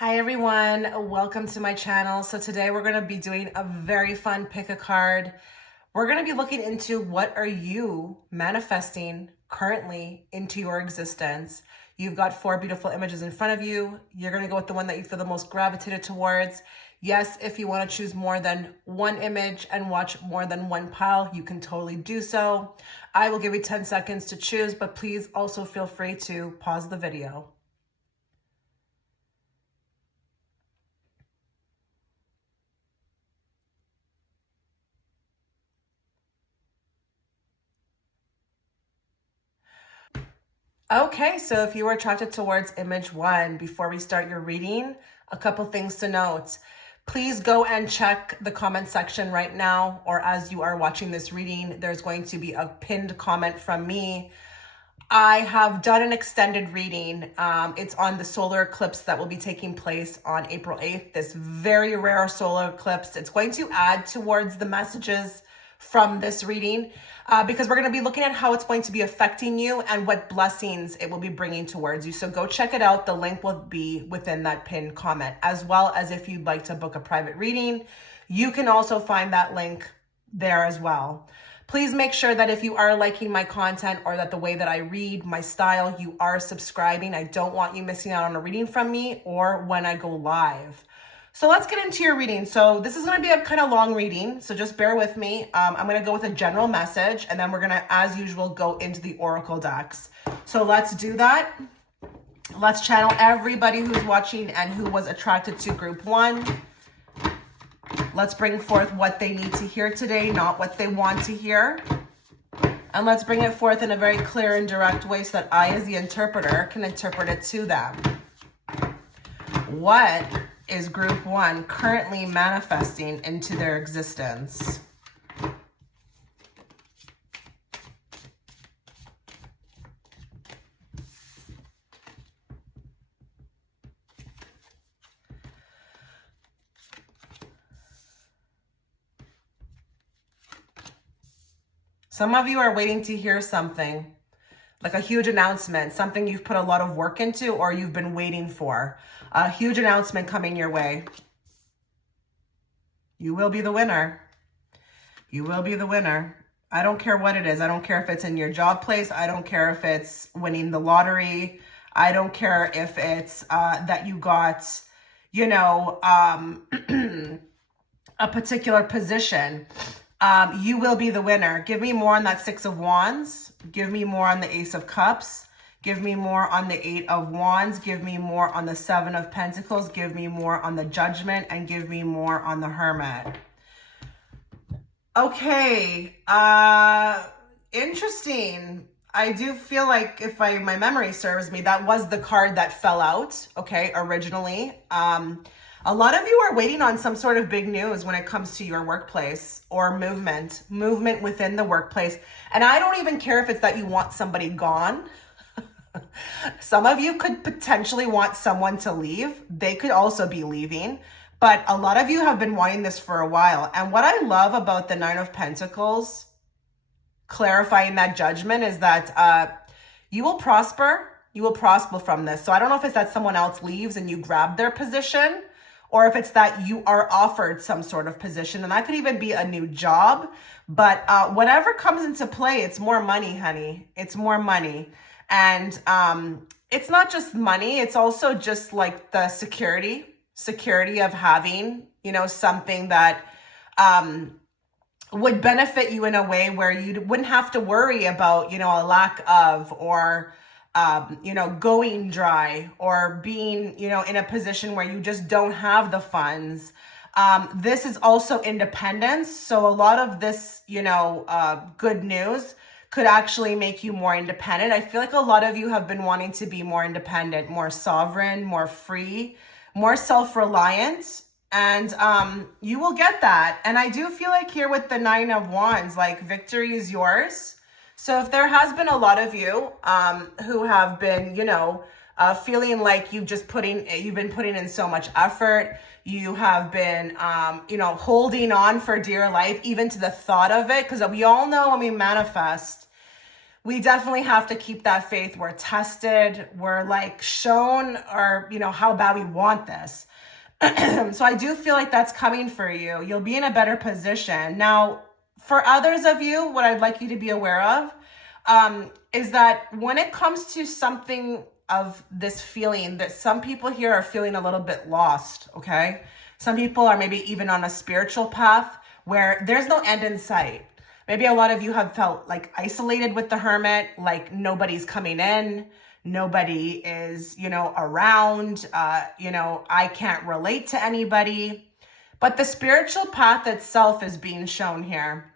Hi everyone, welcome to my channel. So today we're going to be doing a very fun pick a card. We're going to be looking into what are you manifesting currently into your existence. You've got four beautiful images in front of you. You're going to go with the one that you feel the most gravitated towards. Yes, if you want to choose more than one image and watch more than one pile, you can totally do so. I will give you 10 seconds to choose, but please also feel free to pause the video. Okay, so if you were attracted towards image one, before we start your reading, a couple things to note. Please go and check the comment section right now, or as you are watching this reading, there's going to be a pinned comment from me. I have done an extended reading. It's on the solar eclipse that will be taking place on April 8th, this very rare solar eclipse. It's going to add towards the messages from this reading because we're going to be looking at how it's going to be affecting you and what blessings it will be bringing towards you. So go check it out. The link will be within that pinned comment, as well as if you'd like to book a private reading, you can also find that link there as well. Please make sure that if you are liking my content or that the way that I read, my style, you are subscribing. I don't want you missing out on a reading from me or when I go live. So let's get into your reading. So this is going to be a kind of long reading, so just bear with me. I'm going to go with a general message, and then we're going to, as usual, go into the oracle decks. So let's do that. Let's channel everybody who's watching and who was attracted to group one. Let's bring forth what they need to hear today, not what they want to hear. And let's bring it forth in a very clear and direct way so that I, as the interpreter, can interpret it to them. What is group one currently manifesting into their existence? Some of you are waiting to hear something, like a huge announcement, something you've put a lot of work into or you've been waiting for. A huge announcement coming your way. You will be the winner. You will be the winner. I don't care what it is. I don't care if it's in your job place. I don't care if it's winning the lottery. I don't care if it's that you got, you know, a particular position. You will be the winner. Give me more on that Six of Wands. Give me more on the Ace of Cups. Give me more on the Eight of Wands. Give me more on the Seven of Pentacles. Give me more on the Judgment. And give me more on the Hermit. Okay. Interesting. I do feel like, if my memory serves me, that was the card that fell out, okay, originally. A lot of you are waiting on some sort of big news when it comes to your workplace or movement within the workplace. And I don't even care if it's that you want somebody gone. Some of you could potentially want someone to leave. They could also be leaving. But a lot of you have been wanting this for a while. And what I love about the Nine of Pentacles, clarifying that Judgment, is that you will prosper. You will prosper from this. So I don't know if it's that someone else leaves and you grab their position, or if it's that you are offered some sort of position. And that could even be a new job. But whatever comes into play, it's more money, honey. It's more money. And it's not just money. It's also just like the security of having, you know, something that would benefit you in a way where you wouldn't have to worry about, you know, a lack of, or you know, going dry, or being, you know, in a position where you just don't have the funds. This is also independence. So a lot of this, you know, good news could actually make you more independent. I feel like a lot of you have been wanting to be more independent, more sovereign, more free, more self-reliant. And you will get that. And I do feel like here with the Nine of Wands, like, victory is yours. So if there has been a lot of you who have been, you know, feeling like you've been putting in so much effort, you have been, you know, holding on for dear life, even to the thought of it, because we all know when we manifest, we definitely have to keep that faith. We're tested. We're like shown, or, how bad we want this. So I do feel like that's coming for you. You'll be in a better position. Now, for others of you, what I'd like you to be aware of is that when it comes to something of this feeling, that some people here are feeling a little bit lost, okay? Some people are maybe even on a spiritual path where there's no end in sight. Maybe a lot of you have felt like isolated with the hermit, like nobody's coming in, nobody is, around, I can't relate to anybody. But the spiritual path itself is being shown here.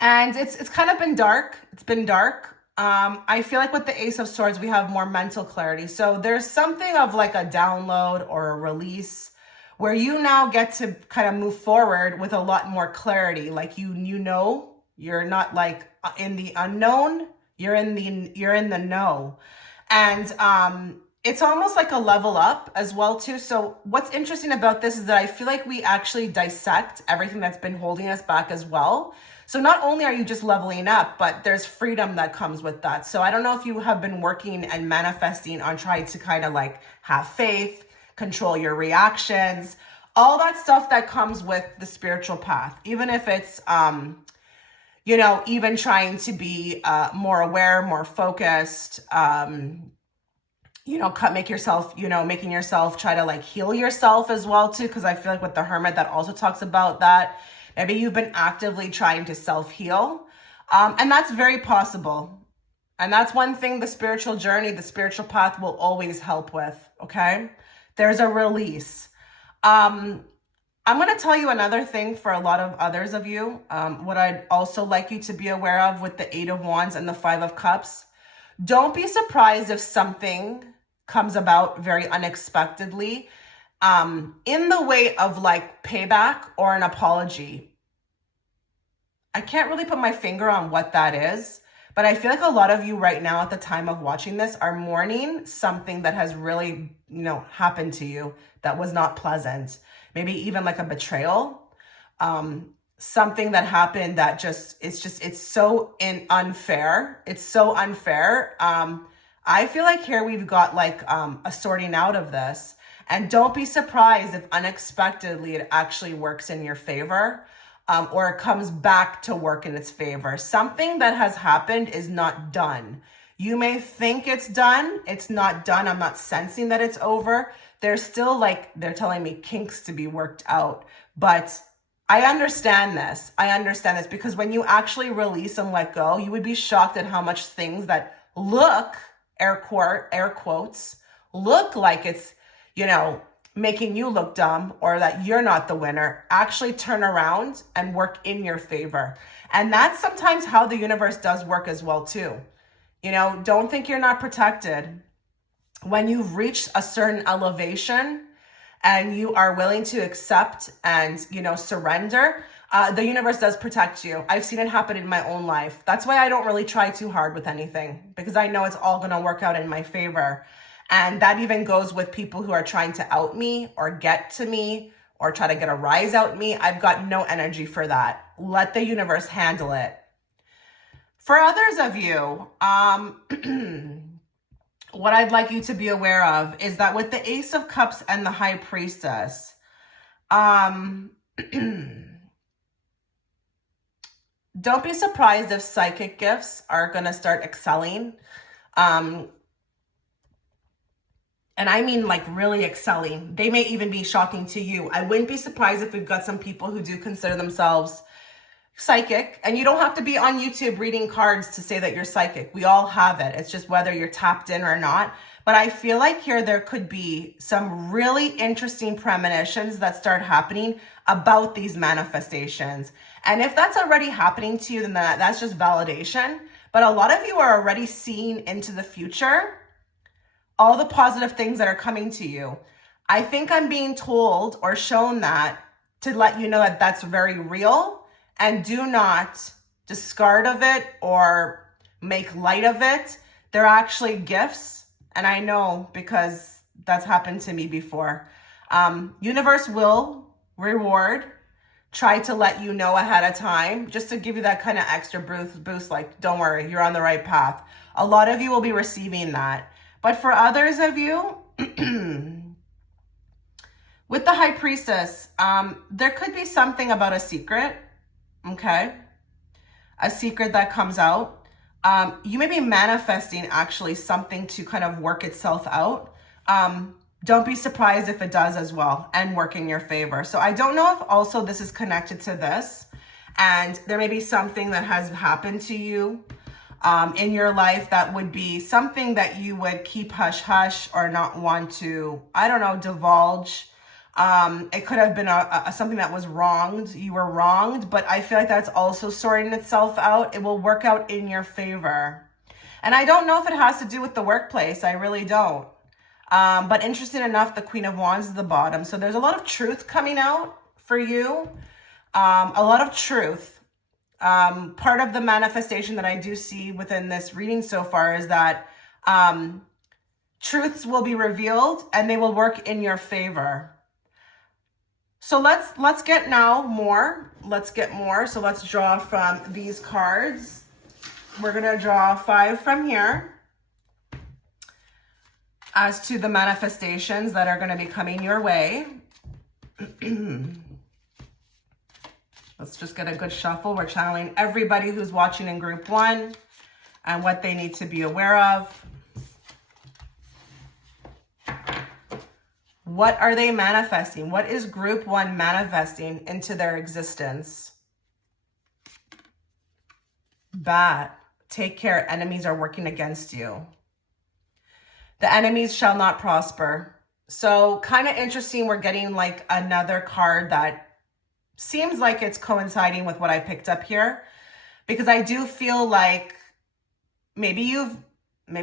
And it's kind of been dark. It's been dark. I feel like with the Ace of Swords, we have more mental clarity. So there's something of like a download or a release where you now get to kind of move forward with a lot more clarity. Like, you're not like in the unknown, you're in the know. And it's almost like a level up as well too. So what's interesting about this is that I feel like we actually dissect everything that's been holding us back as well. So not only are you just leveling up, but there's freedom that comes with that. So I don't know if you have been working and manifesting on trying to kind of like have faith, control your reactions, all that stuff that comes with the spiritual path, even if it's, even trying to be more aware, more focused, making yourself try to like heal yourself as well too. Cause I feel like with the hermit, that also talks about that. Maybe you've been actively trying to self-heal. And that's very possible. And that's one thing the spiritual journey, the spiritual path will always help with, okay? There's a release. I'm going to tell you another thing for a lot of others of you. What I'd also like you to be aware of with the 8 of Wands and the 5 of Cups. Don't be surprised if something comes about very unexpectedly in the way of like payback or an apology. I can't really put my finger on what that is, but I feel like a lot of you right now at the time of watching this are mourning something that has really, happened to you that was not pleasant. Maybe even like a betrayal, something that happened that it's so unfair. It's so unfair. I feel like here we've got like a sorting out of this. And don't be surprised if unexpectedly it actually works in your favor, or it comes back to work in its favor. Something that has happened is not done. You may think it's done. It's not done. I'm not sensing that it's over. There's still like, they're telling me kinks to be worked out. But I understand this. Because when you actually release and let go, you would be shocked at how much things that look, air quotes, look like it's, making you look dumb or that you're not the winner, actually turn around and work in your favor. And that's sometimes how the universe does work as well too. Don't think you're not protected. When you've reached a certain elevation and you are willing to accept and, surrender, the universe does protect you. I've seen it happen in my own life. That's why I don't really try too hard with anything, because I know it's all going to work out in my favor. And that even goes with people who are trying to out me or get to me or try to get a rise out me. I've got no energy for that. Let the universe handle it. For others of you, what I'd like you to be aware of is that with the Ace of Cups and the High Priestess, don't be surprised if psychic gifts are going to start excelling. And I mean like really excelling. They may even be shocking to you. I wouldn't be surprised if we've got some people who do consider themselves psychic. And you don't have to be on YouTube reading cards to say that you're psychic. We all have it. It's just whether you're tapped in or not. But I feel like here there could be some really interesting premonitions that start happening about these manifestations. And if that's already happening to you, then that's just validation. But a lot of you are already seeing into the future all the positive things that are coming to you. I think I'm being told or shown that to let you know that that's very real, and do not discard of it or make light of it. They're actually gifts. And I know because that's happened to me before. Universe will reward try to let you know ahead of time, just to give you that kind of extra boost, like, don't worry, you're on the right path. A lot of you will be receiving that. But for others of you, with the High Priestess, there could be something about a secret, okay? A secret that comes out. You may be manifesting actually something to kind of work itself out. Don't be surprised if it does as well and work in your favor. So I don't know if also this is connected to this, and there may be something that has happened to you in your life that would be something that you would keep hush hush or not want to, I don't know, divulge. It could have been something that was wronged. You were wronged, but I feel like that's also sorting itself out. It will work out in your favor. And I don't know if it has to do with the workplace. I really don't. But interesting enough, the Queen of Wands is the bottom. So there's a lot of truth coming out for you. A lot of truth. Part of the manifestation that I do see within this reading so far is that truths will be revealed and they will work in your favor. So let's get now more. Let's get more. So let's draw from these cards. We're going to draw 5 from here as to the manifestations that are going to be coming your way. Let's just get a good shuffle. We're channeling everybody who's watching in group 1 and what they need to be aware of. What are they manifesting? What is group 1 manifesting into their existence? Bat, take care. Enemies are working against you. The enemies shall not prosper. So kind of interesting. We're getting like another card that seems like it's coinciding with what I picked up here, because I do feel like maybe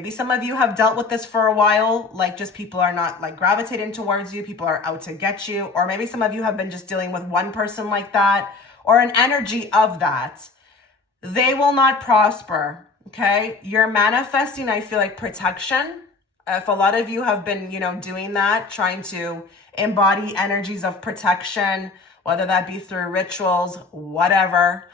some of you have dealt with this for a while, like just people are not like gravitating towards you, people are out to get you, or maybe some of you have been just dealing with one person like that, or an energy of that. They will not prosper, okay? You're manifesting, I feel like, protection. If a lot of you have been, doing that, trying to embody energies of protection, whether that be through rituals, whatever,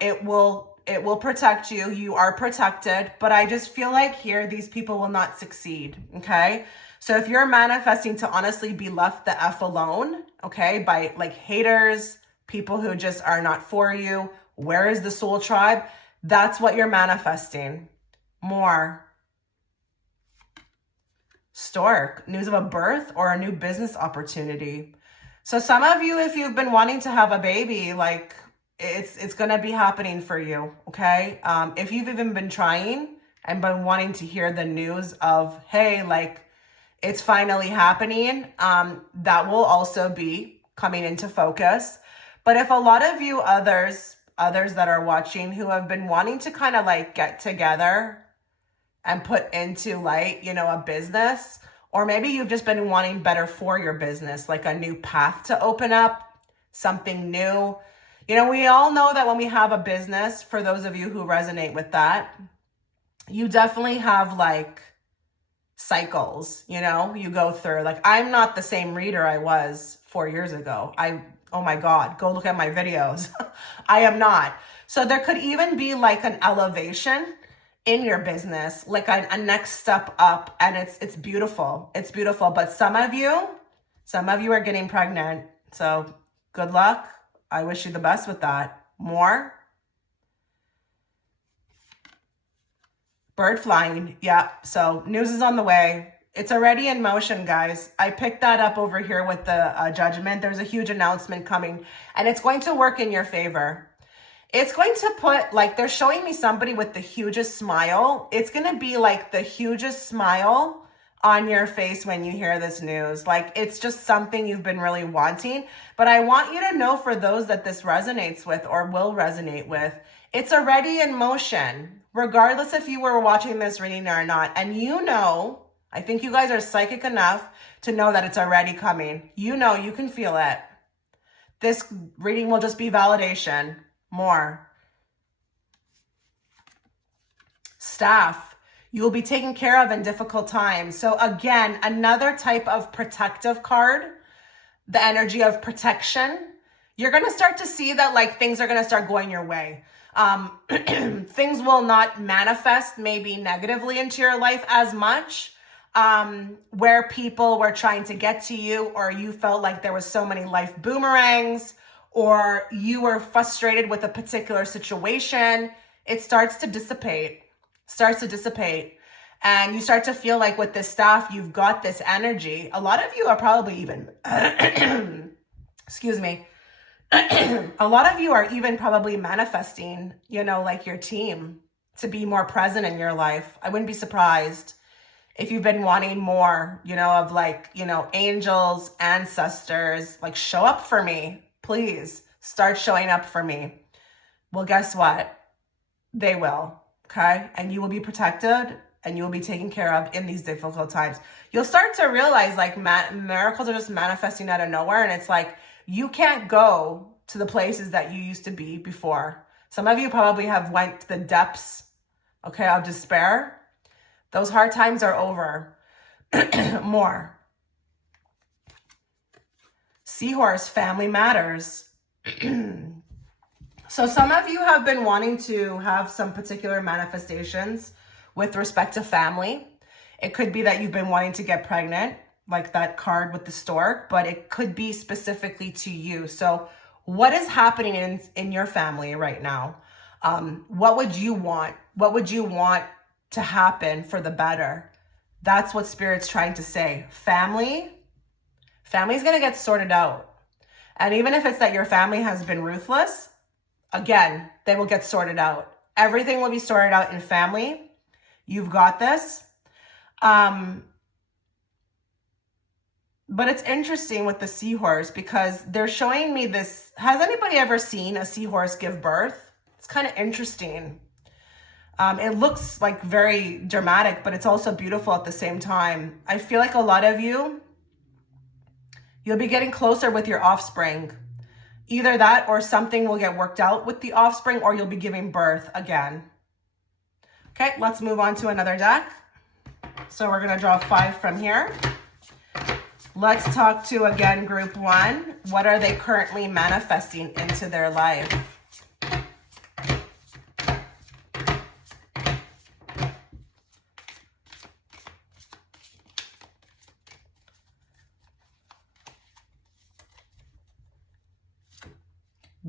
it will protect you. You are protected, but I just feel like here, these people will not succeed, okay? So if you're manifesting to honestly be left the F alone, okay, by like haters, people who just are not for you, where is the soul tribe? That's what you're manifesting. More. Stork, news of a birth or a new business opportunity. So some of you, if you've been wanting to have a baby, like it's going to be happening for you, okay? If you've even been trying and been wanting to hear the news of, hey, like it's finally happening, that will also be coming into focus. But if a lot of you others that are watching who have been wanting to kind of like get together and put into light, a business, or maybe you've just been wanting better for your business, like a new path to open up, something new. We all know that when we have a business, for those of you who resonate with that, you definitely have like cycles, you go through. Like, I'm not the same reader I was 4 years ago. Oh my God, go look at my videos. I am not. So there could even be like an elevation in your business, like a next step up, and it's beautiful. It's beautiful. But some of you are getting pregnant. So good luck. I wish you the best with that. More. Bird flying. Yeah. So news is on the way. It's already in motion, guys. I picked that up over here with the judgment. There's a huge announcement coming, and it's going to work in your favor. It's going to put, like, they're showing me somebody with the hugest smile. It's going to be like the hugest smile on your face when you hear this news. Like, it's just something you've been really wanting. But I want you to know, for those that this resonates with or will resonate with, it's already in motion, regardless if you were watching this reading or not. And I think you guys are psychic enough to know that it's already coming. You can feel it. This reading will just be validation. More. Staff, you will be taken care of in difficult times. So again, another type of protective card, the energy of protection. you're going to start to see that like things are going to start going your way. Things will not manifest maybe negatively into your life as much, where people were trying to get to you, or you felt like there was so many life boomerangs, or you were frustrated with a particular situation. It starts to dissipate, and you start to feel like with this stuff, you've got this energy. A lot of you are probably even, excuse me, a lot of you are even probably manifesting, you know, like your team to be more present in your life. I wouldn't be surprised if you've been wanting more, you know, of like, you know, angels, ancestors, like show up for me, please start showing up for me. Well, guess what? They will, okay? And you will be protected and you will be taken care of in these difficult times. You'll start to realize like miracles are just manifesting out of nowhere. And it's like, you can't go to the places that you used to be before. Some of you probably have went to the depths, okay, of despair. Those hard times are over. More. Seahorse, family matters. So some of you have been wanting to have some particular manifestations with respect to family. It could be that you've been wanting to get pregnant, like that card with the stork, but it could be specifically to you. So what is happening in your family right now? What would you want? What would you want to happen for the better? That's what Spirit's trying to say. Family's going to get sorted out. And even if it's that your family has been ruthless, again, they will get sorted out. Everything will be sorted out in family. You've got this. But it's interesting with the seahorse because they're showing me this. Has anybody ever seen a seahorse give birth? It's kind of interesting. It looks like very dramatic, but it's also beautiful at the same time. I feel like a lot of you'll be getting closer with your offspring. Either that or something will get worked out with the offspring, or you'll be giving birth again. Okay, let's move on to another deck. So we're going to draw 5 from here. Let's talk to, again, group 1. What are they currently manifesting into their life?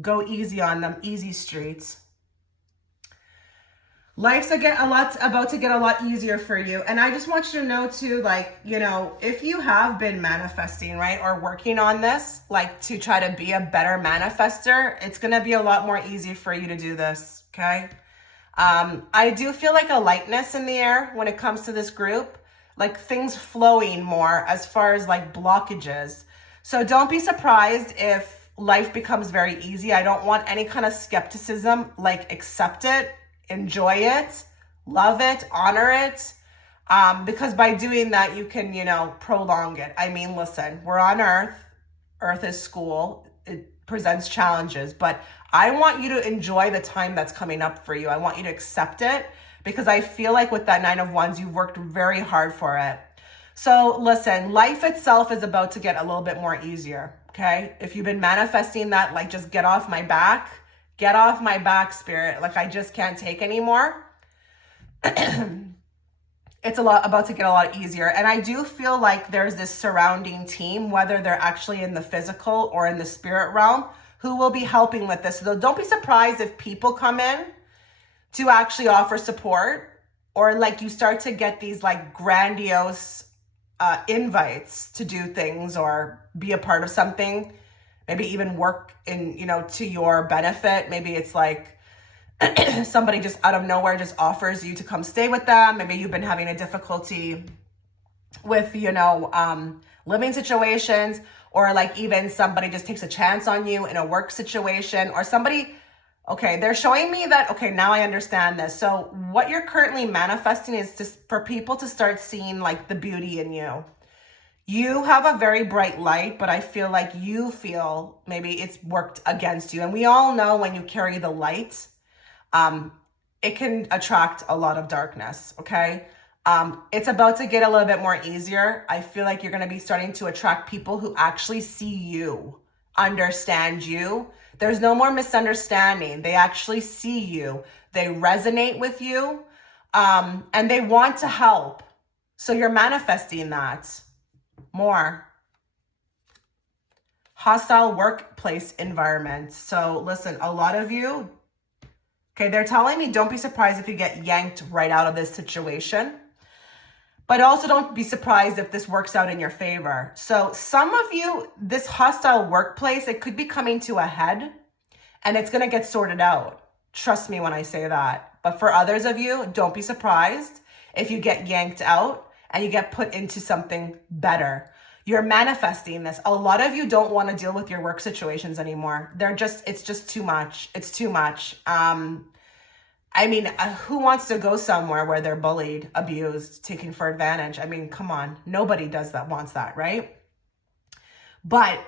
Go easy on them, easy streets. Life's about to get a lot easier for you. And I just want you to know too, like, you know, if you have been manifesting, right, or working on this, like to try to be a better manifester, it's going to be a lot more easy for you to do this. Okay. I do feel like a lightness in the air when it comes to this group, like things flowing more as far as like blockages. So don't be surprised if life becomes very easy. I don't want any kind of skepticism, like accept it. Enjoy it, love it, honor it, because by doing that, you can, you know, prolong it. I mean, listen, we're on Earth. Earth is school. It presents challenges, but I want you to enjoy the time that's coming up for you. I want you to accept it because I feel like with that 9 of Wands, you've worked very hard for it. So listen, life itself is about to get a little bit more easier, okay? If you've been manifesting that, like just get off my back. Get off my back, Spirit. Like I just can't take anymore. It's about to get a lot easier. And I do feel like there's this surrounding team, whether they're actually in the physical or in the spirit realm, who will be helping with this. So don't be surprised if people come in to actually offer support, or like you start to get these like grandiose invites to do things or be a part of something. Maybe even work in, you know, to your benefit. Maybe it's like somebody just out of nowhere just offers you to come stay with them. Maybe you've been having a difficulty with, you know, living situations, or like even somebody just takes a chance on you in a work situation, or somebody, okay, they're showing me that, okay, now I understand this. So what you're currently manifesting is just for people to start seeing like the beauty in you. You have a very bright light, but I feel like you feel maybe it's worked against you. And we all know when you carry the light, it can attract a lot of darkness, okay? It's about to get a little bit more easier. I feel like you're going to be starting to attract people who actually see you understand you. There's no more misunderstanding. They actually see you. They resonate with you, and they want to help. So you're manifesting that more. Hostile workplace environment. So listen, a lot of you, okay, they're telling me don't be surprised if you get yanked right out of this situation. But also don't be surprised if this works out in your favor. So some of you, this hostile workplace, it could be coming to a head and it's going to get sorted out. Trust me when I say that. But for others of you, don't be surprised if you get yanked out and you get put into something better. You're manifesting this. A lot of you don't want to deal with your work situations anymore. It's just too much. It's too much. I mean, who wants to go somewhere where they're bullied, abused, taken for advantage? I mean, come on. Nobody wants that, right? But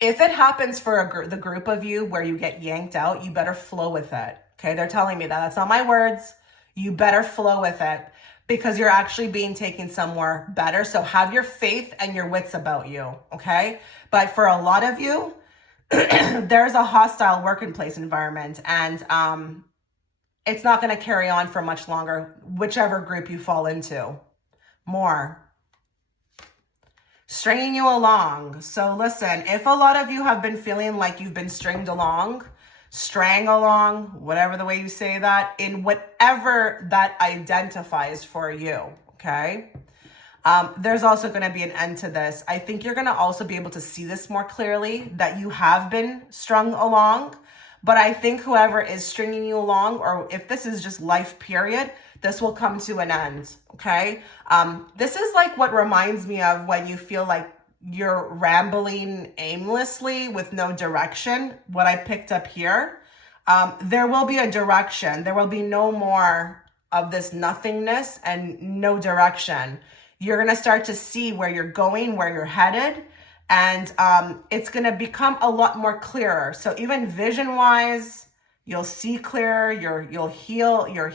if it happens for the group of you where you get yanked out, you better flow with it. Okay, they're telling me that. That's not my words. You better flow with it because you're actually being taken somewhere better. So have your faith and your wits about you, okay? But for a lot of you, there's a hostile working place environment, and it's not going to carry on for much longer, whichever group you fall into. More. Stringing you along. So listen, if a lot of you have been feeling like you've been stringed along, strang along, whatever the way you say that, in whatever that identifies for you, okay? There's also going to be an end to this. I think you're going to also be able to see this more clearly, that you have been strung along. But I think whoever is stringing you along, or if this is just life period, this will come to an end, okay? This is like what reminds me of when you feel like you're rambling aimlessly with no direction. What I picked up here, there will be a direction. There will be no more of this nothingness and no direction. You're going to start to see where you're going, where you're headed. And it's going to become a lot more clearer. So even vision wise, you'll see clearer, you'll heal, you'll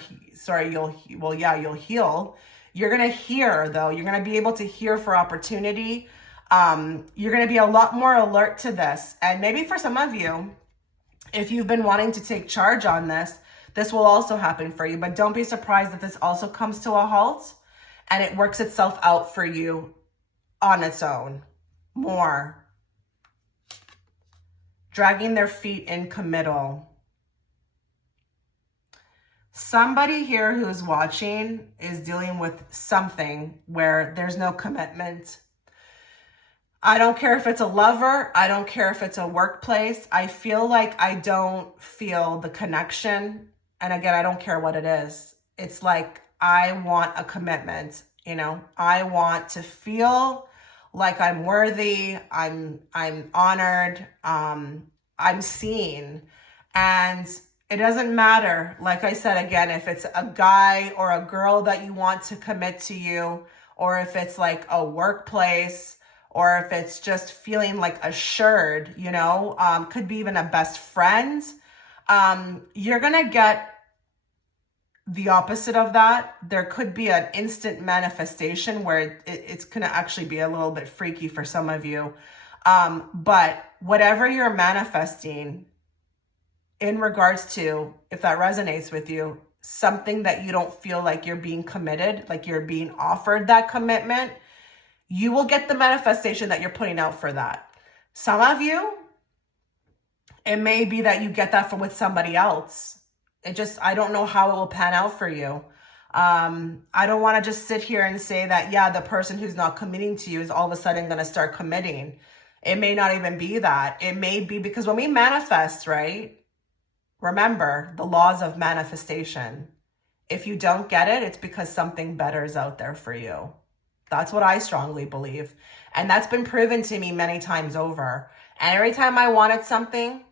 heal. You're going to hear though. You're going to be able to hear for opportunity. You're going to be a lot more alert to this. And maybe for some of you, if you've been wanting to take charge on this, this will also happen for you. But don't be surprised if this also comes to a halt and it works itself out for you on its own. More. Dragging their feet in committal. Somebody here who's watching is dealing with something where there's no commitment. I don't care if it's a lover. I don't care if it's a workplace. I feel like I don't feel the connection. And again, I don't care what it is. It's like I want a commitment. You know, I want to feel like I'm worthy, I'm honored, I'm seen. And it doesn't matter, like I said, again, if it's a guy or a girl that you want to commit to you, or if it's like a workplace, or if it's just feeling like assured, you know, could be even a best friend, you're gonna get the opposite of that. There could be an instant manifestation where it's going to actually be a little bit freaky for some of you. But whatever you're manifesting in regards to, if that resonates with you, something that you don't feel like you're being committed, like you're being offered that commitment, you will get the manifestation that you're putting out for that. Some of you, it may be that you get that with somebody else. I don't know how it will pan out for you. I don't want to just sit here and say that, yeah, the person who's not committing to you is all of a sudden going to start committing. It may not even be that. It may be because when we manifest, right? Remember the laws of manifestation. If you don't get it, it's because something better is out there for you. That's what I strongly believe. And that's been proven to me many times over. And every time I wanted something,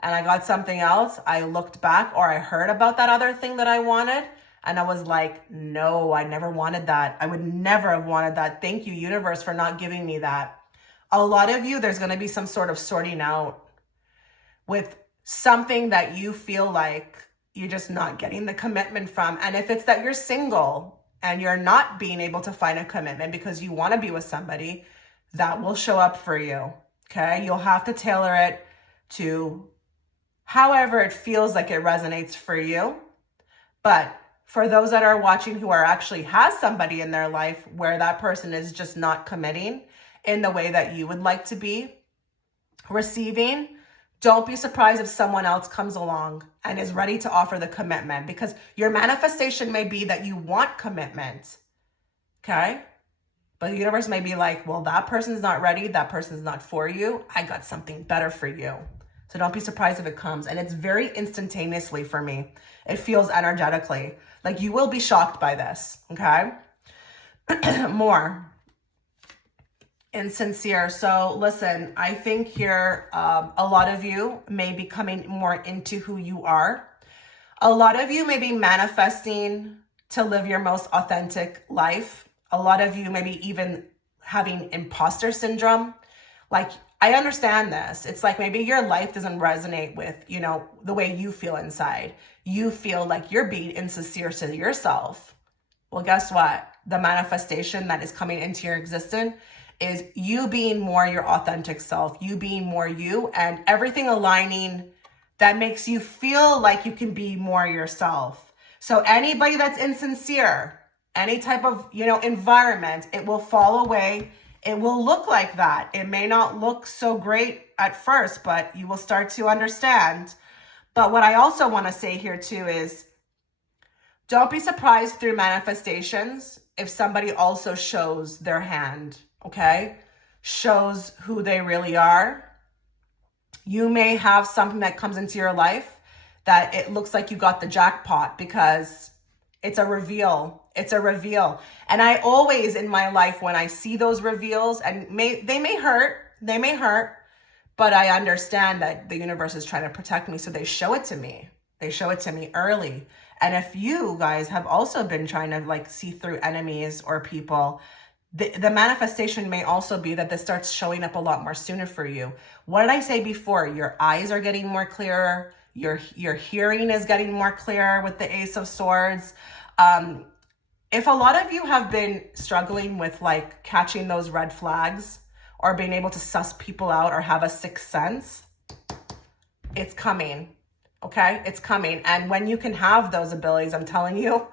and I got something else, I looked back or I heard about that other thing that I wanted. And I was like, no, I never wanted that. I would never have wanted that. Thank you, universe, for not giving me that. A lot of you, there's going to be some sort of sorting out with something that you feel like you're just not getting the commitment from. And if it's that you're single and you're not being able to find a commitment because you want to be with somebody, that will show up for you. Okay, you'll have to tailor it to however it feels like it resonates for you. But for those that are watching who are actually has somebody in their life where that person is just not committing in the way that you would like to be receiving, don't be surprised if someone else comes along and is ready to offer the commitment, because your manifestation may be that you want commitment. Okay? But the universe may be like, well, that person's not ready. That person's not for you. I got something better for you. So don't be surprised if it comes. And it's very instantaneously for me. It feels energetically. Like you will be shocked by this. Okay? More. Insincere. So listen, I think here a lot of you may be coming more into who you are. A lot of you may be manifesting to live your most authentic life. A lot of you may be even having imposter syndrome. Like, I understand this. It's like maybe your life doesn't resonate with, you know, the way you feel inside. You feel like you're being insincere to yourself. Well, guess what? The manifestation that is coming into your existence is you being more your authentic self, you being more you, and everything aligning that makes you feel like you can be more yourself. So anybody that's insincere, any type of, you know, environment, it will fall away. It will look like that. It may not look so great at first, but you will start to understand. But what I also want to say here too is, don't be surprised through manifestations if somebody also shows their hand, okay? Shows who they really are. You may have something that comes into your life that it looks like you got the jackpot because it's a reveal. It's a reveal. And I always in my life, when I see those reveals, and they may hurt, but I understand that the universe is trying to protect me. So they show it to me. They show it to me early. And if you guys have also been trying to like see through enemies or people, the manifestation may also be that this starts showing up a lot more sooner for you. What did I say before? Your eyes are getting more clearer. Your hearing is getting more clear with the Ace of Swords. If a lot of you have been struggling with like catching those red flags or being able to suss people out or have a sixth sense, it's coming. Okay, it's coming. And when you can have those abilities, I'm telling you,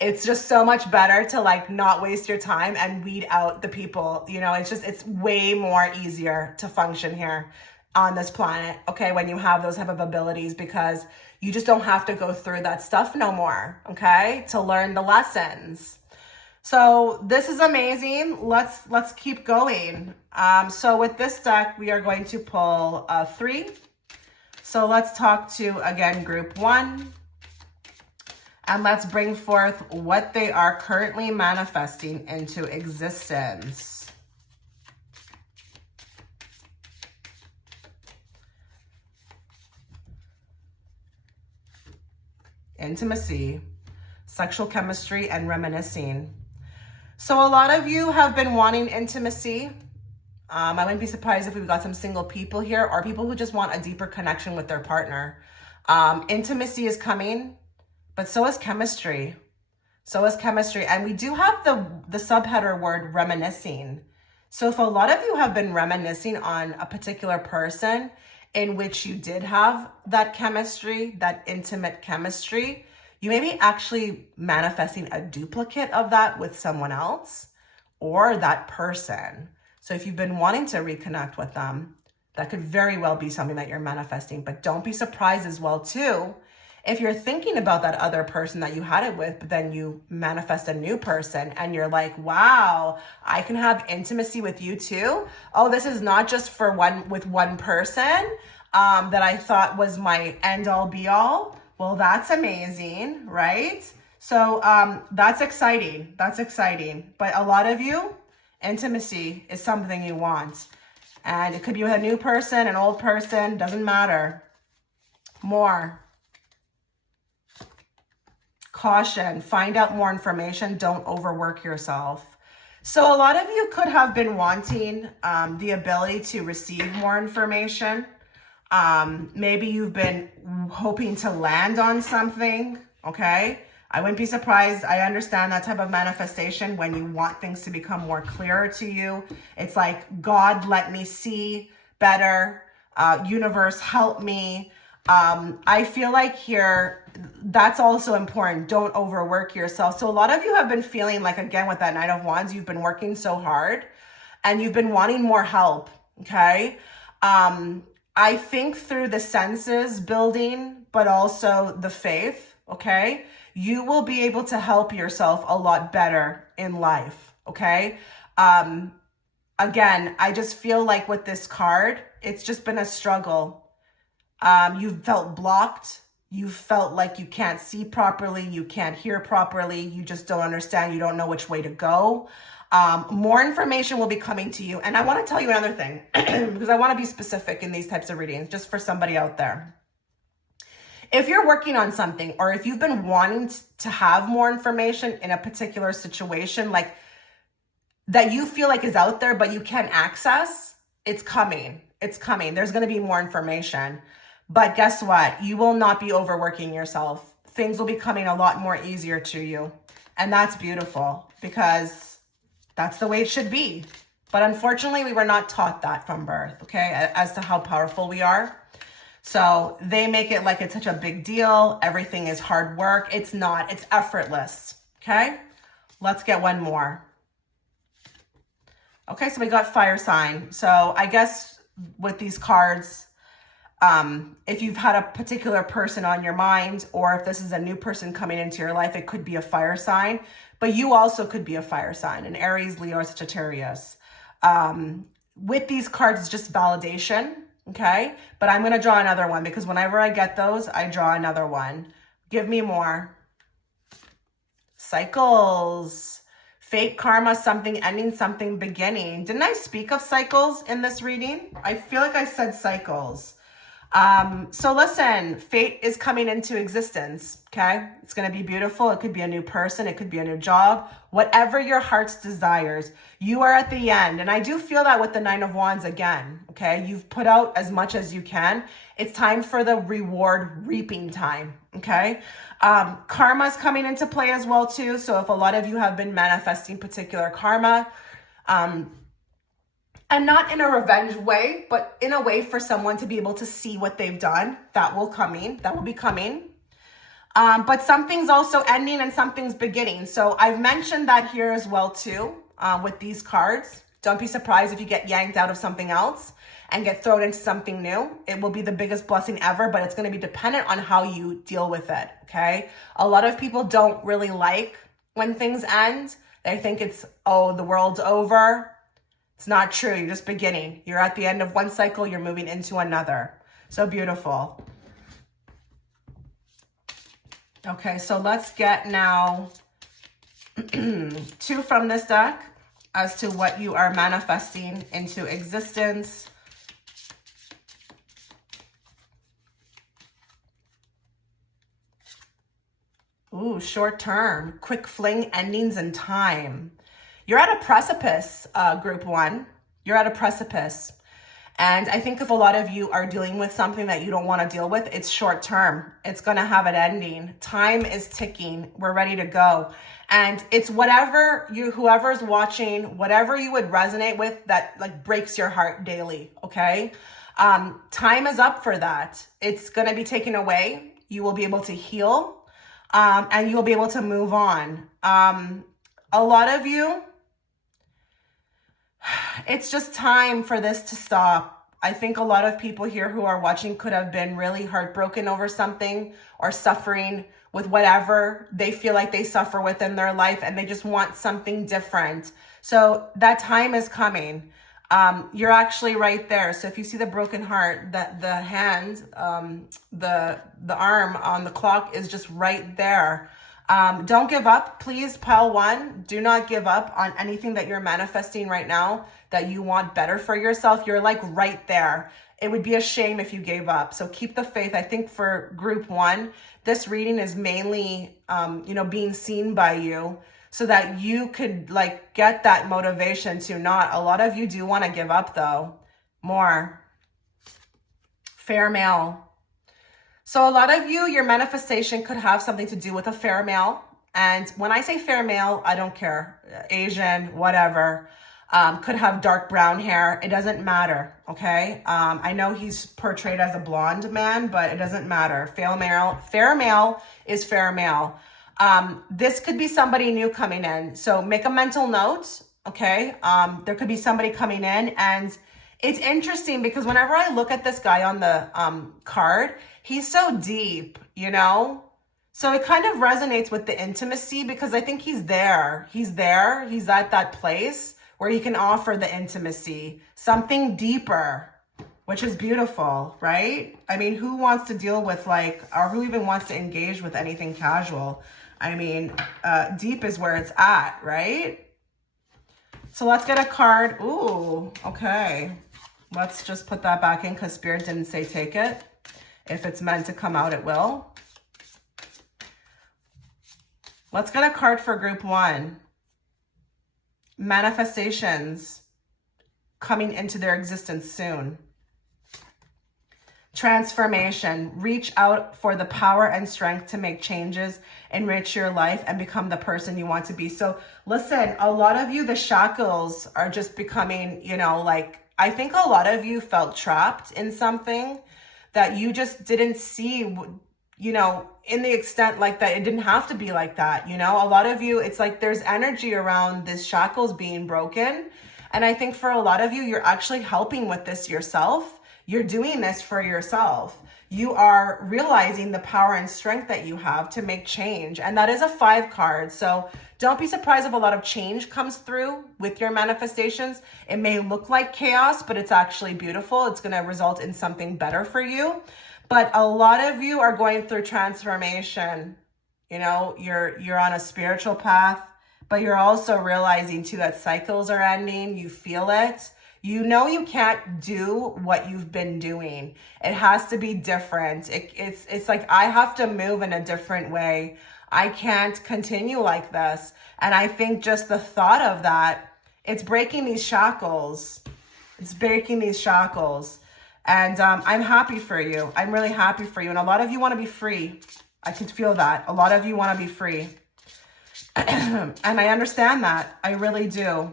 it's just so much better to like not waste your time and weed out the people. You know, it's way more easier to function here on this planet, okay, when you have those type of abilities, because you just don't have to go through that stuff no more, okay, to learn the lessons. So this is amazing. Let's keep going. So with this deck, we are going to pull 3. So let's talk to, again, group 1. And let's bring forth what they are currently manifesting into existence. Intimacy, sexual chemistry, and reminiscing. So a lot of you have been wanting intimacy. I wouldn't be surprised if we've got some single people here or people who just want a deeper connection with their partner. Intimacy is coming, but so is chemistry. So is chemistry. And we do have the subheader word reminiscing. So if a lot of you have been reminiscing on a particular person in which you did have that chemistry, that intimate chemistry, you may be actually manifesting a duplicate of that with someone else or that person. So if you've been wanting to reconnect with them, that could very well be something that you're manifesting. But don't be surprised as well, too, if you're thinking about that other person that you had it with, but then you manifest a new person and you're like, wow, I can have intimacy with you too. Oh, this is not just for one person that I thought was my end all be all. Well, that's amazing, right? So that's exciting. That's exciting. But a lot of you, intimacy is something you want. And it could be with a new person, an old person, doesn't matter. More. Caution, find out more information. Don't overwork yourself. So a lot of you could have been wanting the ability to receive more information. Maybe you've been hoping to land on something, okay? I wouldn't be surprised. I understand that type of manifestation when you want things to become more clearer to you. It's like, God, let me see better. Universe, help me. I feel like here, that's also important. Don't overwork yourself. So a lot of you have been feeling like, again, with that Knight of Wands, you've been working so hard and you've been wanting more help, okay? I think through the senses building, but also the faith, okay? You will be able to help yourself a lot better in life, okay? Again, I just feel like with this card, it's just been a struggle. You've felt blocked. You felt like you can't see properly. You can't hear properly. You just don't understand. You don't know which way to go. More information will be coming to you. And I want to tell you another thing because I want to be specific in these types of readings, just for somebody out there. If you're working on something, or if you've been wanting to have more information in a particular situation, like that you feel like is out there, but you can't access, it's coming. It's coming. There's going to be more information. But guess what? You will not be overworking yourself. Things will be coming a lot more easier to you. And that's beautiful because that's the way it should be. But unfortunately, we were not taught that from birth, okay, as to how powerful we are. So they make it like it's such a big deal. Everything is hard work. It's not. It's effortless, okay? Let's get one more. Okay, so we got fire sign. So I guess with these cards, if you've had a particular person on your mind, or if this is a new person coming into your life, it could be a fire sign, but you also could be a fire sign, an Aries, Leo, or Sagittarius. With these cards, it's just validation, okay? But I'm going to draw another one because whenever I get those, I draw another one. Give me more. Cycles. Fate, karma, something ending, something beginning. Didn't I speak of cycles in this reading? I feel like I said cycles. So listen, fate is coming into existence, okay? It's going to be beautiful. It could be a new person. It could be a new job. Whatever your heart's desires, you are at the end. And I do feel that with the Nine of Wands again, okay? You've put out as much as you can. It's time for the reward reaping time, okay? Karma is coming into play as well too. So if a lot of you have been manifesting particular karma, and not in a revenge way, but in a way for someone to be able to see what they've done, that will be coming. But something's also ending and something's beginning. So I've mentioned that here as well too, with these cards. Don't be surprised if you get yanked out of something else and get thrown into something new. It will be the biggest blessing ever, but it's going to be dependent on how you deal with it, okay? A lot of people don't really like when things end. They think it's, oh, the world's over. It's not true. You're just beginning. You're at the end of one cycle. You're moving into another. So beautiful. Okay, so let's get now two from this deck as to what you are manifesting into existence. Ooh, short term, quick fling, endings in time. You're at a precipice, group one. You're at a precipice. And I think if a lot of you are dealing with something that you don't want to deal with, it's short term. It's going to have an ending. Time is ticking. We're ready to go. And it's whoever's watching, whatever you would resonate with that like breaks your heart daily, okay? Time is up for that. It's going to be taken away. You will be able to heal, and you will be able to move on. A lot of you, it's just time for this to stop. I think a lot of people here who are watching could have been really heartbroken over something or suffering with whatever they feel like they suffer within their life, and they just want something different. So that time is coming. You're actually right there. So if you see the broken heart, that the hand, the arm on the clock is just right there. Don't give up, please, pile one. Do not give up on anything that you're manifesting right now that you want better for yourself. You're like right there. It would be a shame if you gave up. So keep the faith. I think for group one, this reading is mainly, being seen by you so that you could like get that motivation to not. A lot of you do want to give up though. More. Fair male. So a lot of you, your manifestation could have something to do with a fair male. And when I say fair male, I don't care. Asian, whatever. could have dark brown hair. It doesn't matter, okay? I know he's portrayed as a blonde man, but it doesn't matter. Fair male is fair male. This could be somebody new coming in. So make a mental note, okay? There could be somebody coming in, and it's interesting because whenever I look at this guy on the card, he's so deep, you know? So it kind of resonates with the intimacy because I think he's there. He's there. He's at that place where he can offer the intimacy, something deeper, which is beautiful, right? I mean, who wants to deal with or who even wants to engage with anything casual? I mean, deep is where it's at, right? So let's get a card. Ooh, okay. Let's just put that back in because Spirit didn't say take it. If it's meant to come out, it will. Let's get a card for group 1. Manifestations coming into their existence soon. Transformation. Reach out for the power and strength to make changes, enrich your life, and become the person you want to be. So listen, a lot of you, the shackles are just becoming, I think a lot of you felt trapped in something that you just didn't see, in the extent like that. It didn't have to be like that. A lot of you, it's like there's energy around this shackles being broken. And I think for a lot of you, you're actually helping with this yourself. You're doing this for yourself. You are realizing the power and strength that you have to make change. And that is a 5 card. So don't be surprised if a lot of change comes through with your manifestations. It may look like chaos, but it's actually beautiful. It's going to result in something better for you. But a lot of you are going through transformation. You're on a spiritual path, but you're also realizing too that cycles are ending. You feel it. You can't do what you've been doing. It has to be different. It's like I have to move in a different way. I can't continue like this. And I think just the thought of that, it's breaking these shackles. It's breaking these shackles. And I'm happy for you. I'm really happy for you. And a lot of you want to be free. I can feel that. A lot of you want to be free. And I understand that. I really do.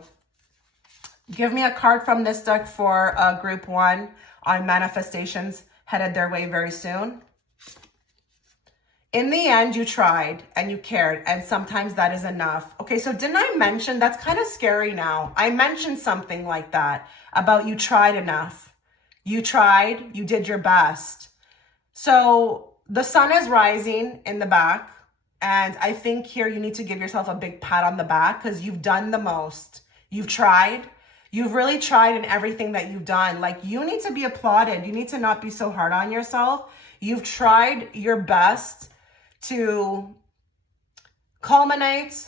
Give me a card from this deck for group 1 on manifestations headed their way very soon. In the end, you tried and you cared, and sometimes that is enough. Okay, so didn't I mention, that's kind of scary now. I mentioned something like that about you tried enough. You tried, you did your best. So the sun is rising in the back, and I think here you need to give yourself a big pat on the back because you've done the most. You've tried. You've really tried in everything that you've done. Like, you need to be applauded. You need to not be so hard on yourself. You've tried your best to culminate,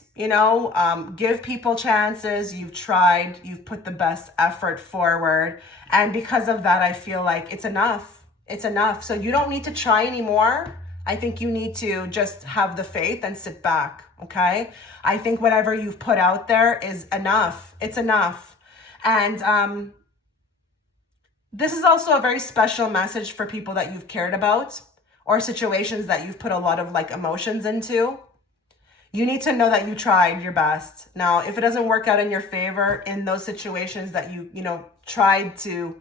give people chances. You've tried, you've put the best effort forward. And because of that, I feel like it's enough. It's enough. So you don't need to try anymore. I think you need to just have the faith and sit back. Okay. I think whatever you've put out there is enough. It's enough. And this is also a very special message for people that you've cared about or situations that you've put a lot of emotions into. You need to know that you tried your best. Now, if it doesn't work out in your favor in those situations that you tried to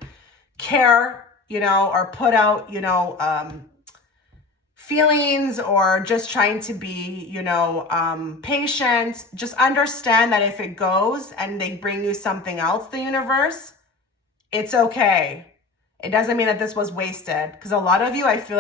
care, or put out, feelings, or just trying to be, patient, just understand that if it goes and they bring you something else, the universe, it's okay. It doesn't mean that this was wasted, because a lot of you, I feel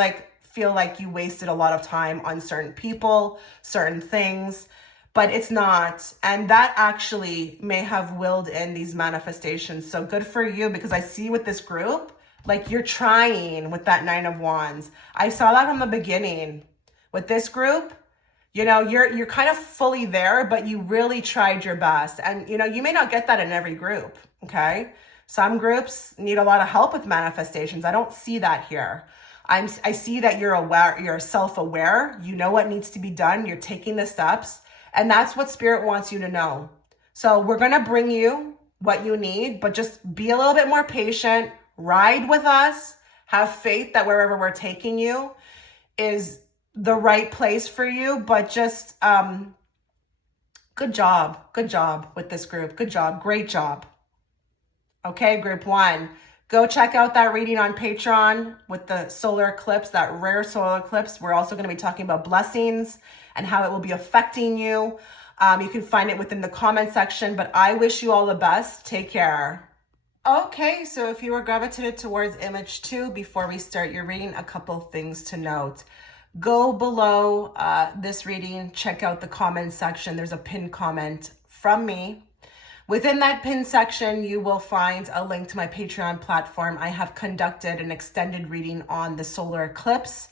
like you wasted a lot of time on certain people, certain things, but it's not. And that actually may have willed in these manifestations. So good for you, because I see with this group, you're trying with that 9 of Wands. I saw that from the beginning. With this group, you're kind of fully there, but you really tried your best. And, you may not get that in every group, okay? Some groups need a lot of help with manifestations. I don't see that here. I see that you're aware, you're self-aware, you know what needs to be done, you're taking the steps, and that's what Spirit wants you to know. So we're going to bring you what you need, but just be a little bit more patient, ride with us, have faith that wherever we're taking you is the right place for you, but just good job with this group. Good job. Great job. Okay, group 1. Go check out that reading on Patreon with the solar eclipse, that rare solar eclipse. We're also going to be talking about blessings and how it will be affecting you. You can find it within the comment section, but I wish you all the best. Take care. Okay, so if you were gravitated towards image 2, before we start your reading, a couple things to note. Go below this reading, check out the comment section. There's a pinned comment from me. Within that pinned section, you will find a link to my Patreon platform. I have conducted an extended reading on the solar eclipse.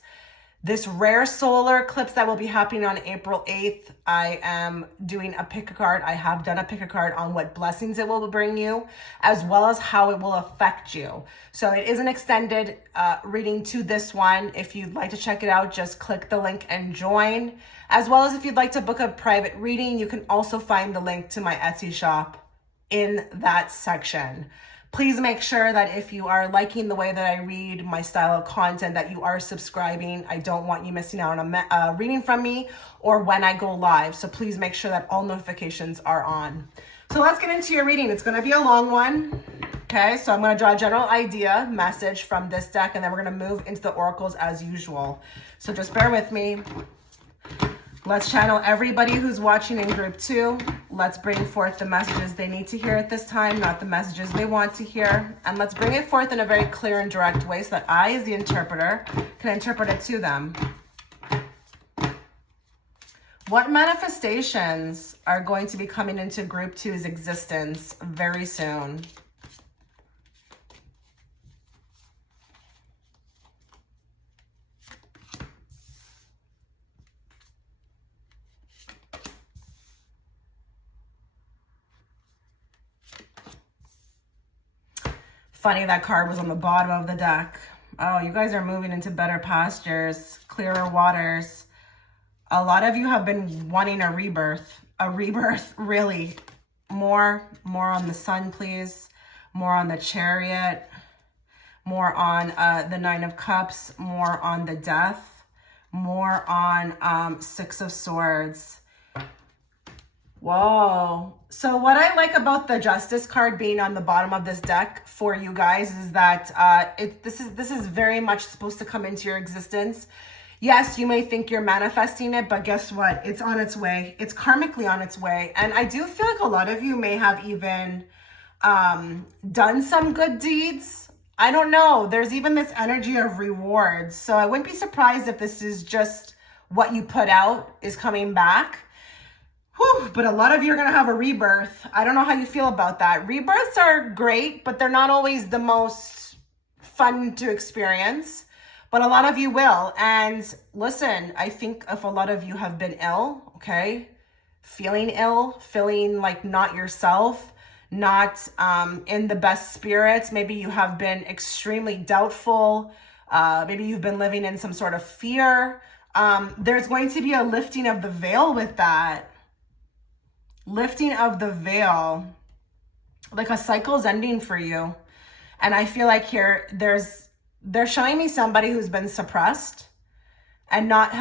This rare solar eclipse that will be happening on April 8th, I am doing a pick a card. I have done a pick a card on what blessings it will bring you, as well as how it will affect you. So it is an extended reading to this one. If you'd like to check it out, just click the link and join. As well as if you'd like to book a private reading, you can also find the link to my Etsy shop in that section. Please make sure that if you are liking the way that I read, my style of content, that you are subscribing. I don't want you missing out on a reading from me or when I go live. So please make sure that all notifications are on. So let's get into your reading. It's going to be a long one. Okay, so I'm going to draw a general idea message from this deck, and then we're going to move into the oracles as usual. So just bear with me. Let's channel everybody who's watching in group 2. Let's bring forth the messages they need to hear at this time, not the messages they want to hear. And let's bring it forth in a very clear and direct way so that I, as the interpreter, can interpret it to them. What manifestations are going to be coming into group 2's existence very soon? Funny that card was on the bottom of the deck. Oh, you guys are moving into better pastures, clearer waters. A lot of you have been wanting a rebirth, really. More on the Sun, please. More on the Chariot. More on the Nine of Cups. More on the Death. More on Six of Swords. Whoa. So what I like about the Justice card being on the bottom of this deck for you guys is that this is very much supposed to come into your existence. Yes, you may think you're manifesting it, but guess what? It's on its way. It's karmically on its way. And I do feel like a lot of you may have even done some good deeds. I don't know. There's even this energy of rewards. So I wouldn't be surprised if this is just what you put out is coming back. Whew, but a lot of you are going to have a rebirth. I don't know how you feel about that. Rebirths are great, but they're not always the most fun to experience. But a lot of you will. And listen, I think if a lot of you have been ill, okay, feeling ill, feeling like not yourself, not in the best spirits, maybe you have been extremely doubtful, maybe you've been living in some sort of fear. There's going to be a lifting of the veil with that. Lifting of the veil, like a cycle's ending for you. And I feel like here they're showing me somebody who's been suppressed and not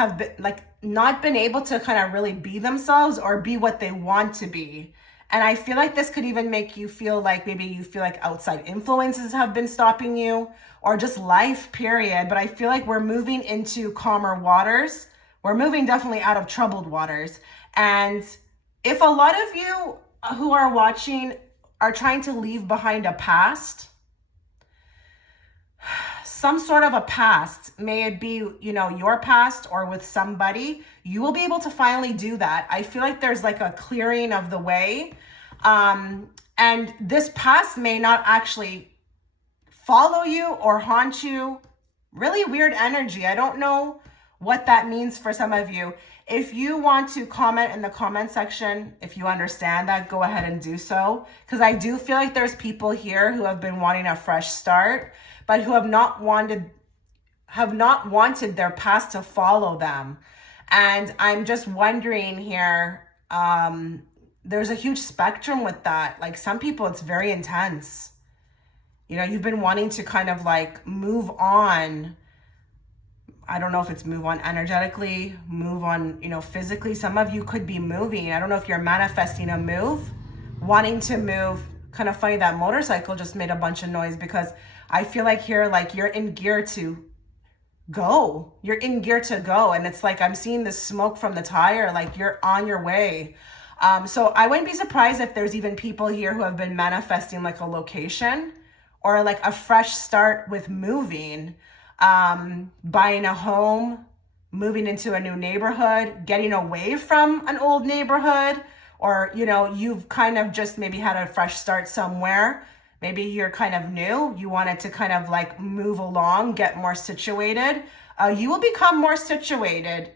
been able to kind of really be themselves or be what they want to be. And I feel like this could even make you feel like maybe you feel like outside influences have been stopping you, or just life, period. But I feel like we're moving into calmer waters. We're moving definitely out of troubled waters. And if a lot of you who are watching are trying to leave behind a past, some sort of a past, may it be, your past or with somebody, you will be able to finally do that. I feel like there's like a clearing of the way. And this past may not actually follow you or haunt you. Really weird energy. I don't know what that means for some of you. If you want to comment in the comment section, if you understand that, go ahead and do so. Because I do feel like there's people here who have been wanting a fresh start, but who have not wanted their past to follow them. And I'm just wondering here, there's a huge spectrum with that. Like some people, it's very intense. You've been wanting to kind of like move on. I don't know if it's move on energetically, move on, physically. Some of you could be moving. I don't know if you're manifesting a move, wanting to move Kind of funny that motorcycle just made a bunch of noise, because I feel like here, like you're in gear to go. You're in gear to go. And it's like, I'm seeing the smoke from the tire, like you're on your way. So I wouldn't be surprised if there's even people here who have been manifesting like a location or like a fresh start with moving, buying a home, moving into a new neighborhood, getting away from an old neighborhood, or, you know, you've kind of just maybe had a fresh start somewhere. Maybe you're kind of new. You wanted to kind of like move along, get more situated. You will become more situated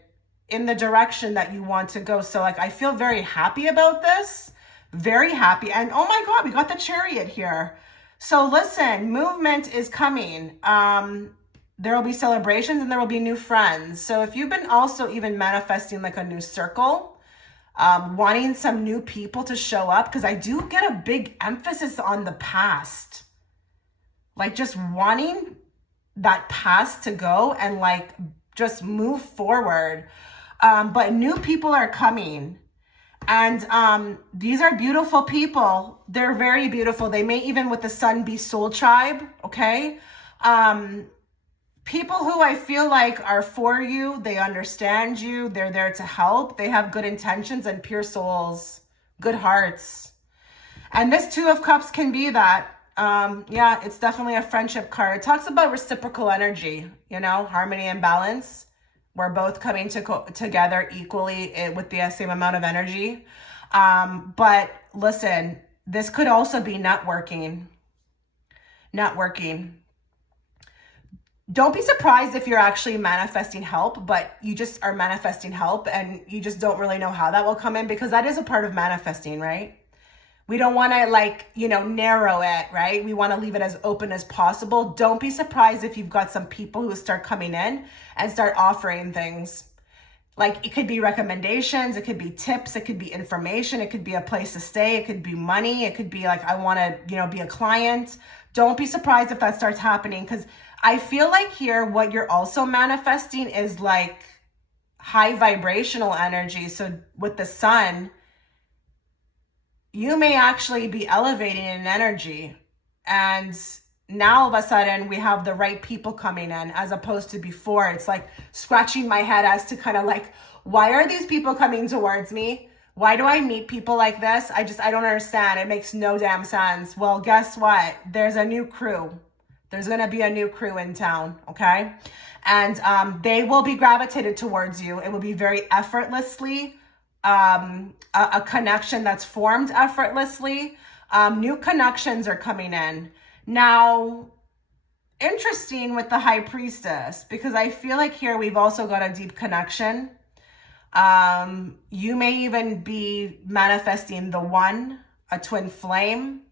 in the direction that you want to go. So like, I feel very happy about this, very happy. And oh my God, we got the Chariot here. So listen, movement is coming. There will be celebrations and there will be new friends. So if you've been also even manifesting like a new circle, wanting some new people to show up, because I do get a big emphasis on the past, like just wanting that past to go and like just move forward. But new people are coming, and these are beautiful people. They're very beautiful. They may even with the Sun be soul tribe. Okay. People who I feel like are for you, they understand you, they're there to help, they have good intentions and pure souls, good hearts. And this Two of Cups can be that. Yeah, it's definitely a friendship card. It talks about reciprocal energy, you know, harmony and balance. We're both coming together equally with the same amount of energy. But listen, this could also be networking. Don't be surprised if you're actually manifesting help, but you just are manifesting help and you just don't really know how that will come in, because that is a part of manifesting, right? We don't want to like, you know, narrow it, right? We want to leave it as open as possible. Don't be surprised if you've got some people who start coming in and start offering things. Like it could be recommendations, it could be tips, it could be information, it could be a place to stay, it could be money, it could be like, I want to, you know, be a client. Don't be surprised if that starts happening, because I feel like here what you're also manifesting is like high vibrational energy. So with the Sun, you may actually be elevating in energy. And now all of a sudden we have the right people coming in, as opposed to before. It's like scratching my head as to kind of like, why are these people coming towards me? Why do I meet people like this? I don't understand. It makes no damn sense. Well, guess what? There's a new crew. There's going to be a new crew in town, okay? And they will be gravitated towards you. It will be very effortlessly, a connection that's formed effortlessly. New connections are coming in. Now, interesting with the High Priestess, because I feel like here we've also got a deep connection. You may even be manifesting the One, a twin flame.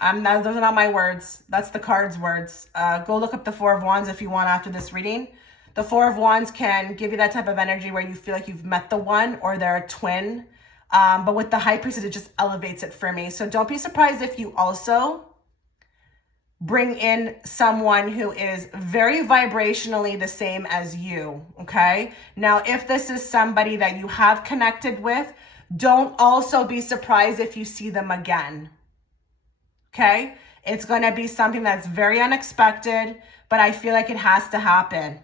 Those are not my words. That's the card's words. Go look up the Four of Wands if you want after this reading. The Four of Wands can give you that type of energy where you feel like you've met the one or they're a twin. But with the High Priestess, it just elevates it for me. So don't be surprised if you also bring in someone who is very vibrationally the same as you, okay? Now, if this is somebody that you have connected with, don't also be surprised if you see them again. Okay, it's going to be something that's very unexpected, but I feel like it has to happen.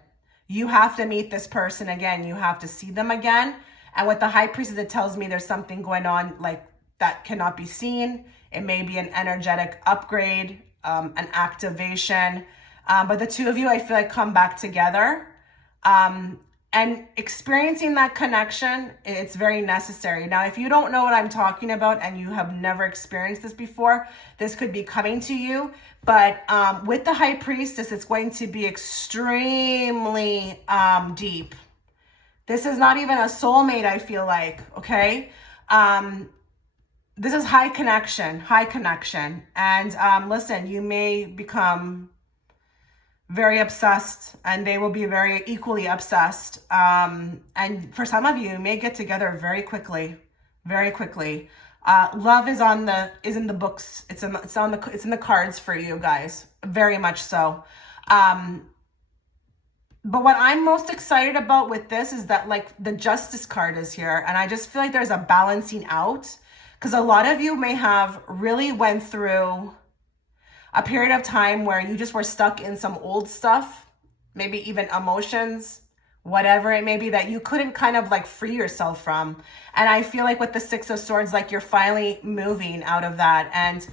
You have to meet this person again. You have to see them again. And with the High Priestess, it tells me there's something going on like that cannot be seen. It may be an energetic upgrade, an activation. But the two of you, I feel like, come back together. And experiencing that connection, it's very necessary. Now, if you don't know what I'm talking about and you have never experienced this before, this could be coming to you. But with the High Priestess, it's going to be extremely deep. This is not even a soulmate, I feel like, okay? This is high connection. And listen, you may become very obsessed, and they will be very equally obsessed. And for some of you may get together very quickly. Love is in the books. It's in the cards for you guys, very much so. But what I'm most excited about with this is that like the Justice card is here, and I just feel like there's a balancing out, Because a lot of you may have really went through a period of time where you just were stuck in some old stuff, maybe even emotions, whatever it may be, that you couldn't kind of like free yourself from. And I feel like with the Six of Swords, like you're finally moving out of that. And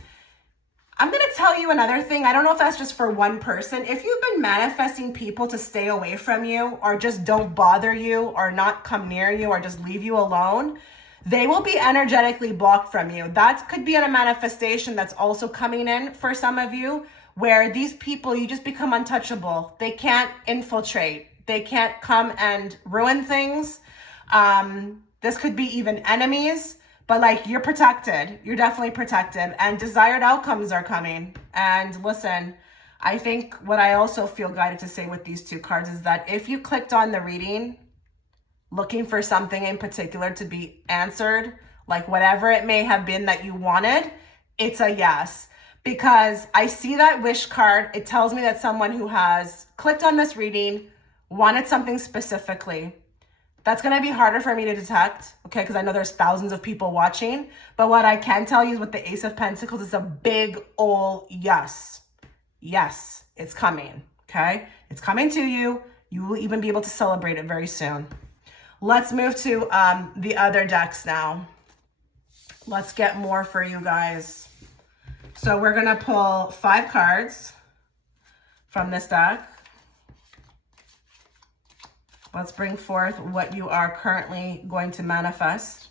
I'm going to tell you another thing. I don't know if that's just for one person. If you've been manifesting people to stay away from you, or just don't bother you, or not come near you, or just leave you alone, they will be energetically blocked from you. That could be a manifestation that's also coming in for some of you, where these people, you just become untouchable. They can't infiltrate. They can't come and ruin things. This could be even enemies. But like, you're protected. You're definitely protected, and desired outcomes are coming. And listen, I think what I also feel guided to say with these two cards is that if you clicked on the reading looking for something in particular to be answered, like whatever it may have been that you wanted, it's a yes. Because I see that wish card. It tells me that someone who has clicked on this reading wanted something specifically. That's going to be harder for me to detect, okay, because I know there's thousands of people watching. But what I can tell you is with the Ace of Pentacles, it's a big ol' yes. Yes, it's coming, okay? It's coming to you. You will even be able to celebrate it very soon. Let's move to the other decks now. Let's get more for you guys. So we're going to pull 5 cards from this deck. Let's bring forth what you are currently going to manifest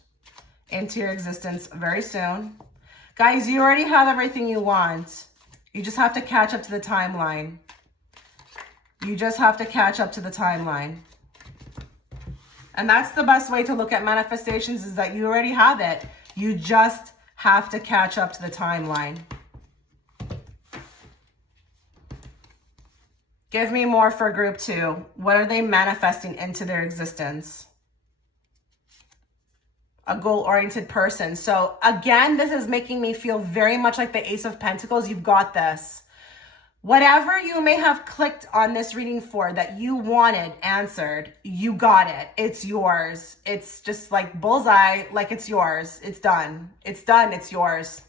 into your existence very soon. Guys, you already have everything you want. You just have to catch up to the timeline. You just have to catch up to the timeline. And that's the best way to look at manifestations, is that you already have it. You just have to catch up to the timeline. Give me more for group 2. What are they manifesting into their existence? A goal-oriented person. So again, this is making me feel very much like the Ace of Pentacles. You've got this. Whatever you may have clicked on this reading for that you wanted answered, you got it. It's yours. It's just like bullseye, like it's yours. It's done. It's done. It's yours.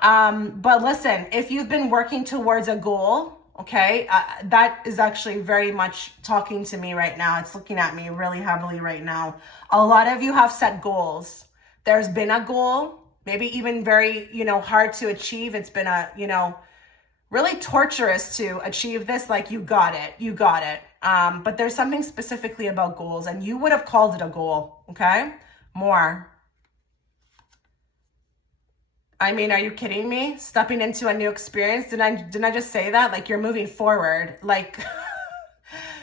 But listen, if you've been working towards a goal, okay, that is actually very much talking to me right now. It's looking at me really heavily right now. A lot of you have set goals. There's been a goal, maybe even very, hard to achieve. It's been a, really torturous to achieve this. Like, you got it. You got it. But there's something specifically about goals, and you would have called it a goal, okay? More. I mean, are you kidding me? Stepping into a new experience. Didn't I just say that? Like, you're moving forward. Like,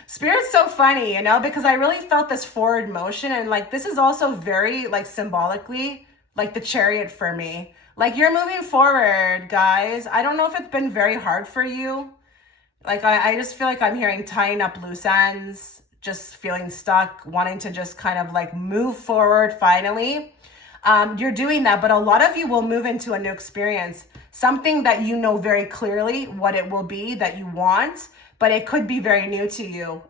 Spirit's so funny, because I really felt this forward motion. And like, this is also very like symbolically like the Chariot for me. Like, you're moving forward, guys. I don't know if it's been very hard for you. Like, I just feel like I'm hearing tying up loose ends, just feeling stuck, wanting to just kind of like move forward finally. You're doing that, but a lot of you will move into a new experience, something that you know very clearly what it will be that you want, but it could be very new to you.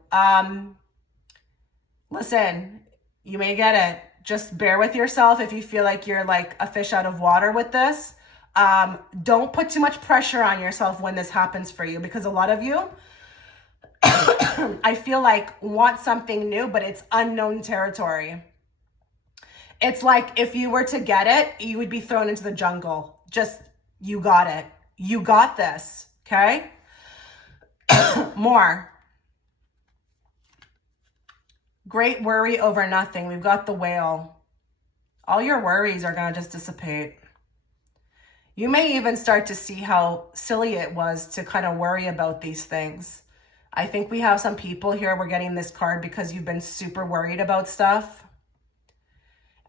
Listen, you may get it. Just bear with yourself if you feel like you're like a fish out of water with this. Don't put too much pressure on yourself when this happens for you, because a lot of you, I feel like, want something new, but it's unknown territory. It's like if you were to get it, you would be thrown into the jungle. Just, you got it. You got this, okay? More. Great worry over nothing. We've got the Whale. All your worries are going to just dissipate. You may even start to see how silly it was to kind of worry about these things. I think we have some people here, we're getting this card because you've been super worried about stuff.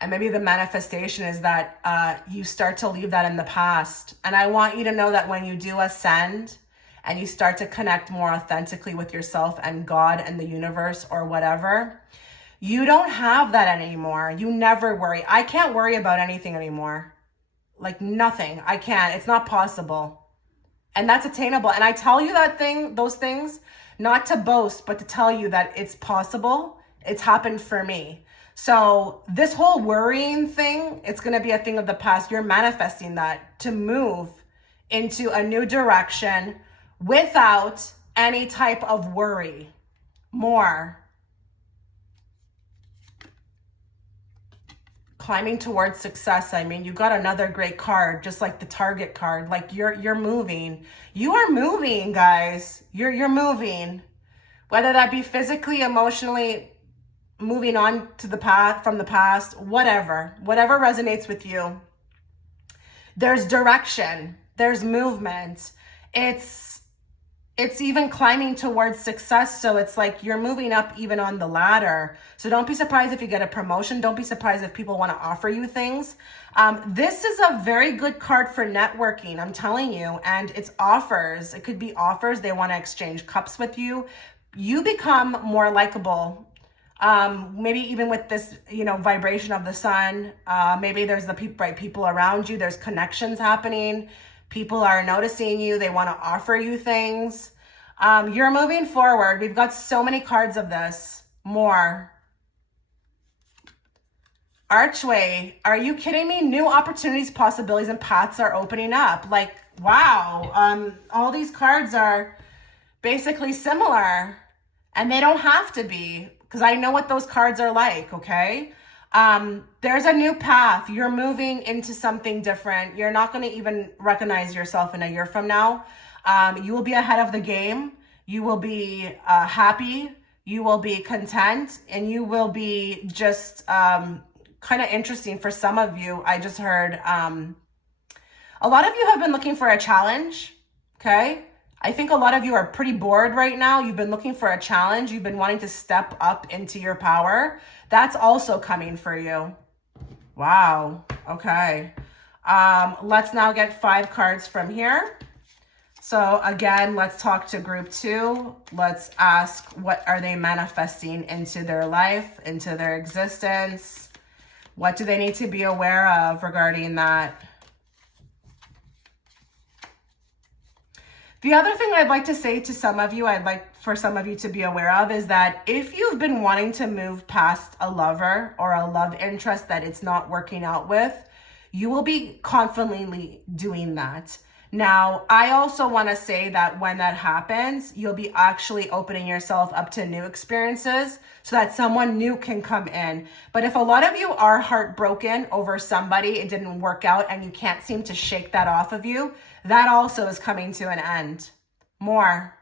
And maybe the manifestation is that you start to leave that in the past. And I want you to know that when you do ascend and you start to connect more authentically with yourself and God and the universe or whatever, you don't have that anymore. You never worry. I can't worry about anything anymore. Like, nothing. I can't. It's not possible. And that's attainable. And I tell you those things, not to boast, but to tell you that it's possible. It's happened for me. So this whole worrying thing, it's going to be a thing of the past. You're manifesting that to move into a new direction without any type of worry. More. Climbing towards success. I mean, you got another great card, just like the Target card. Like you're moving. You are moving, guys. You're moving. Whether that be physically, emotionally, moving on to the path, from the past, whatever resonates with you. There's direction, there's movement. It's even climbing towards success. So it's like you're moving up even on the ladder. So don't be surprised if you get a promotion. Don't be surprised if people want to offer you things. This is a very good card for networking, I'm telling you. And it's offers. It could be offers. They want to exchange cups with you. You become more likable. Maybe even with this, vibration of the sun, maybe there's the right people around you. There's connections happening. People are noticing you. They want to offer you things. You're moving forward. We've got so many cards of this. More. Archway. Are you kidding me? New opportunities, possibilities, and paths are opening up. Like, wow. All these cards are basically similar. And they don't have to be, because I know what those cards are like, okay? There's a new path. You're moving into something different. You're not going to even recognize yourself in a year from now. You will be ahead of the game. You will be happy. You will be content. And you will be just kind of interesting for some of you. I just heard a lot of you have been looking for a challenge, okay? I think a lot of you are pretty bored right now. You've been looking for a challenge. You've been wanting to step up into your power. That's also coming for you. Wow. Okay. Let's now get 5 cards from here. So again, let's talk to group 2. Let's ask, what are they manifesting into their life, into their existence? What do they need to be aware of regarding that? The other thing I'd like to say to some of you, I'd like for some of you to be aware of, is that if you've been wanting to move past a lover or a love interest that it's not working out with, you will be confidently doing that. Now, I also want to say that when that happens, you'll be actually opening yourself up to new experiences so that someone new can come in. But if a lot of you are heartbroken over somebody, it didn't work out, and you can't seem to shake that off of you, that also is coming to an end. More.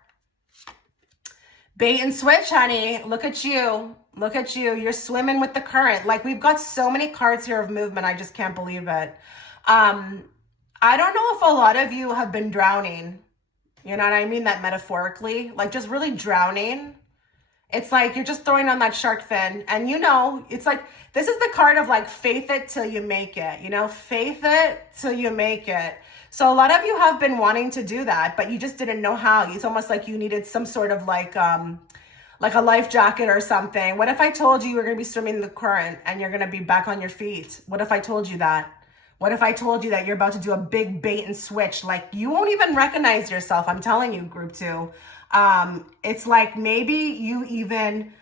Bait and switch, honey. Look at you. Look at you. You're swimming with the current. Like, we've got so many cards here of movement. I just can't believe it. I don't know if a lot of you have been drowning. You know what I mean? That metaphorically, like just really drowning. It's like you're just throwing on that shark fin, and it's like, this is the card of like, faith it till you make it, faith it till you make it. So a lot of you have been wanting to do that, but you just didn't know how. It's almost like you needed some sort of like a life jacket or something. What if I told you were going to be swimming in the current and you're going to be back on your feet? What if I told you that? What if I told you that you're about to do a big bait and switch? Like, you won't even recognize yourself. I'm telling you, group 2. It's like maybe you even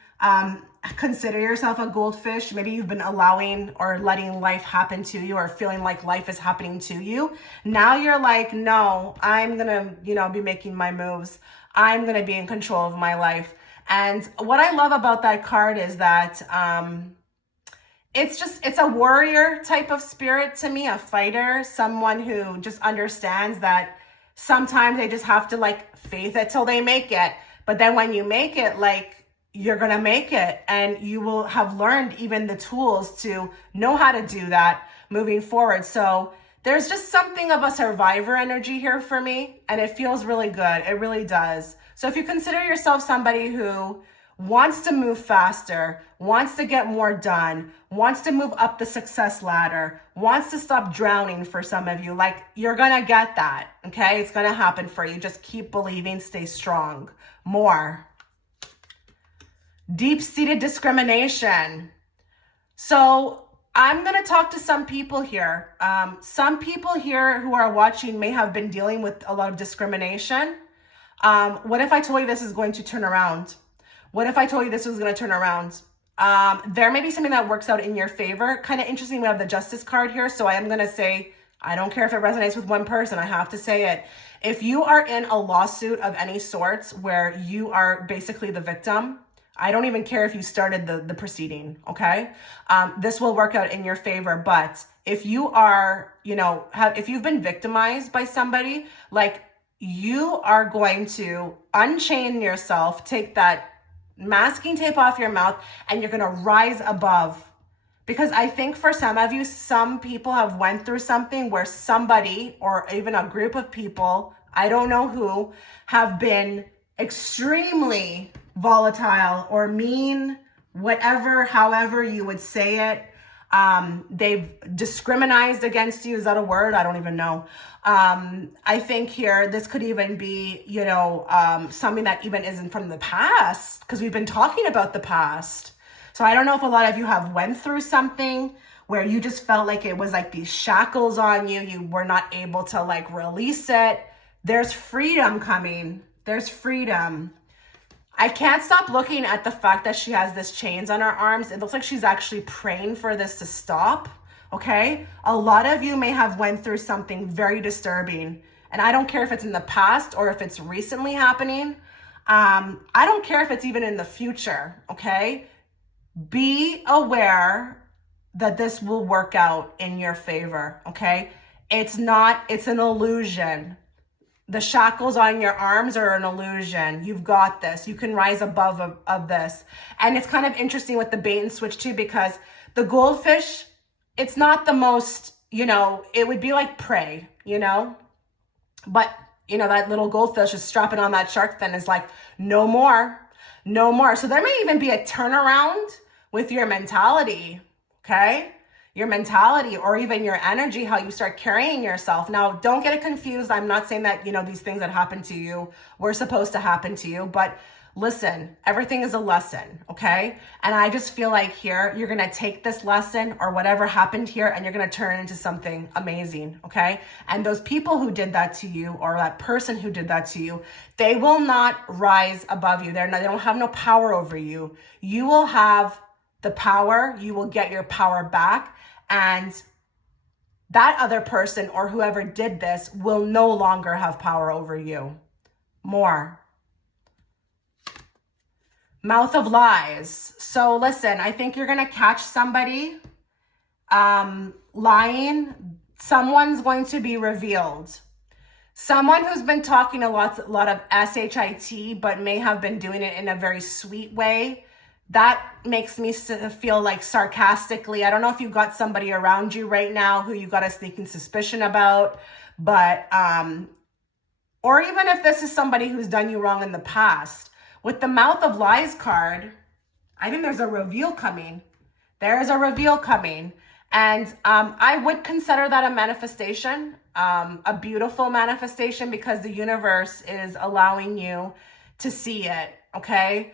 consider yourself a goldfish. Maybe you've been allowing or letting life happen to you, or feeling like life is happening to you. Now you're like, no, I'm going to, be making my moves. I'm going to be in control of my life. And what I love about that card is that, it's a warrior type of spirit to me, a fighter, someone who just understands that sometimes they just have to like faith it till they make it. But then when you make it, like, you're going to make it, and you will have learned even the tools to know how to do that moving forward. So there's just something of a survivor energy here for me, and it feels really good. It really does. So if you consider yourself somebody who wants to move faster, wants to get more done, wants to move up the success ladder, wants to stop drowning, for some of you, like, you're going to get that, okay? It's going to happen for you. Just keep believing, stay strong. More. Deep-seated discrimination. So I'm going to talk to some people here. Some people here who are watching may have been dealing with a lot of discrimination. What if I told you this is going to turn around? What if I told you this was going to turn around? There may be something that works out in your favor. Kind of interesting, we have the Justice card here. So I am going to say, I don't care if it resonates with one person. I have to say it. If you are in a lawsuit of any sorts where you are basically the victim, I don't even care if you started the proceeding, okay? This will work out in your favor. But if you are, if you've been victimized by somebody, like, you are going to unchain yourself, take that masking tape off your mouth, and you're going to rise above. Because I think for some of you, some people have went through something where somebody, or even a group of people, I don't know who, have been extremely volatile or mean, whatever, however you would say it. They've discriminated against you. Is that a word? I don't even know. I think here, this could even be, something that even isn't from the past, because we've been talking about the past. So I don't know if a lot of you have went through something where you just felt like it was like these shackles on you. You were not able to like release it. There's freedom coming. There's freedom. I can't stop looking at the fact that she has this chains on her arms. It looks like she's actually praying for this to stop, okay? A lot of you may have went through something very disturbing. And I don't care if it's in the past or if it's recently happening. I don't care if it's even in the future, okay? Be aware that this will work out in your favor, okay? It's an illusion. The shackles on your arms are an illusion. You've got this. You can rise above of this. And it's kind of interesting with the bait and switch too, because the goldfish, it's not the most, it would be like prey, but that little goldfish is strapping on that shark fin is like, no more, no more. So there may even be a turnaround with your mentality, okay? Your mentality, or even your energy, how you start carrying yourself. Now, don't get it confused. I'm not saying that, these things that happen to you were supposed to happen to you, but listen, everything is a lesson, okay? And I just feel like here, you're gonna take this lesson or whatever happened here, and you're gonna turn it into something amazing, okay? And those people who did that to you, or that person who did that to you, they will not rise above you. They don't have no power over you. You will have the power. You will get your power back. And that other person or whoever did this will no longer have power over you. More. Mouth of lies. So listen, I think you're going to catch somebody lying. Someone's going to be revealed. Someone who's been talking a lot of shit, but may have been doing it in a very sweet way. That makes me feel like sarcastically. I don't know if you've got somebody around you right now who you got a sneaking suspicion about, but, or even if this is somebody who's done you wrong in the past. With the Mouth of Lies card, I think there's a reveal coming. There is a reveal coming. And I would consider that a manifestation, a beautiful manifestation, because the universe is allowing you to see it, okay?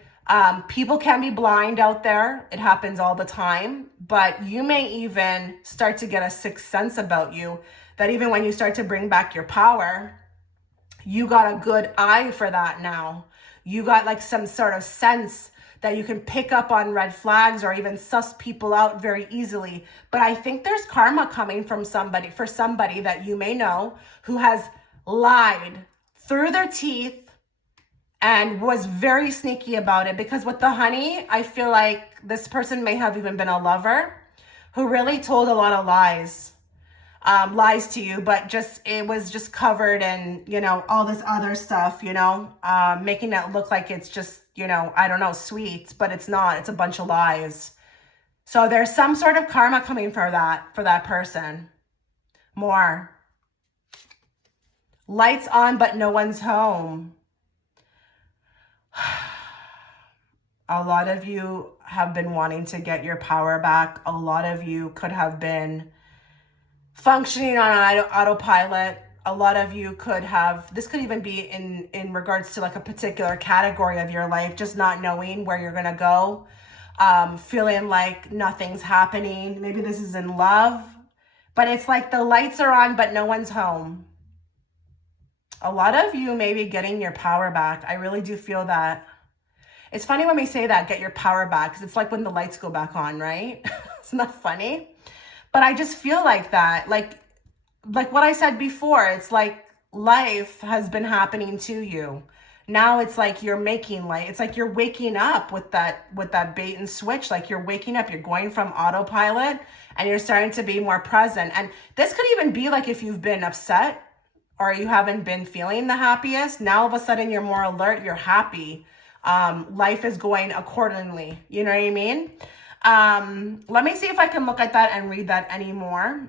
People can be blind out there. It happens all the time, but you may even start to get a sixth sense about you, that even when you start to bring back your power, you got a good eye for that now. You got like some sort of sense that you can pick up on red flags or even suss people out very easily. But I think there's karma coming from somebody, for somebody that you may know, who has lied through their teeth and was very sneaky about it. Because with the honey, I feel like this person may have even been a lover who really told a lot of lies to you, but it was just covered in, all this other stuff, making it look like it's just, I don't know, sweet, but it's not. It's a bunch of lies. So there's some sort of karma coming for that person. More. Lights on, but no one's home. A lot of you have been wanting to get your power back. A lot of you could have been functioning on an autopilot. A lot of you could have, this could even be in regards to like a particular category of your life, just not knowing where you're going to go, feeling like nothing's happening. Maybe this is in love, but it's like the lights are on, but no one's home. A lot of you may be getting your power back. I really do feel that. It's funny when we say that, get your power back, because it's like when the lights go back on, right? Isn't that funny? But I just feel like that, like what I said before, it's like life has been happening to you. Now it's like you're making light. It's like you're waking up with that bait and switch. Like you're waking up, you're going from autopilot and you're starting to be more present. And this could even be like if you've been upset or you haven't been feeling the happiest. Now all of a sudden you're more alert, you're happy. Life is going accordingly. You know what I mean? Let me see if I can look at that and read that anymore,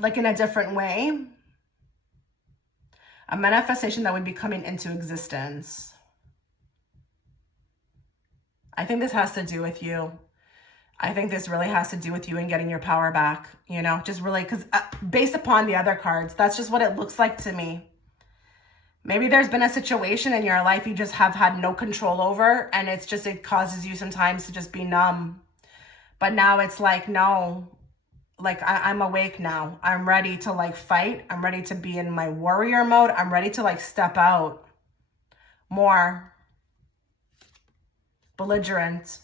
like in a different way. A manifestation that would be coming into existence. I think this has to do with you. I think this really has to do with you and getting your power back, you know, just really, because based upon the other cards, that's just what it looks like to me. Maybe there's been a situation in your life you just have had no control over, and it's just, it causes you sometimes to just be numb. But now it's like, no, like I'm awake now. I'm ready to like fight. I'm ready to be in my warrior mode. I'm ready to like step out more. Belligerent.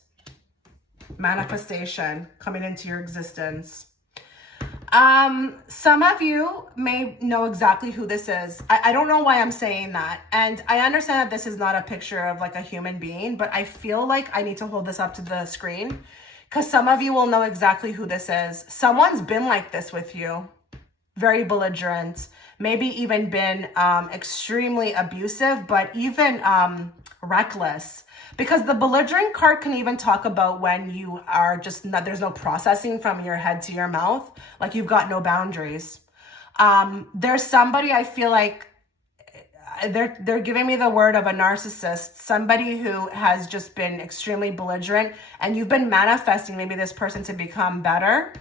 Manifestation coming into your existence. Some of you may know exactly who this is. I don't know why I'm saying that. And I understand that this is not a picture of like a human being, but I feel like I need to hold this up to the screen because some of you will know exactly who this is. Someone's been like this with you. Very belligerent. Maybe even been extremely abusive, but even reckless. Because the belligerent card can even talk about when you are just not, there's no processing from your head to your mouth. Like you've got no boundaries. There's somebody I feel like they're giving me the word of a narcissist, somebody who has just been extremely belligerent, and you've been manifesting maybe this person to become better,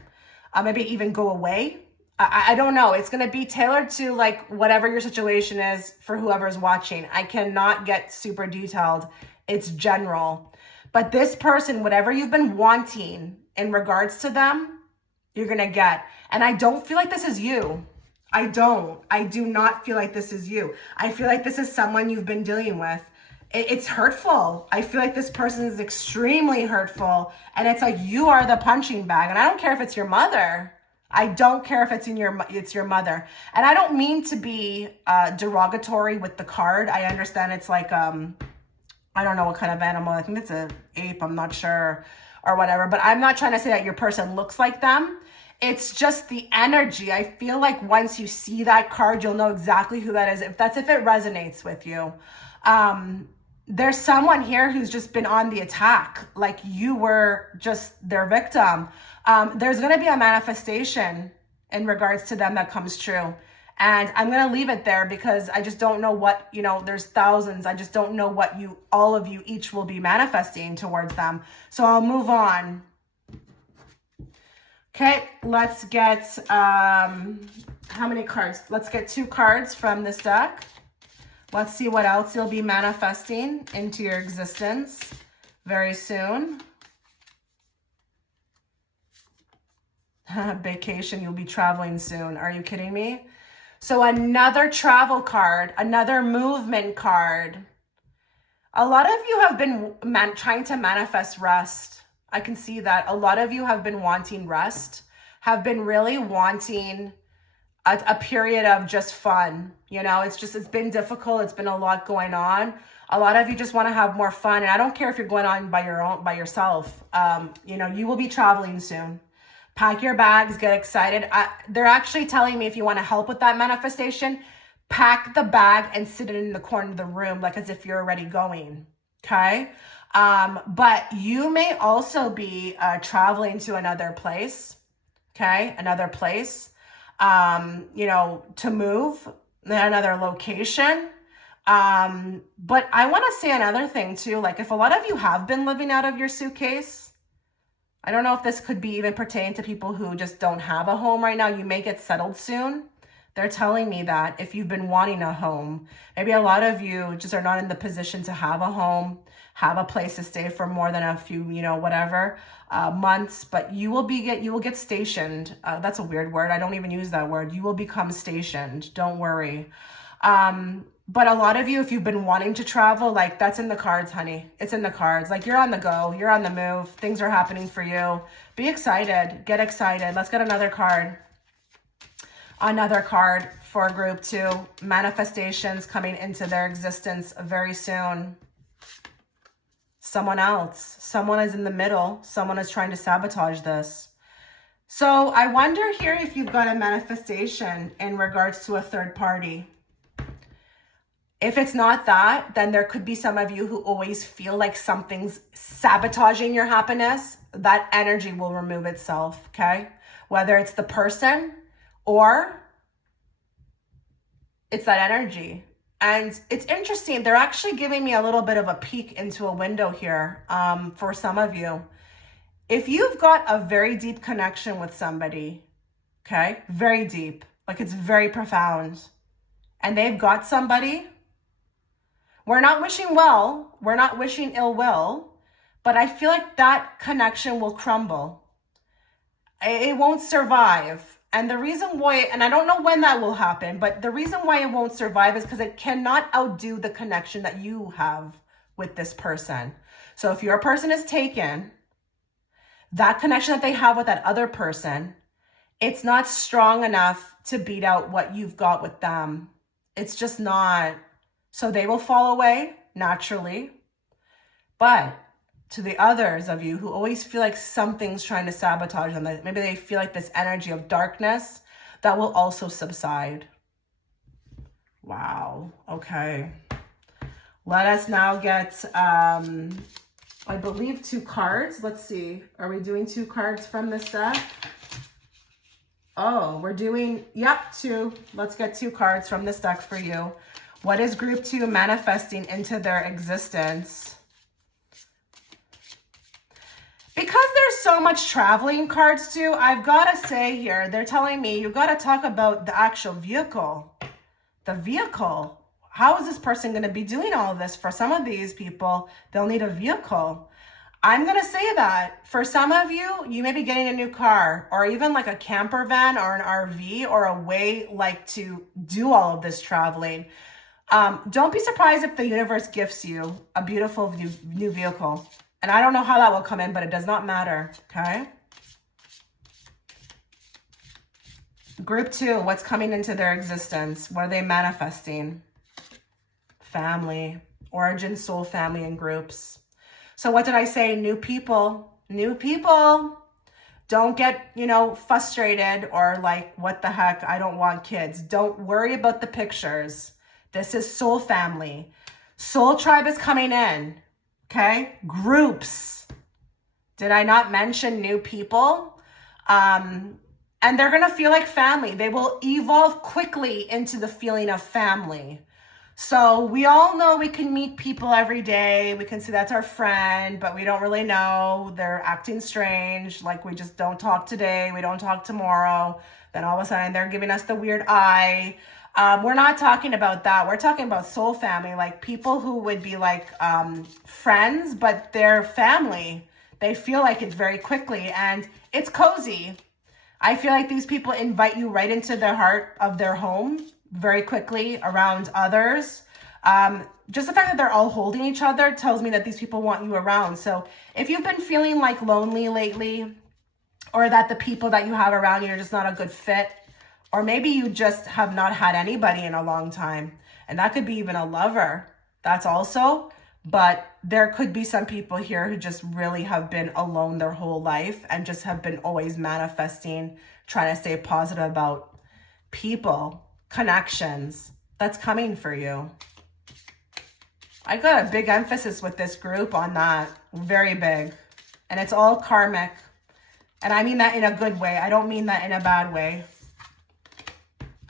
maybe even go away. I don't know. It's going to be tailored to like whatever your situation is for whoever's watching. I cannot get super detailed. It's general. But this person, whatever you've been wanting in regards to them, you're going to get. And I don't feel like this is you. I do not feel like this is you. I feel like this is someone you've been dealing with. It's hurtful. I feel like this person is extremely hurtful. And it's like you are the punching bag. And I don't care if it's your mother. I don't care if it's your mother. And I don't mean to be derogatory with the card. I understand it's like, I don't know what kind of animal. I think it's an ape. I'm not sure or whatever. But I'm not trying to say that your person looks like them. It's just the energy. I feel like once you see that card, you'll know exactly who that is. If it resonates with you. There's someone here who's just been on the attack. Like you were just their victim. There's going to be a manifestation in regards to them that comes true. And I'm going to leave it there because I just don't know what, you know, there's thousands. I just don't know what all of you each will be manifesting towards them. So I'll move on. Okay, let's get, how many cards? Let's get 2 cards from this deck. Let's see what else you'll be manifesting into your existence very soon. Vacation, you'll be traveling soon. Are you kidding me? So another travel card, another movement card. A lot of you have been trying to manifest rest. I can see that. A lot of you have been wanting rest, have been really wanting a period of just fun. You know, it's been difficult. It's been a lot going on. A lot of you just want to have more fun. And I don't care if you're going on by yourself. You know, you will be traveling soon. Pack your bags, get excited. They're actually telling me if you want to help with that manifestation, pack the bag and sit it in the corner of the room, like as if you're already going. Okay. But you may also be traveling to another place. Okay. Another place, you know, to move, another location. But I want to say another thing too. Like if a lot of you have been living out of your suitcase, I don't know if this could be even pertaining to people who just don't have a home right now. You may get settled soon. They're telling me that if you've been wanting a home, maybe a lot of you just are not in the position to have a home, have a place to stay for more than a few, you know, whatever, months, but you will get stationed. That's a weird word. I don't even use that word. You will become stationed. Don't worry. But a lot of you, if you've been wanting to travel, like that's in the cards, honey. It's in the cards. Like you're on the go. You're on the move. Things are happening for you. Be excited. Get excited. Let's get another card. Another card for group 2. Manifestations coming into their existence very soon. Someone else. Someone is in the middle. Someone is trying to sabotage this. So I wonder here if you've got a manifestation in regards to a third party. If it's not that, then there could be some of you who always feel like something's sabotaging your happiness. That energy will remove itself, okay? Whether it's the person or it's that energy. And it's interesting. They're actually giving me a little bit of a peek into a window here for some of you. If you've got a very deep connection with somebody, okay, very deep, like it's very profound, and they've got somebody, we're not wishing well, we're not wishing ill will, but I feel like that connection will crumble. It won't survive. And the reason why, and I don't know when that will happen, but the reason why it won't survive is because it cannot outdo the connection that you have with this person. So if your person is taken, that connection that they have with that other person, it's not strong enough to beat out what you've got with them. It's just not. So they will fall away naturally. But to the others of you who always feel like something's trying to sabotage them, that maybe they feel like this energy of darkness, that will also subside. Wow. Okay. Let us now get, I believe 2 cards. Let's see. Are we doing 2 cards from this deck? Oh, we're doing, yep, 2. Let's get 2 cards from this deck for you. What is group 2 manifesting into their existence? Because there's so much traveling cards too, I've got to say here, they're telling me you've got to talk about the actual vehicle. The vehicle. How is this person going to be doing all of this? For some of these people, they'll need a vehicle. I'm going to say that for some of you, you may be getting a new car or even like a camper van or an RV or a way like to do all of this traveling. Don't be surprised if the universe gifts you a beautiful new vehicle. And I don't know how that will come in, but it does not matter, okay? Group 2, what's coming into their existence? What are they manifesting? Family, origin, soul, family, and groups. So what did I say? New people. New people. Don't get, frustrated or like, what the heck? I don't want kids. Don't worry about the pictures. This is soul family. Soul tribe is coming in. Okay, groups. Did I not mention new people? And they're going to feel like family. They will evolve quickly into the feeling of family. So we all know we can meet people every day. We can say that's our friend, but we don't really know. They're acting strange. Like we just don't talk today. We don't talk tomorrow. Then all of a sudden they're giving us the weird eye. We're not talking about that. We're talking about soul family, like people who would be like friends, but they're family. They feel like it very quickly and it's cozy. I feel like these people invite you right into the heart of their home very quickly around others. Just the fact that they're all holding each other tells me that these people want you around. So if you've been feeling like lonely lately or that the people that you have around you are just not a good fit, or maybe you just have not had anybody in a long time. And that could be even a lover. That's also, but there could be some people here who just really have been alone their whole life and just have been always manifesting, trying to stay positive about people, connections. That's coming for you. I got a big emphasis with this group on that. Very big. And it's all karmic. And I mean that in a good way. I don't mean that in a bad way.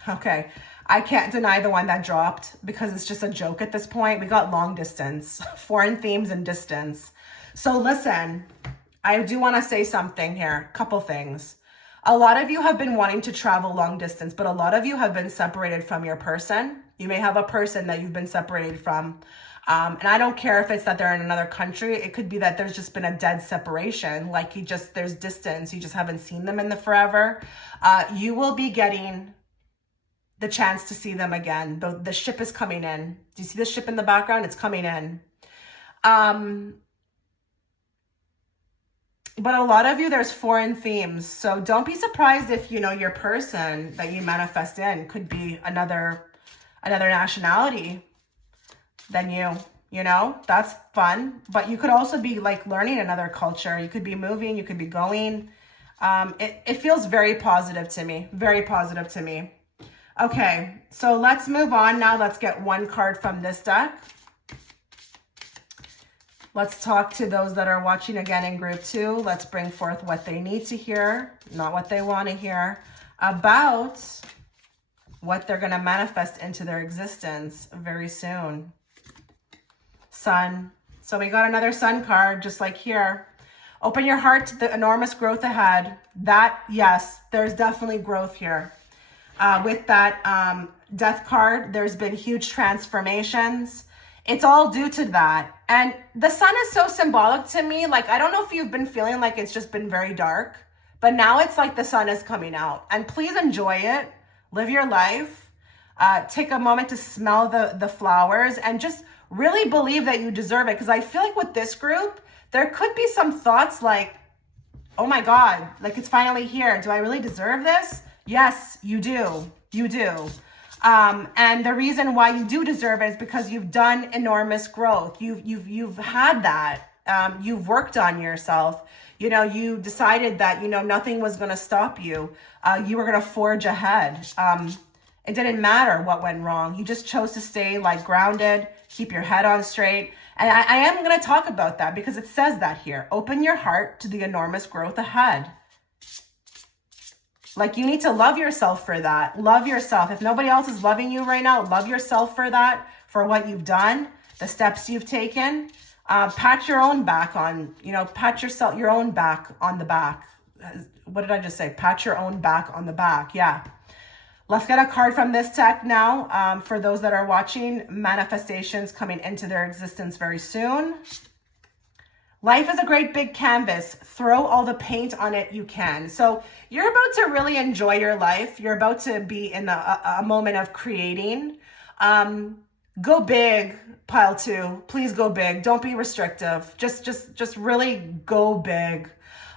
Okay, I can't deny the one that dropped because it's just a joke at this point. We got long distance, foreign themes and distance. So listen, I do want to say something here, a couple things. A lot of you have been wanting to travel long distance, but a lot of you have been separated from your person. You may have a person that you've been separated from. And I don't care if it's that they're in another country. It could be that there's just been a dead separation. Like there's distance. You just haven't seen them in the forever. You will be getting the chance to see them again. The ship is coming in. Do you see the ship in the background? It's coming in. But a lot of you, there's foreign themes. So don't be surprised if, you know, your person that you manifest in could be another nationality than you know, that's fun. But you could also be like learning another culture. You could be moving, you could be going. It feels very positive to me, very positive to me. Okay, so let's move on now. Let's get one card from this deck. Let's talk to those that are watching again in group 2. Let's bring forth what they need to hear, not what they want to hear, about what they're going to manifest into their existence very soon. Sun. So we got another sun card, just like here. Open your heart to the enormous growth ahead. That, yes, there's definitely growth here. With that death card, there's been huge transformations. It's all due to that. And the sun is so symbolic to me. Like, I don't know if you've been feeling like it's just been very dark, but now it's like the sun is coming out. And please enjoy it. Live your life. Take a moment to smell the flowers and just really believe that you deserve it. Because I feel like with this group, there could be some thoughts like, oh my God, like it's finally here. Do I really deserve this? Yes, you do. You do. And the reason why you do deserve it is because you've done enormous growth. You've had that. You've worked on yourself. You know, you decided that, you know, nothing was going to stop you. You were going to forge ahead. It didn't matter what went wrong. You just chose to stay like grounded, keep your head on straight. And I am going to talk about that because it says that here. Open your heart to the enormous growth ahead. Like, you need to love yourself for that. Love yourself. If nobody else is loving you right now, love yourself for that, for what you've done, the steps you've taken. Pat your own back on, you know, pat yourself, your own back on the back. What did I just say? Pat your own back on the back. Yeah. Let's get a card from this deck now. For those that are watching, manifestations coming into their existence very soon. Life is a great big canvas. Throw all the paint on it you can. So you're about to really enjoy your life. You're about to be in a moment of creating. Go big, pile 2. Please go big. Don't be restrictive. Just really go big.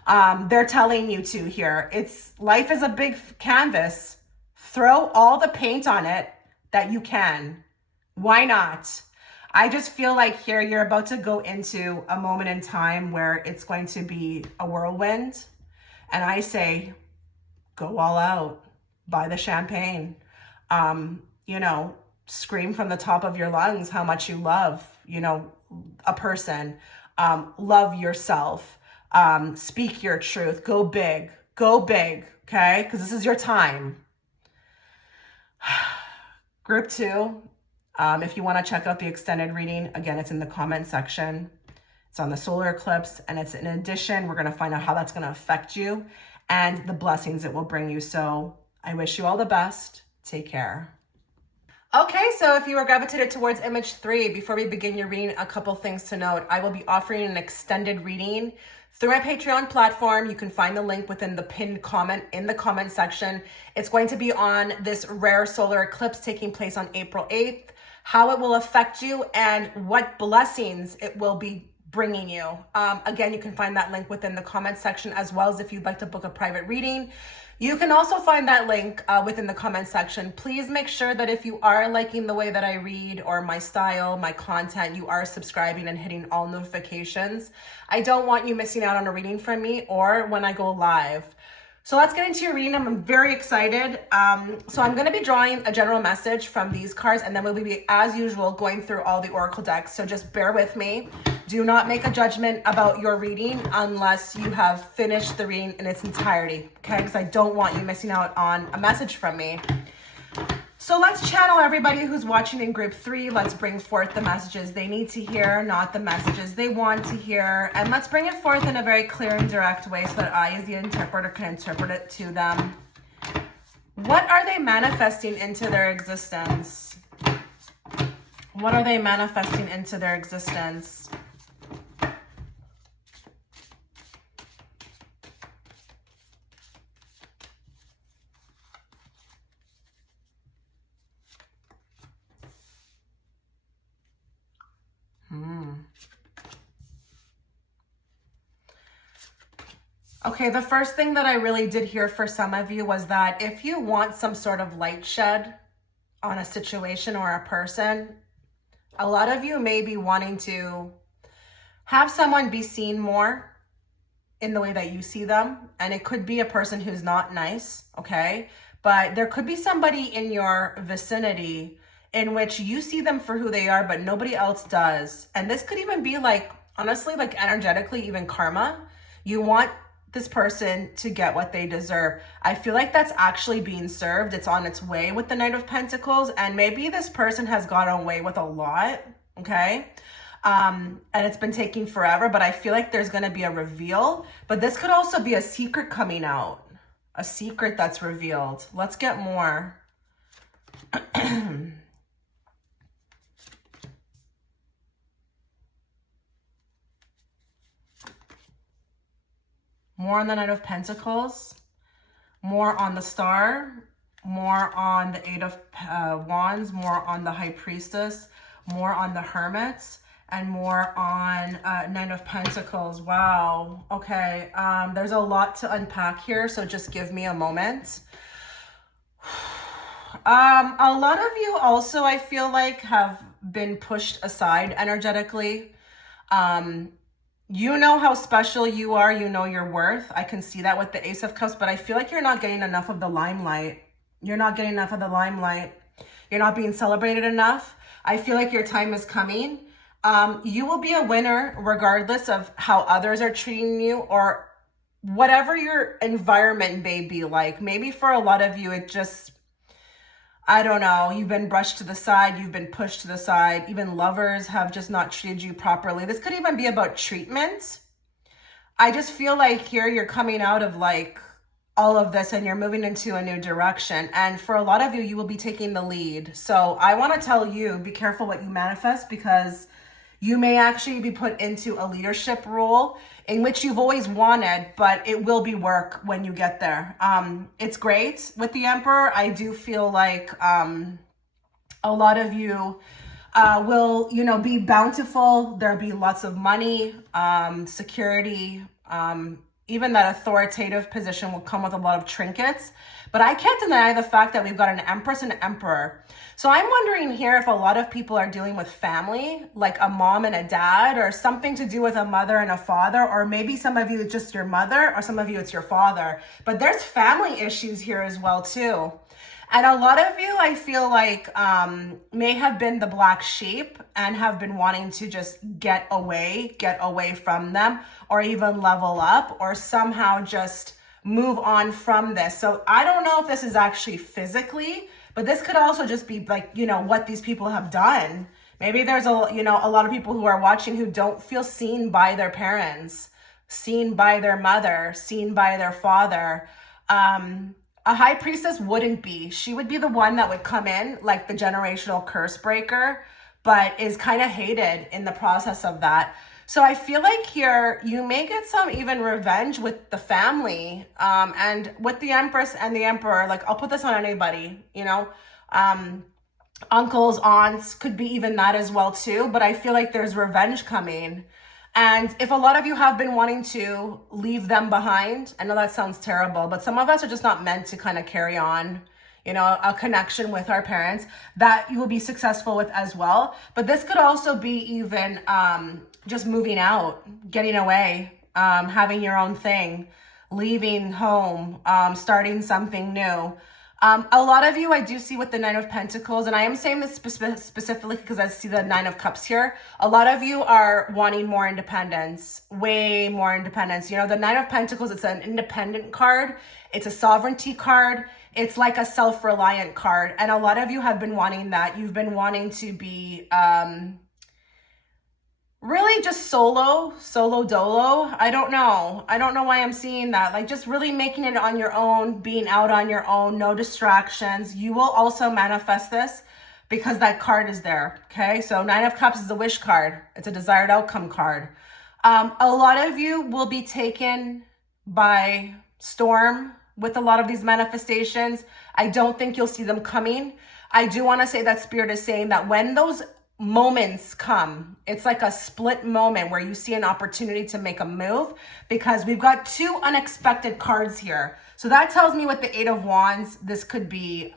They're telling you to here. Life is a big canvas. Throw all the paint on it that you can. Why not? I just feel like here you're about to go into a moment in time where it's going to be a whirlwind. And I say, go all out. Buy the champagne. You know, scream from the top of your lungs how much you love, you know, a person. Love yourself. Speak your truth. Go big. Go big, okay? Because this is your time. Group 2. If you want to check out the extended reading, again, it's in the comment section. It's on the solar eclipse, and it's in addition. We're going to find out how that's going to affect you and the blessings it will bring you. So I wish you all the best. Take care. Okay, so if you are gravitated towards image 3, before we begin your reading, a couple things to note. I will be offering an extended reading through my Patreon platform. You can find the link within the pinned comment in the comment section. It's going to be on this rare solar eclipse taking place on April 8th, how it will affect you, and what blessings it will be bringing you. Again, you can find that link within the comment section, as well as if you'd like to book a private reading. You can also find that link within the comment section. Please make sure that if you are liking the way that I read or my style, my content, you are subscribing and hitting all notifications. I don't want you missing out on a reading from me or when I go live. So let's get into your reading. I'm very excited. So I'm going to be drawing a general message from these cards, and then we'll be, as usual, going through all the oracle decks. So just bear with me. Do not make a judgment about your reading unless you have finished the reading in its entirety, okay? Because I don't want you missing out on a message from me. So let's channel everybody who's watching in group 3. Let's bring forth the messages they need to hear, not the messages they want to hear. And let's bring it forth in a very clear and direct way so that I, as the interpreter, can interpret it to them. What are they manifesting into their existence? What are they manifesting into their existence? Okay, the first thing that I really did hear for some of you was that if you want some sort of light shed on a situation or a person, a lot of you may be wanting to have someone be seen more in the way that you see them. And it could be a person who's not nice, okay? But there could be somebody in your vicinity in which you see them for who they are, but nobody else does. And this could even be like, honestly, like energetically, even karma. You want this person to get what they deserve. I feel like that's actually being served. It's on its way with the Knight of Pentacles. And maybe this person has gotten away with a lot, okay? And it's been taking forever, but I feel like there's going to be a reveal. But this could also be a secret coming out, a secret that's revealed. Let's get more. More on the Knight of Pentacles, more on the Star, more on the Eight of Wands, more on the High Priestess, more on the Hermit, and more on Knight of Pentacles. Wow. Okay. There's a lot to unpack here, so just give me a moment. A lot of you also, I feel like, have been pushed aside energetically. You know how special you are. You know your worth. I can see that with the Ace of Cups, but I feel like you're not getting enough of the limelight. You're not getting enough of the limelight. You're not being celebrated enough. I feel like your time is coming. You will be a winner regardless of how others are treating you or whatever your environment may be like. Maybe for a lot of you, it just, I don't know, you've been brushed to the side, you've been pushed to the side, even lovers have just not treated you properly. This could even be about treatment. I just feel like here you're coming out of like all of this and you're moving into a new direction. And for a lot of you, you will be taking the lead. So I want to tell you, be careful what you manifest, because you may actually be put into a leadership role in which you've always wanted, but it will be work when you get there. It's great with the Emperor. I do feel like a lot of you will, you know, be bountiful. There'll be lots of money, security, even that authoritative position will come with a lot of trinkets. But I can't deny the fact that we've got an Empress and an Emperor. So I'm wondering here if a lot of people are dealing with family, like a mom and a dad, or something to do with a mother and a father, or maybe some of you it's just your mother, or some of you it's your father. But there's family issues here as well too. And a lot of you, I feel like, may have been the black sheep and have been wanting to just get away from them, or even level up, or somehow just move on from this. So I don't know if this is actually physically, but this could also just be like, you know, what these people have done. Maybe there's a lot of people who are watching who don't feel seen by their parents, seen by their mother, seen by their father. A High Priestess wouldn't be. She would be the one that would come in like the generational curse breaker, but is kind of hated in the process of that. So I feel like here you may get some even revenge with the family, and with the Empress and the Emperor. Like, I'll put this on anybody, you know, uncles, aunts, could be even that as well too. But I feel like there's revenge coming. And if a lot of you have been wanting to leave them behind, I know that sounds terrible, but some of us are just not meant to kind of carry on, you know, a connection with our parents, that you will be successful with as well. But this could also be even just moving out, getting away, having your own thing, leaving home, starting something new. A lot of you I do see with the Nine of Pentacles, and I am saying this specifically because I see the Nine of Cups here. A lot of you are wanting more independence, way more independence. You know, the Nine of Pentacles, it's an independent card. It's a sovereignty card. It's like a self-reliant card. And a lot of you have been wanting that. You've been wanting to be really just solo dolo. I don't know why I'm seeing that. Like, just really making it on your own, being out on your own, no distractions. You will also manifest this because that card is there, okay? So Nine of Cups is a wish card. It's a desired outcome card. A lot of you will be taken by storm with a lot of these manifestations. I don't think you'll see them coming. I do want to say that Spirit is saying that when those moments come. It's like a split moment where you see an opportunity to make a move, because we've got two unexpected cards here. So that tells me with the Eight of Wands, this could be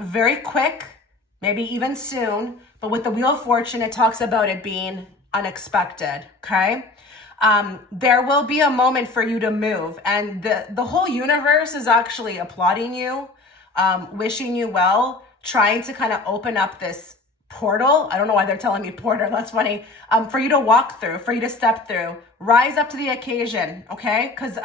very quick, maybe even soon. But with the Wheel of Fortune, it talks about it being unexpected, okay? There will be a moment for you to move, and the whole universe is actually applauding you, wishing you well, trying to kind of open up this portal. I don't know why they're telling me portal. That's funny. For you to walk through, for you to step through, rise up to the occasion. Okay. Cause,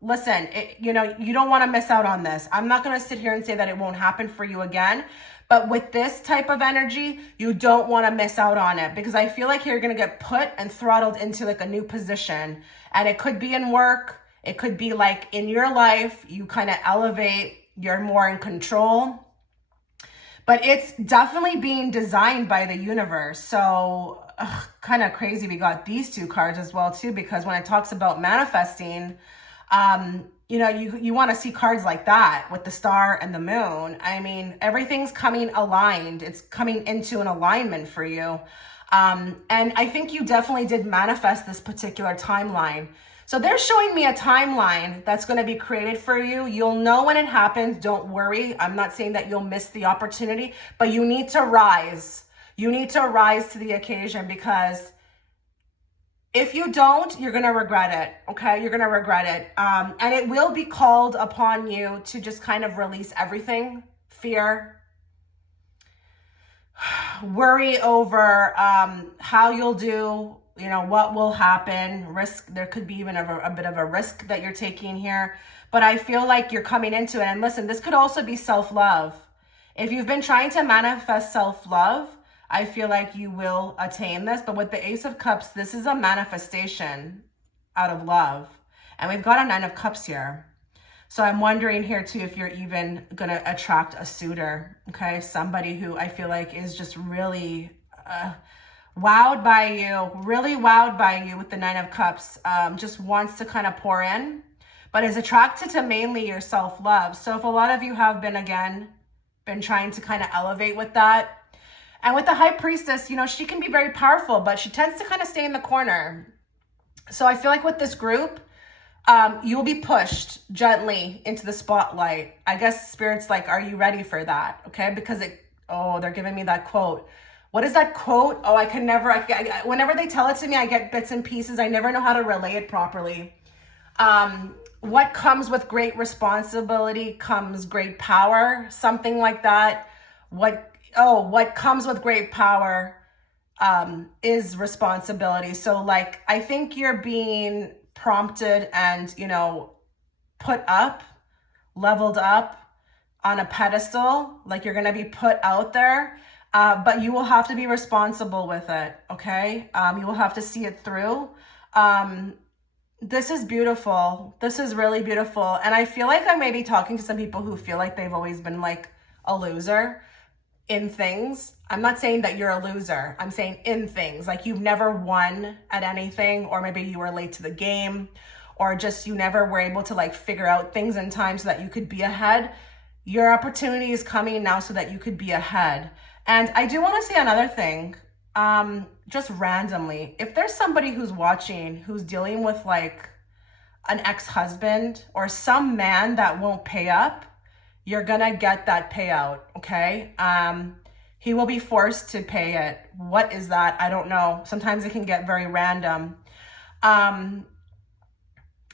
listen, you don't want to miss out on this. I'm not going to sit here and say that it won't happen for you again, but with this type of energy, you don't want to miss out on it, because I feel like you're going to get put and throttled into like a new position, and it could be in work. It could be like in your life, you kind of elevate, you're more in control. But it's definitely being designed by the universe. So kind of crazy. We got these two cards as well too, because when it talks about manifesting, you want to see cards like that with the star and the moon. I mean, everything's coming aligned. It's coming into an alignment for you. And I think you definitely did manifest this particular timeline. So they're showing me a timeline that's going to be created for you. You'll know when it happens. Don't worry. I'm not saying that you'll miss the opportunity, but you need to rise. You need to rise to the occasion, because if you don't, you're going to regret it. Okay. You're going to regret it. And it will be called upon you to just kind of release everything, fear, worry over how you'll do, what will happen, risk. There could be even a bit of a risk that you're taking here, but I feel like you're coming into it. And listen, this could also be self-love. If you've been trying to manifest self-love, I feel like you will attain this. But with the Ace of Cups, this is a manifestation out of love. And we've got a Nine of Cups here. So I'm wondering here too, if you're even going to attract a suitor, okay? Somebody who I feel like is just really wowed by you, really wowed by you with the Nine of Cups, just wants to kind of pour in, but is attracted to mainly your self-love. So if a lot of you have been trying to kind of elevate with that, and with the High Priestess, she can be very powerful, but she tends to kind of stay in the corner. So I feel like with this group, you will be pushed gently into the spotlight. I guess Spirit's like, are you ready for that? Okay, because they're giving me that quote. What is that quote? Oh, I can never, whenever they tell it to me, I get bits and pieces. I never know how to relay it properly. What comes with great responsibility comes great power, something like that. What comes with great power is responsibility. So like, I think you're being prompted and, put up, leveled up on a pedestal, like you're going to be put out there. But you will have to be responsible with it, okay? You will have to see it through. This is beautiful. This is really beautiful. And I feel like I may be talking to some people who feel like they've always been like a loser in things. I'm not saying that you're a loser. I'm saying in things. Like you've never won at anything, or maybe you were late to the game, or just you never were able to like figure out things in time so that you could be ahead. Your opportunity is coming now so that you could be ahead. And I do want to say another thing, just randomly, if there's somebody who's watching, who's dealing with like an ex-husband or some man that won't pay up, you're going to get that payout. Okay. He will be forced to pay it. What is that? I don't know. Sometimes it can get very random.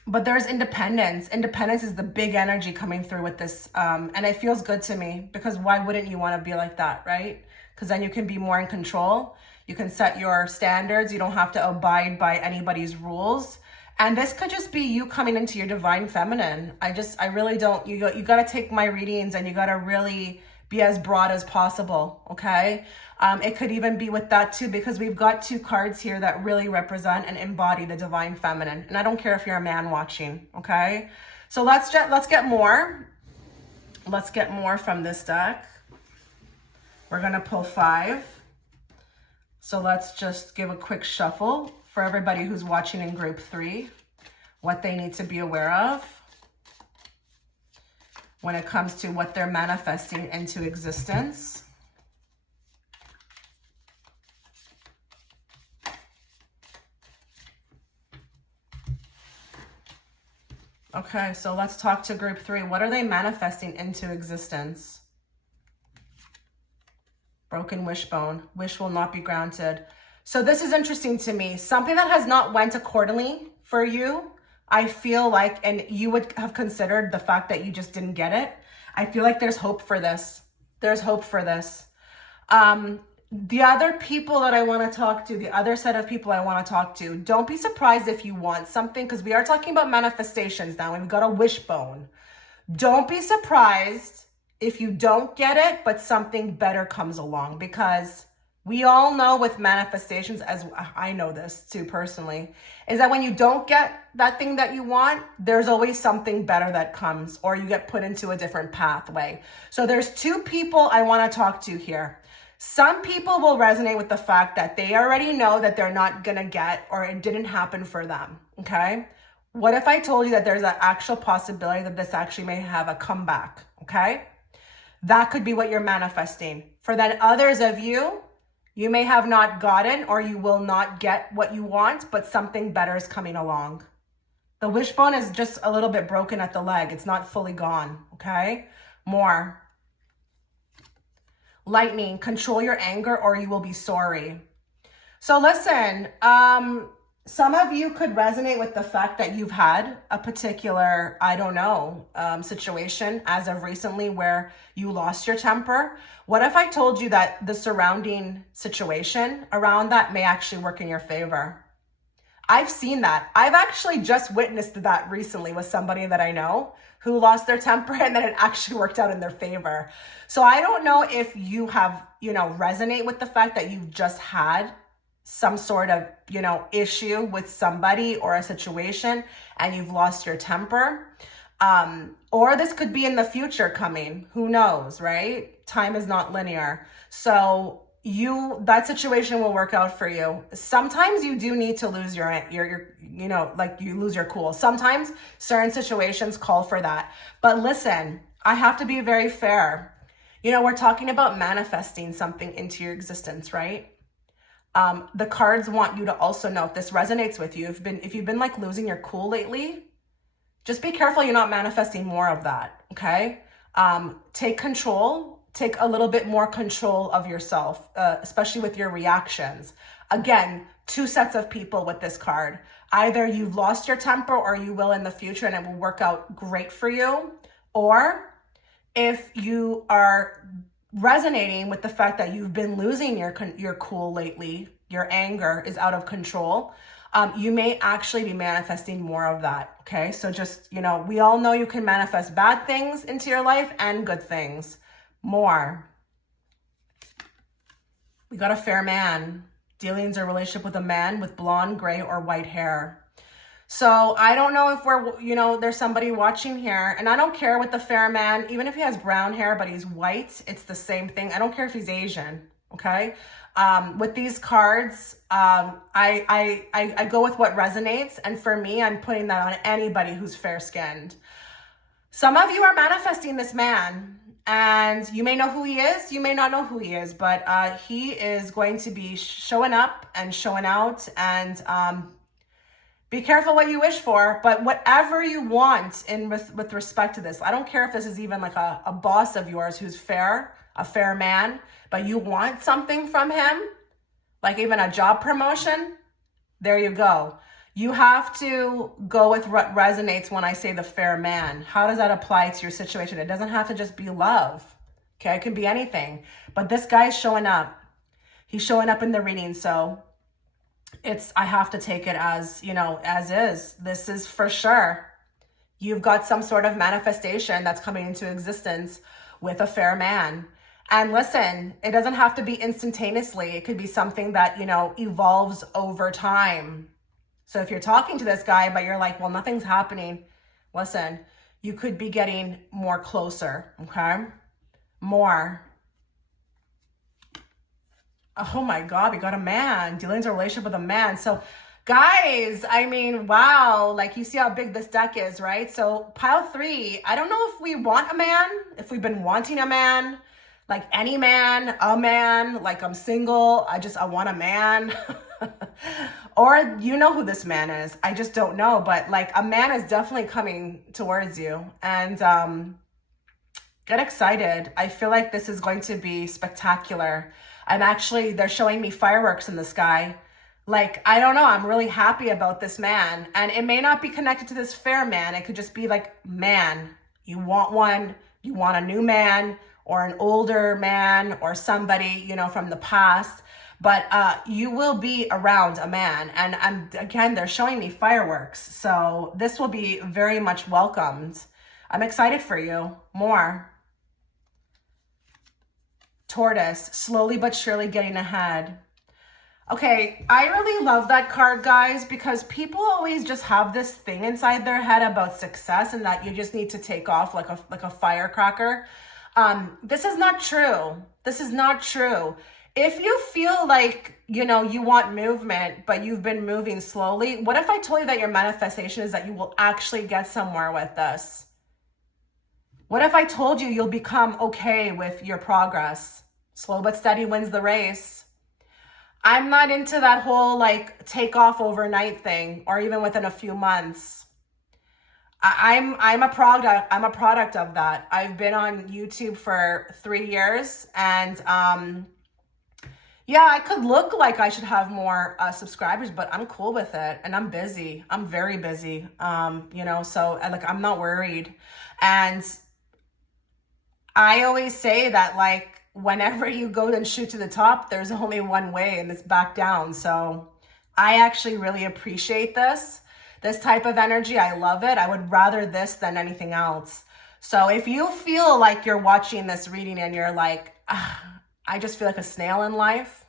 But there's independence. Independence is the big energy coming through with this. And it feels good to me, because why wouldn't you want to be like that, right? Because then you can be more in control. You can set your standards. You don't have to abide by anybody's rules. And this could just be you coming into your divine feminine. I really don't, you got to take my readings and you got to really be as broad as possible. Okay. It could even be with that too, because we've got two cards here that really represent and embody the divine feminine. And I don't care if you're a man watching. Okay. So let's get more. Let's get more from this deck. We're going to pull 5. So let's just give a quick shuffle for everybody who's watching in group 3, what they need to be aware of when it comes to what they're manifesting into existence. Okay, so let's talk to group 3. What are they manifesting into existence? Broken wishbone. Wish will not be granted. So this is interesting to me. Something that has not went accordingly for you, I feel like, and you would have considered the fact that you just didn't get it. I feel like there's hope for this. There's hope for this. The other people that I want to talk to, the other set of people I want to talk to, don't be surprised if you want something, because we are talking about manifestations now, and we've got a wishbone. Don't be surprised if you don't get it, but something better comes along, because we all know with manifestations, as I know this too personally, is that when you don't get that thing that you want, there's always something better that comes, or you get put into a different pathway. So there's 2 people I want to talk to here. Some people will resonate with the fact that they already know that they're not going to get, or it didn't happen for them. Okay. What if I told you that there's an actual possibility that this actually may have a comeback? Okay. That could be what you're manifesting. For then others of you, you may have not gotten, or you will not get what you want, but something better is coming along. The wishbone is just a little bit broken at the leg. It's not fully gone. Okay. More. Lightning, control your anger or you will be sorry. So listen, some of you could resonate with the fact that you've had a particular, I don't know, situation as of recently where you lost your temper. What if I told you that the surrounding situation around that may actually work in your favor? I've seen that. I've actually just witnessed that recently with somebody that I know who lost their temper, and then it actually worked out in their favor. So I don't know if you have, resonate with the fact that you've just had some sort of, issue with somebody or a situation and you've lost your temper. Or this could be in the future coming. Who knows, right? Time is not linear. So that situation will work out for you. Sometimes you do need to lose your you lose your cool. Sometimes certain situations call for that. But listen, I have to be very fair. We're talking about manifesting something into your existence, right? The cards want you to also know, if this resonates with you, if you've been like losing your cool lately, just be careful you're not manifesting more of that, okay? Take control. Take a little bit more control of yourself, especially with your reactions. Again, 2 sets of people with this card. Either you've lost your temper or you will in the future and it will work out great for you. Or if you are resonating with the fact that you've been losing your cool lately, your anger is out of control, you may actually be manifesting more of that. Okay. So just, we all know you can manifest bad things into your life and good things. More. We got a fair man. Dealings or relationship with a man with blonde, gray, or white hair. So I don't know if there's somebody watching here, and I don't care with the fair man, even if he has brown hair, but he's white, it's the same thing. I don't care if he's Asian. Okay. With these cards, I go with what resonates. And for me, I'm putting that on anybody who's fair skinned. Some of you are manifesting this man. And you may know who he is, you may not know who he is, but he is going to be showing up and showing out. And be careful what you wish for, but whatever you want with respect to this, I don't care if this is even like a boss of yours who's fair, a fair man, but you want something from him, like even a job promotion, there you go. You have to go with what resonates when I say the fair man. How does that apply to your situation? It doesn't have to just be love. Okay, it can be anything. But this guy's showing up. He's showing up in the reading. So I have to take it as, as is. This is for sure. You've got some sort of manifestation that's coming into existence with a fair man. And listen, it doesn't have to be instantaneously. It could be something that, evolves over time. So if you're talking to this guy, but you're like, well, nothing's happening. Listen, you could be getting more closer, okay? More. Oh my God, we got a man. Dealing a relationship with a man. So guys, I mean, wow. Like you see how big this deck is, right? So pile 3, I don't know if we want a man, if we've been wanting a man, like any man, a man, like I'm single. I want a man. Or you know who this man is. I just don't know. But like a man is definitely coming towards you. And get excited. I feel like this is going to be spectacular. They're showing me fireworks in the sky. Like, I don't know. I'm really happy about this man. And it may not be connected to this fair man. It could just be like, man, you want one, you want a new man or an older man or somebody, you know, from the past. But you will be around a man. And again, they're showing me fireworks. So this will be very much welcomed. I'm excited for you. More. Tortoise, slowly but surely getting ahead. Okay, I really love that card, guys, because people always just have this thing inside their head about success and that you just need to take off like a firecracker. This is not true. This is not true. If you feel like, you know, you want movement, but you've been moving slowly, what if I told you that your manifestation is that you will actually get somewhere with this? What if I told you you'll become okay with your progress? Slow but steady wins the race. I'm not into that whole like take off overnight thing or even within a few months. I'm a product of that. I've been on YouTube for 3 years and yeah, I could look like I should have more subscribers, but I'm cool with it and I'm busy. I'm very busy. You know, so like I'm not worried. And I always say that like whenever you go and shoot to the top, there's only one way and it's back down. So I actually really appreciate this type of energy. I love it. I would rather this than anything else. So if you feel like you're watching this reading and you're like, I just feel like a snail in life,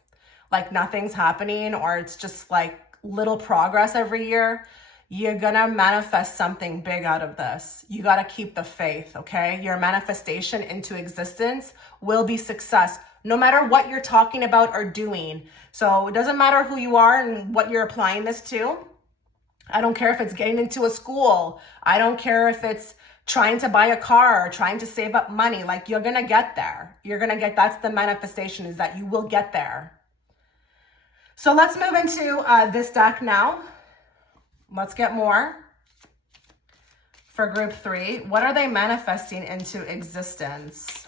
like nothing's happening, or it's just like little progress every year, you're gonna manifest something big out of this. You gotta keep the faith, okay? Your manifestation into existence will be success, no matter what you're talking about or doing. So it doesn't matter who you are and what you're applying this to. I don't care if it's getting into a school. I don't care if it's trying to buy a car or trying to save up money. Like you're gonna get there. That's the manifestation, is that you will get there. So let's move into this deck now. Let's get more for group 3. What are they manifesting into existence?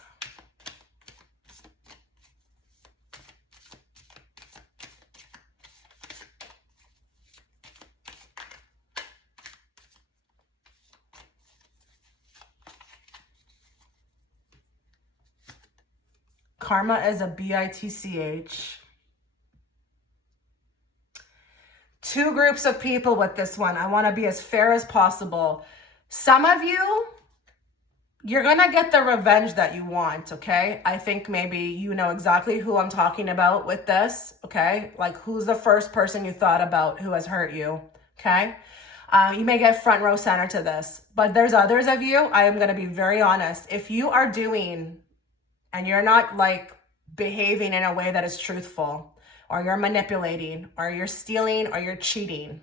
Karma is a bitch. 2 groups of people with this one. I want to be as fair as possible. Some of you, you're going to get the revenge that you want, okay? I think maybe you know exactly who I'm talking about with this, okay? Like who's the first person you thought about who has hurt you, okay? You may get front row center to this, but there's others of you, I am going to be very honest. If you are doing and you're not like behaving in a way that is truthful, or you're manipulating, or you're stealing, or you're cheating,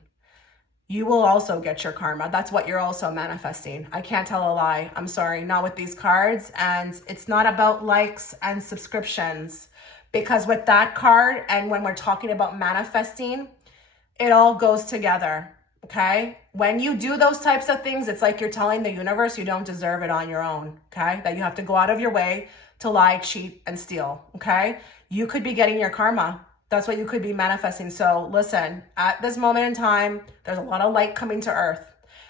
you will also get your karma. That's what you're also manifesting. I can't tell a lie. I'm sorry, not with these cards. And it's not about likes and subscriptions, because with that card and when we're talking about manifesting, it all goes together, okay? When you do those types of things, it's like you're telling the universe you don't deserve it on your own, okay? That you have to go out of your way to lie, cheat, and steal, okay? You could be getting your karma. That's what you could be manifesting. So listen, at this moment in time, there's a lot of light coming to earth,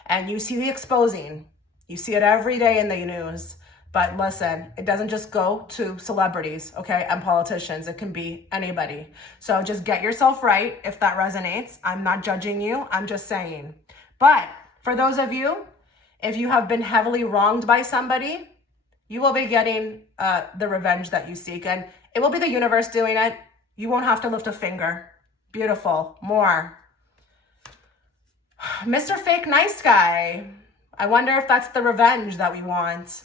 and you see the exposing. You see it every day in the news. But listen, it doesn't just go to celebrities, okay, and politicians. It can be anybody. So just get yourself right if that resonates. I'm not judging you. I'm just saying. But for those of you, if you have been heavily wronged by somebody, you will be getting the revenge that you seek. And it will be the universe doing it. You won't have to lift a finger. Beautiful. More. Mr. Fake Nice Guy. I wonder if that's the revenge that we want.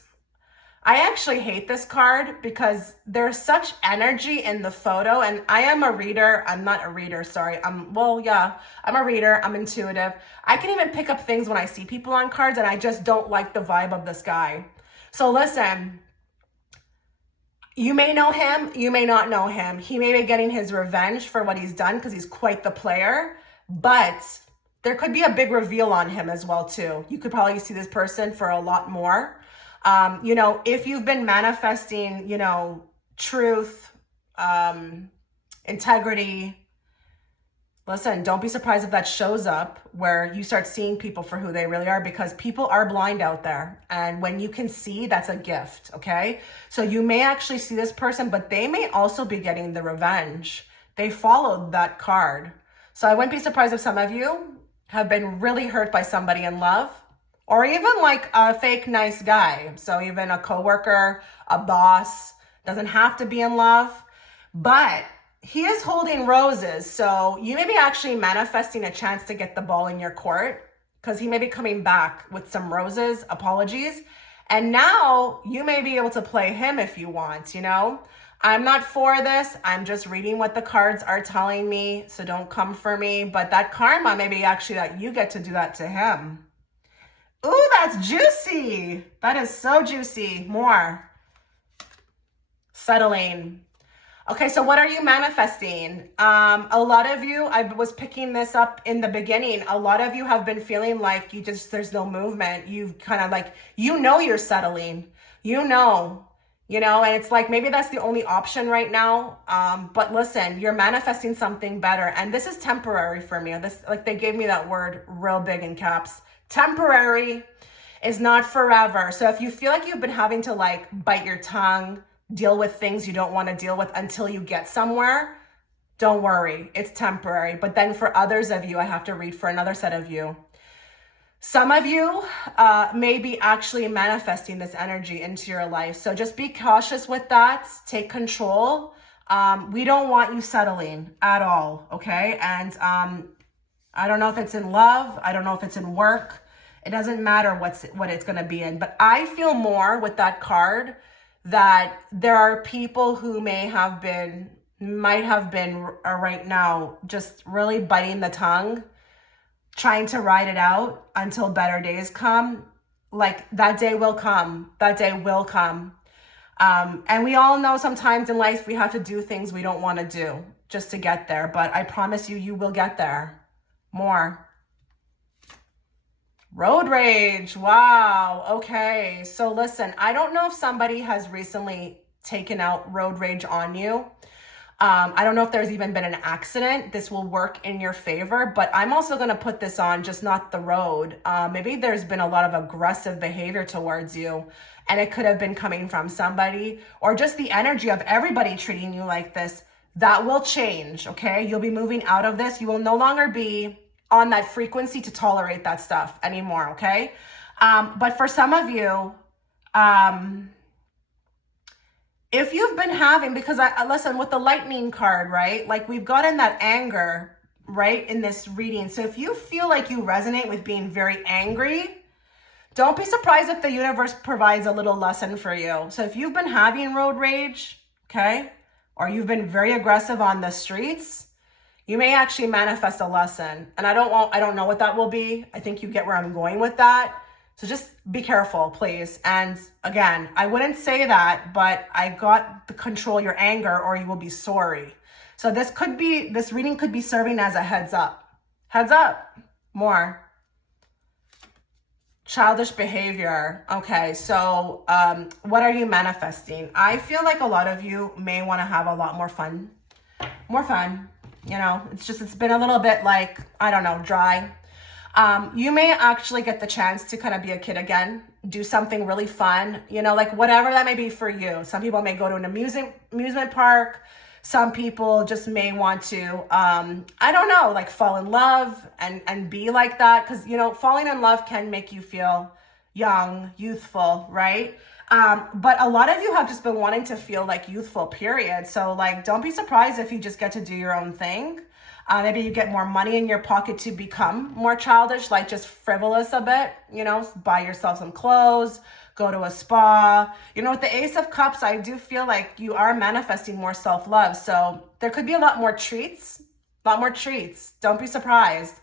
I actually hate this card because there's such energy in the photo, and I am a reader. I'm not a reader, sorry. I'm a reader. I'm intuitive. I can even pick up things when I see people on cards, and I just don't like the vibe of this guy. So listen, you may know him, you may not know him. He may be getting his revenge for what he's done because he's quite the player. but there could be a big reveal on him as well too. You could probably see this person for a lot more. If you've been manifesting, truth, integrity, listen, don't be surprised if that shows up where you start seeing people for who they really are, because people are blind out there. And when you can see, that's a gift, okay? So you may actually see this person, but they may also be getting the revenge. They followed that card. So I wouldn't be surprised if some of you have been really hurt by somebody in love, or even like a fake nice guy. So even a coworker, a boss, doesn't have to be in love, but he is holding roses. So you may be actually manifesting a chance to get the ball in your court, because he may be coming back with some roses, apologies. And now you may be able to play him if you want, I'm not for this. I'm just reading what the cards are telling me. So don't come for me. But that karma may be actually that you get to do that to him. Ooh, that's juicy. That is so juicy. More. Settling. Okay, so what are you manifesting? A lot of you, I was picking this up in the beginning. A lot of you have been feeling like there's no movement. You've kind of like, you're settling, and it's like, maybe that's the only option right now. But listen, you're manifesting something better. And this is temporary for me. They gave me that word real big in caps. Temporary is not forever. So if you feel like you've been having to bite your tongue, deal with things you don't want to deal with until you get somewhere, don't worry, it's temporary. But then for others of you, I have to read for another set of you. Some of you may be actually manifesting this energy into your life. So just be cautious with that. Take control. We don't want you settling at all, okay? And I don't know if it's in love. I don't know if it's in work. It doesn't matter what it's going to be in. But I feel more with that card that there are people who might have been right now just really biting the tongue, trying to ride it out until better days come. That day will come. That day will come. And we all know sometimes in life we have to do things we don't want to do just to get there. But I promise you, you will get there. More. Road rage. Wow. Okay. So listen, I don't know if somebody has recently taken out road rage on you. I don't know if there's even been an accident. This will work in your favor, but I'm also going to put this on just not the road. Maybe there's been a lot of aggressive behavior towards you, and it could have been coming from somebody, or just the energy of everybody treating you like this. That will change. Okay. You'll be moving out of this. You will no longer be on that frequency to tolerate that stuff anymore, okay? But for some of you, if you've been having, because listen, with the lightning card, right? We've gotten that anger, right, in this reading. So if you feel like you resonate with being very angry, don't be surprised if the universe provides a little lesson for you. So if you've been having road rage, okay, or you've been very aggressive on the streets, you may actually manifest a lesson. And I don't know what that will be. I think you get where I'm going with that. So just be careful, please. And again, I wouldn't say that, but I got to control your anger or you will be sorry. So this reading could be serving as a heads up. Heads up. More. Childish behavior. Okay, so what are you manifesting? I feel like a lot of you may want to have a lot more fun. More fun. It's been a little bit dry. You may actually get the chance to kind of be a kid again, do something really fun, whatever that may be for you. Some people may go to an amusement park. Some people just may want to, fall in love and be like that. Because, falling in love can make you feel young, youthful, right? But a lot of you have just been wanting to feel youthful, period. So don't be surprised if you just get to do your own thing. Maybe you get more money in your pocket to become more childish, just frivolous a bit, buy yourself some clothes, go to a spa. With the Ace of Cups, I do feel like you are manifesting more self-love. So there could be a lot more treats. Don't be surprised.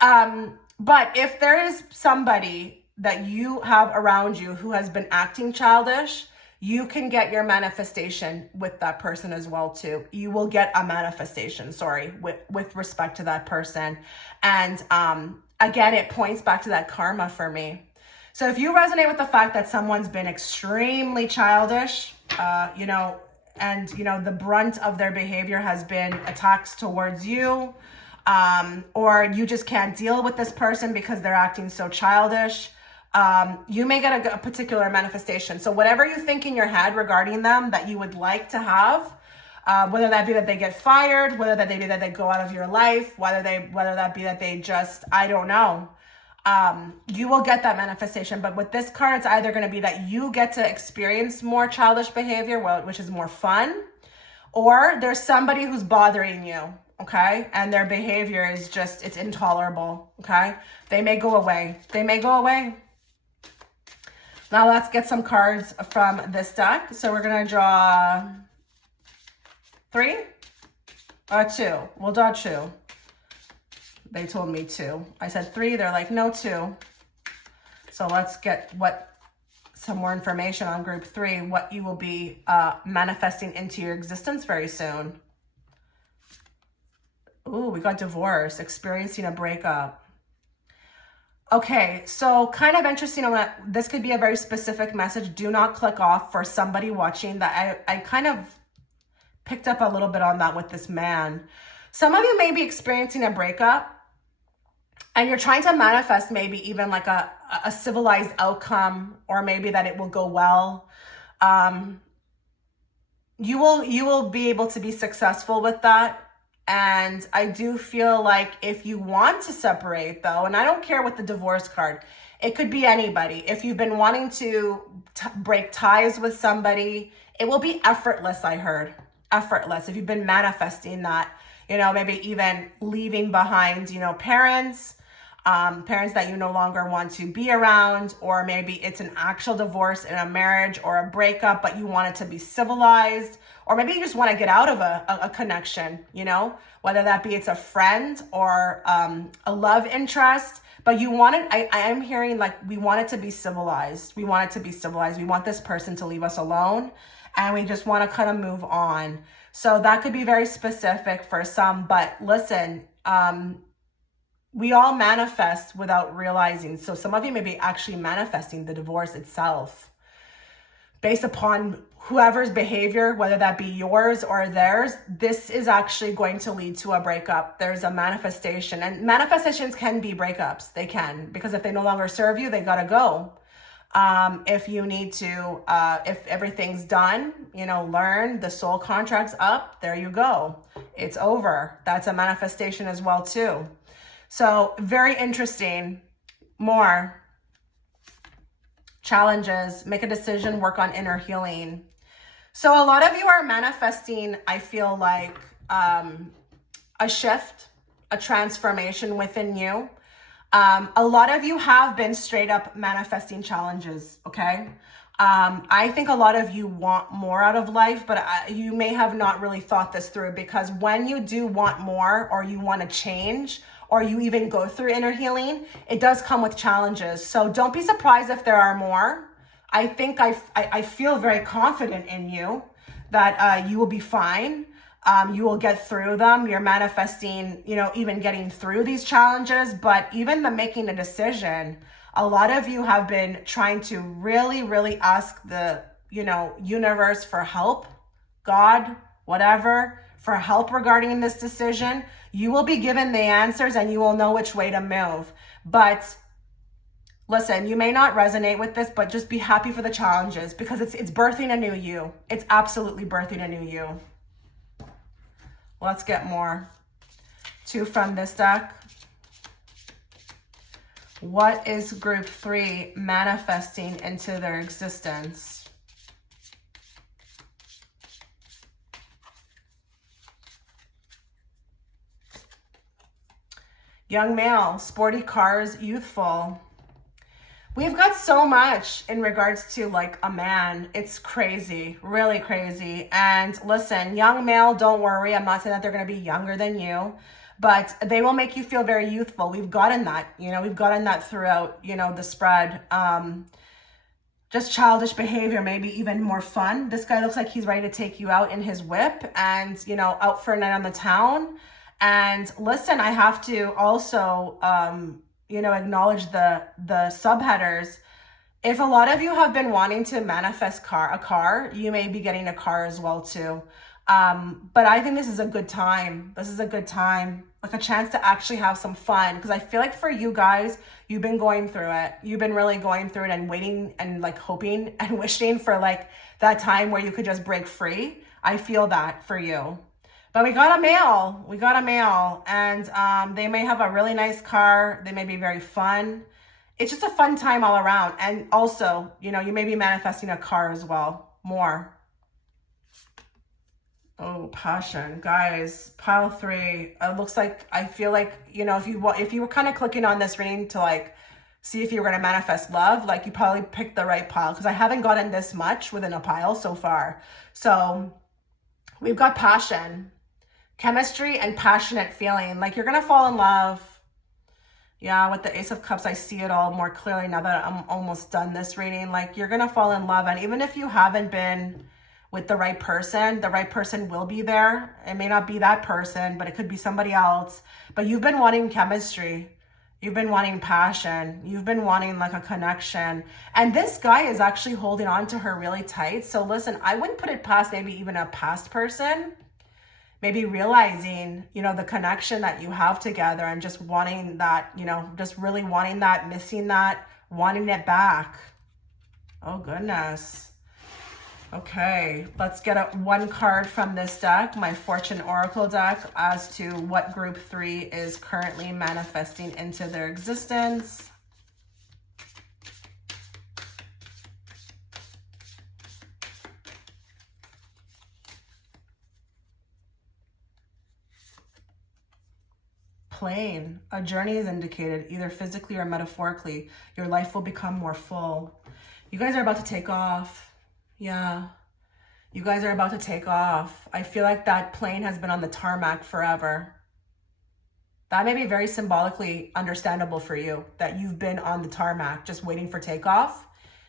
But if there is somebody that you have around you who has been acting childish, you can get your manifestation with that person as well too. You will get a manifestation, with respect to that person. And again, it points back to that karma for me. So if you resonate with the fact that someone's been extremely childish, and the brunt of their behavior has been attacks towards you, or you just can't deal with this person because they're acting so childish, you may get a particular manifestation. So whatever you think in your head regarding them that you would like to have, whether that be that they get fired, whether that be that they go out of your life, whether that be that they just, I don't know, you will get that manifestation. But with this card, it's either going to be that you get to experience more childish behavior, which is more fun, or there's somebody who's bothering you, okay? And their behavior is just, it's intolerable, okay? They may go away. Now let's get some cards from this deck. So we're going to draw 3 or 2. We'll draw 2. They told me 2. I said 3. They're like, no, 2. So let's get some more information on group 3, what you will be manifesting into your existence very soon. Ooh, we got divorce, experiencing a breakup. Okay, so kind of interesting. This could be a very specific message. Do not click off for somebody watching that. I kind of picked up a little bit on that with this man. Some of you may be experiencing a breakup and you're trying to manifest maybe even like a civilized outcome, or maybe that it will go well. You will be able to be successful with that. And I do feel like if you want to separate though, and I don't care with the divorce card, it could be anybody. If you've been wanting to break ties with somebody, it will be effortless, I heard. Effortless. If you've been manifesting that, maybe even leaving behind, parents that you no longer want to be around, or maybe it's an actual divorce in a marriage or a breakup, but you want it to be civilized. Or maybe you just want to get out of a connection, whether that be it's a friend or a love interest, but you want it, I am hearing like we want it to be civilized. We want it to be civilized. We want this person to leave us alone, and we just want to kind of move on. So that could be very specific for some, but listen, we all manifest without realizing. So some of you may be actually manifesting the divorce itself based upon whoever's behavior, whether that be yours or theirs. This is actually going to lead to a breakup. There's a manifestation, and manifestations can be breakups. They can, because if they no longer serve you, they gotta go. If you need to, if everything's done, learn, the soul contract's up, there you go. It's over. That's a manifestation as well too. So very interesting. More challenges, make a decision, work on inner healing. So a lot of you are manifesting, I feel like, a shift, a transformation within you. A lot of you have been straight up manifesting challenges, okay? I think a lot of you want more out of life, but you may have not really thought this through, because when you do want more, or you want to change, or you even go through inner healing, it does come with challenges. So don't be surprised if there are more. I think I feel very confident in you that you will be fine. You will get through them. You're manifesting, even getting through these challenges, but even the making a decision, a lot of you have been trying to really, really ask the, universe for help, God, whatever, for help regarding this decision. You will be given the answers and you will know which way to move. But listen, you may not resonate with this, but just be happy for the challenges, because it's birthing a new you. It's absolutely birthing a new you. Let's get more. 2 from this deck. What is group 3 manifesting into their existence? Young male, sporty cars, youthful. We've got so much in regards to like a man. It's crazy, really crazy. And listen, young male, don't worry. I'm not saying that they're going to be younger than you, but they will make you feel very youthful. We've gotten that, we've gotten that throughout, the spread. just childish behavior, maybe even more fun. This guy looks like he's ready to take you out in his whip and, you know, out for a night on the town. And listen, I have to also, you know, acknowledge the subheaders. If a lot of you have been wanting to manifest a car, you may be getting a car as well too. But I think this is a good time. This is a good time, like a chance to actually have some fun. Because I feel like for you guys, you've been going through it. You've been really going through it and waiting and like hoping and wishing for like that time where you could just break free. I feel that for you. But we got a male. We got a male. And they may have a really nice car. They may be very fun. It's just a fun time all around. And also, you know, you may be manifesting a car as well. More. Oh, passion. Guys, pile 3. It looks like, I feel like, you know, if you were kind of clicking on this reading to like see if you were going to manifest love, like you probably picked the right pile, because I haven't gotten this much within a pile so far. So we've got passion, chemistry, and passionate feeling. Like you're going to fall in love. Yeah, with the Ace of Cups, I see it all more clearly now that I'm almost done this reading. Like you're going to fall in love. And even if you haven't been with the right person will be there. It may not be that person, but it could be somebody else. But you've been wanting chemistry. You've been wanting passion. You've been wanting like a connection. And this guy is actually holding on to her really tight. So listen, I wouldn't put it past maybe even a past person. Maybe realizing, you know, the connection that you have together and just wanting that, you know, just really wanting that, missing that, wanting it back. Oh, goodness. Okay, let's get one card from this deck, my Fortune Oracle deck, as to what group 3 is currently manifesting into their existence. Plane. A journey is indicated, either physically or metaphorically. Your life will become more full. You guys are about to take off. Yeah. You guys are about to take off. I feel like that plane has been on the tarmac forever. That may be very symbolically understandable for you, that you've been on the tarmac just waiting for takeoff.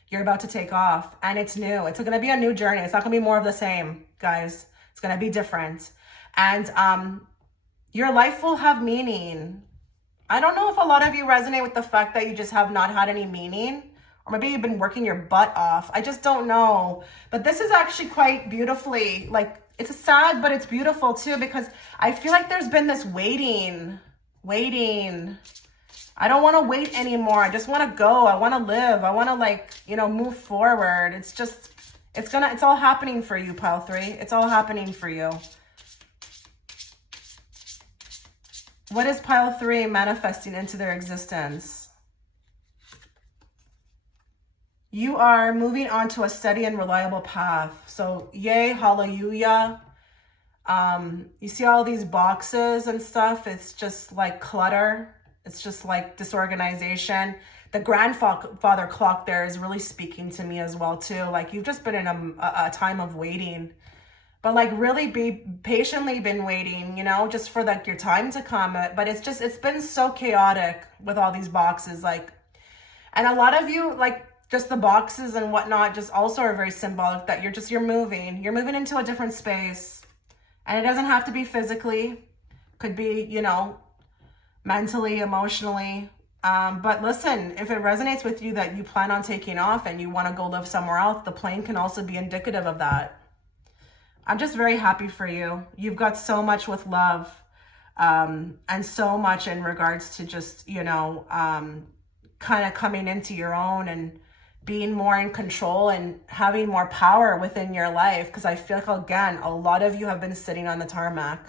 You're about to take off, and it's new. It's going to be a new journey. It's not going to be more of the same, guys. It's going to be different. And your life will have meaning. I don't know if a lot of you resonate with the fact that you just have not had any meaning, or maybe you've been working your butt off. I just don't know. But this is actually quite beautifully, like, it's sad, but it's beautiful too, because I feel like there's been this waiting. I don't want to wait anymore. I just want to go. I want to live. I want to, like, you know, move forward. It's just, it's all happening for you, pile 3. It's all happening for you. What is pile 3 manifesting into their existence? You are moving on to a steady and reliable path. So yay, hallelujah. You see all these boxes and stuff. It's just like clutter. It's just like disorganization. The grandfather clock there is really speaking to me as well too. Like you've just been in a time of waiting. But like really be patiently been waiting, you know, just for like your time to come. But it's been so chaotic with all these boxes. Like, and a lot of you, like, just the boxes and whatnot just also are very symbolic that you're moving into a different space. And it doesn't have to be physically, could be, you know, mentally, emotionally. But listen, if it resonates with you that you plan on taking off and you want to go live somewhere else, the plane can also be indicative of that. I'm just very happy for you. You've got so much with love, and so much in regards to just, you know, kind of coming into your own and being more in control and having more power within your life. Because I feel like, again, a lot of you have been sitting on the tarmac.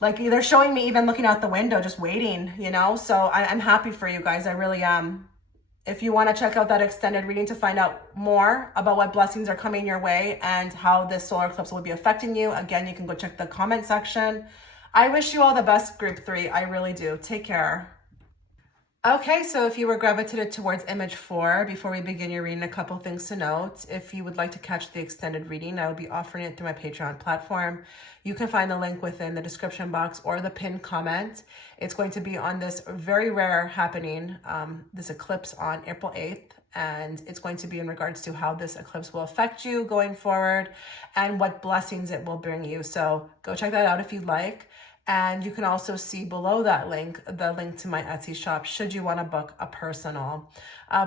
Like they're showing me even looking out the window, just waiting, you know? So I'm happy for you guys. I really am. If you want to check out that extended reading to find out more about what blessings are coming your way and how this solar eclipse will be affecting you, again, you can go check the comment section. I wish you all the best, group 3. I really do. Take care. Okay, so if you were gravitated towards image 4, before we begin your reading, a couple things to note. If you would like to catch the extended reading, I will be offering it through my Patreon platform. You can find the link within the description box or the pinned comment. It's going to be on this very rare happening, this eclipse on April 8th. and it's going to be in regards to how this eclipse will affect you going forward and what blessings it will bring you. So go check that out if you'd like. And you can also see below that link, the link to my Etsy shop, should you want to book a personal.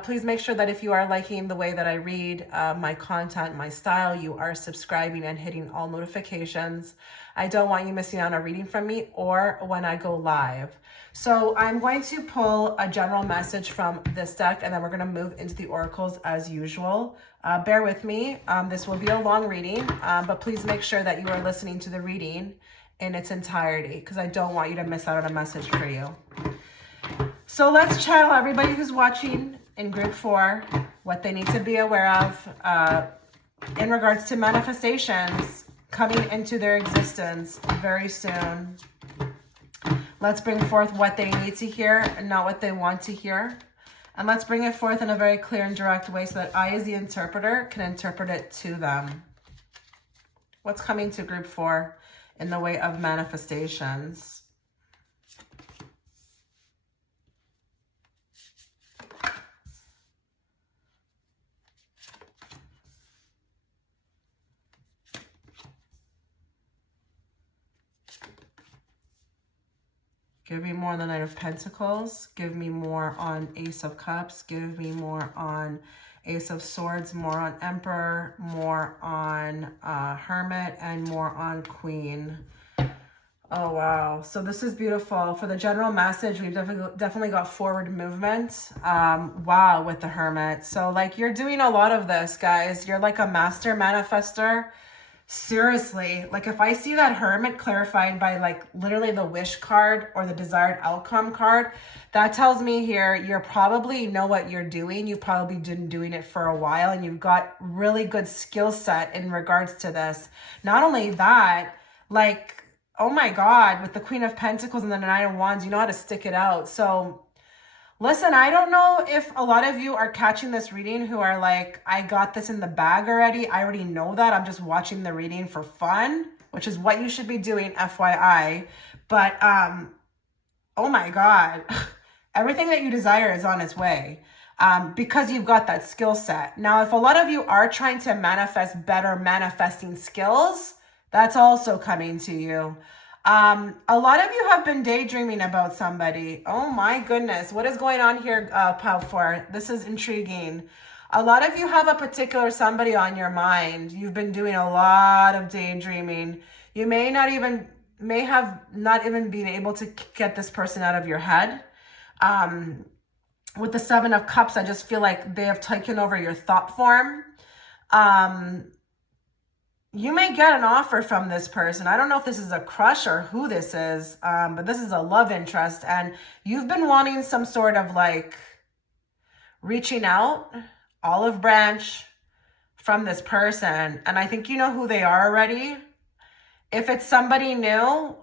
Please make sure that if you are liking the way that I read my content, my style, you are subscribing and hitting all notifications. I don't want you missing out on a reading from me or when I go live. So I'm going to pull a general message from this deck, and then we're going to move into the oracles as usual. Bear with me. This will be a long reading, but please make sure that you are listening to the reading in its entirety, because I don't want you to miss out on a message for you. So let's channel everybody who's watching in group 4 what they need to be aware of in regards to manifestations coming into their existence very soon. Let's bring forth what they need to hear and not what they want to hear. And let's bring it forth in a very clear and direct way so that I, as the interpreter, can interpret it to them. What's coming to group 4 in the way of manifestations? Give me more on the Knight of Pentacles. Give me more on Ace of Cups. Give me more on Ace of Swords, more on Emperor, more on Hermit, and more on Queen. Oh, wow. So this is beautiful. For the general message, we've definitely got forward movement. Wow, with the Hermit. So, like, you're doing a lot of this, guys. You're like a master manifester. Seriously, like if I see that Hermit clarified by like literally the wish card or the desired outcome card, that tells me here you're probably know what you're doing. You've probably been doing it for a while and you've got really good skill set in regards to this. Not only that, like, oh my God, with the Queen of Pentacles and the Nine of Wands, you know how to stick it out. So listen, I don't know if a lot of you are catching this reading who are like, I got this in the bag already. I already know that. I'm just watching the reading for fun, which is what you should be doing, FYI. But, oh my God, everything that you desire is on its way because you've got that skill set. Now, if a lot of you are trying to manifest better manifesting skills, that's also coming to you. A lot of you have been daydreaming about somebody. Oh my goodness. What is going on here, Pal 4? This is intriguing. A lot of you have a particular somebody on your mind. You've been doing a lot of daydreaming. You may have not even been able to get this person out of your head. With the Seven of Cups, I just feel like they have taken over your thought form. You may get an offer from this person. I don't know if this is a crush or who this is, but this is a love interest. And you've been wanting some sort of like reaching out, olive branch from this person. And I think you know who they are already. If it's somebody new,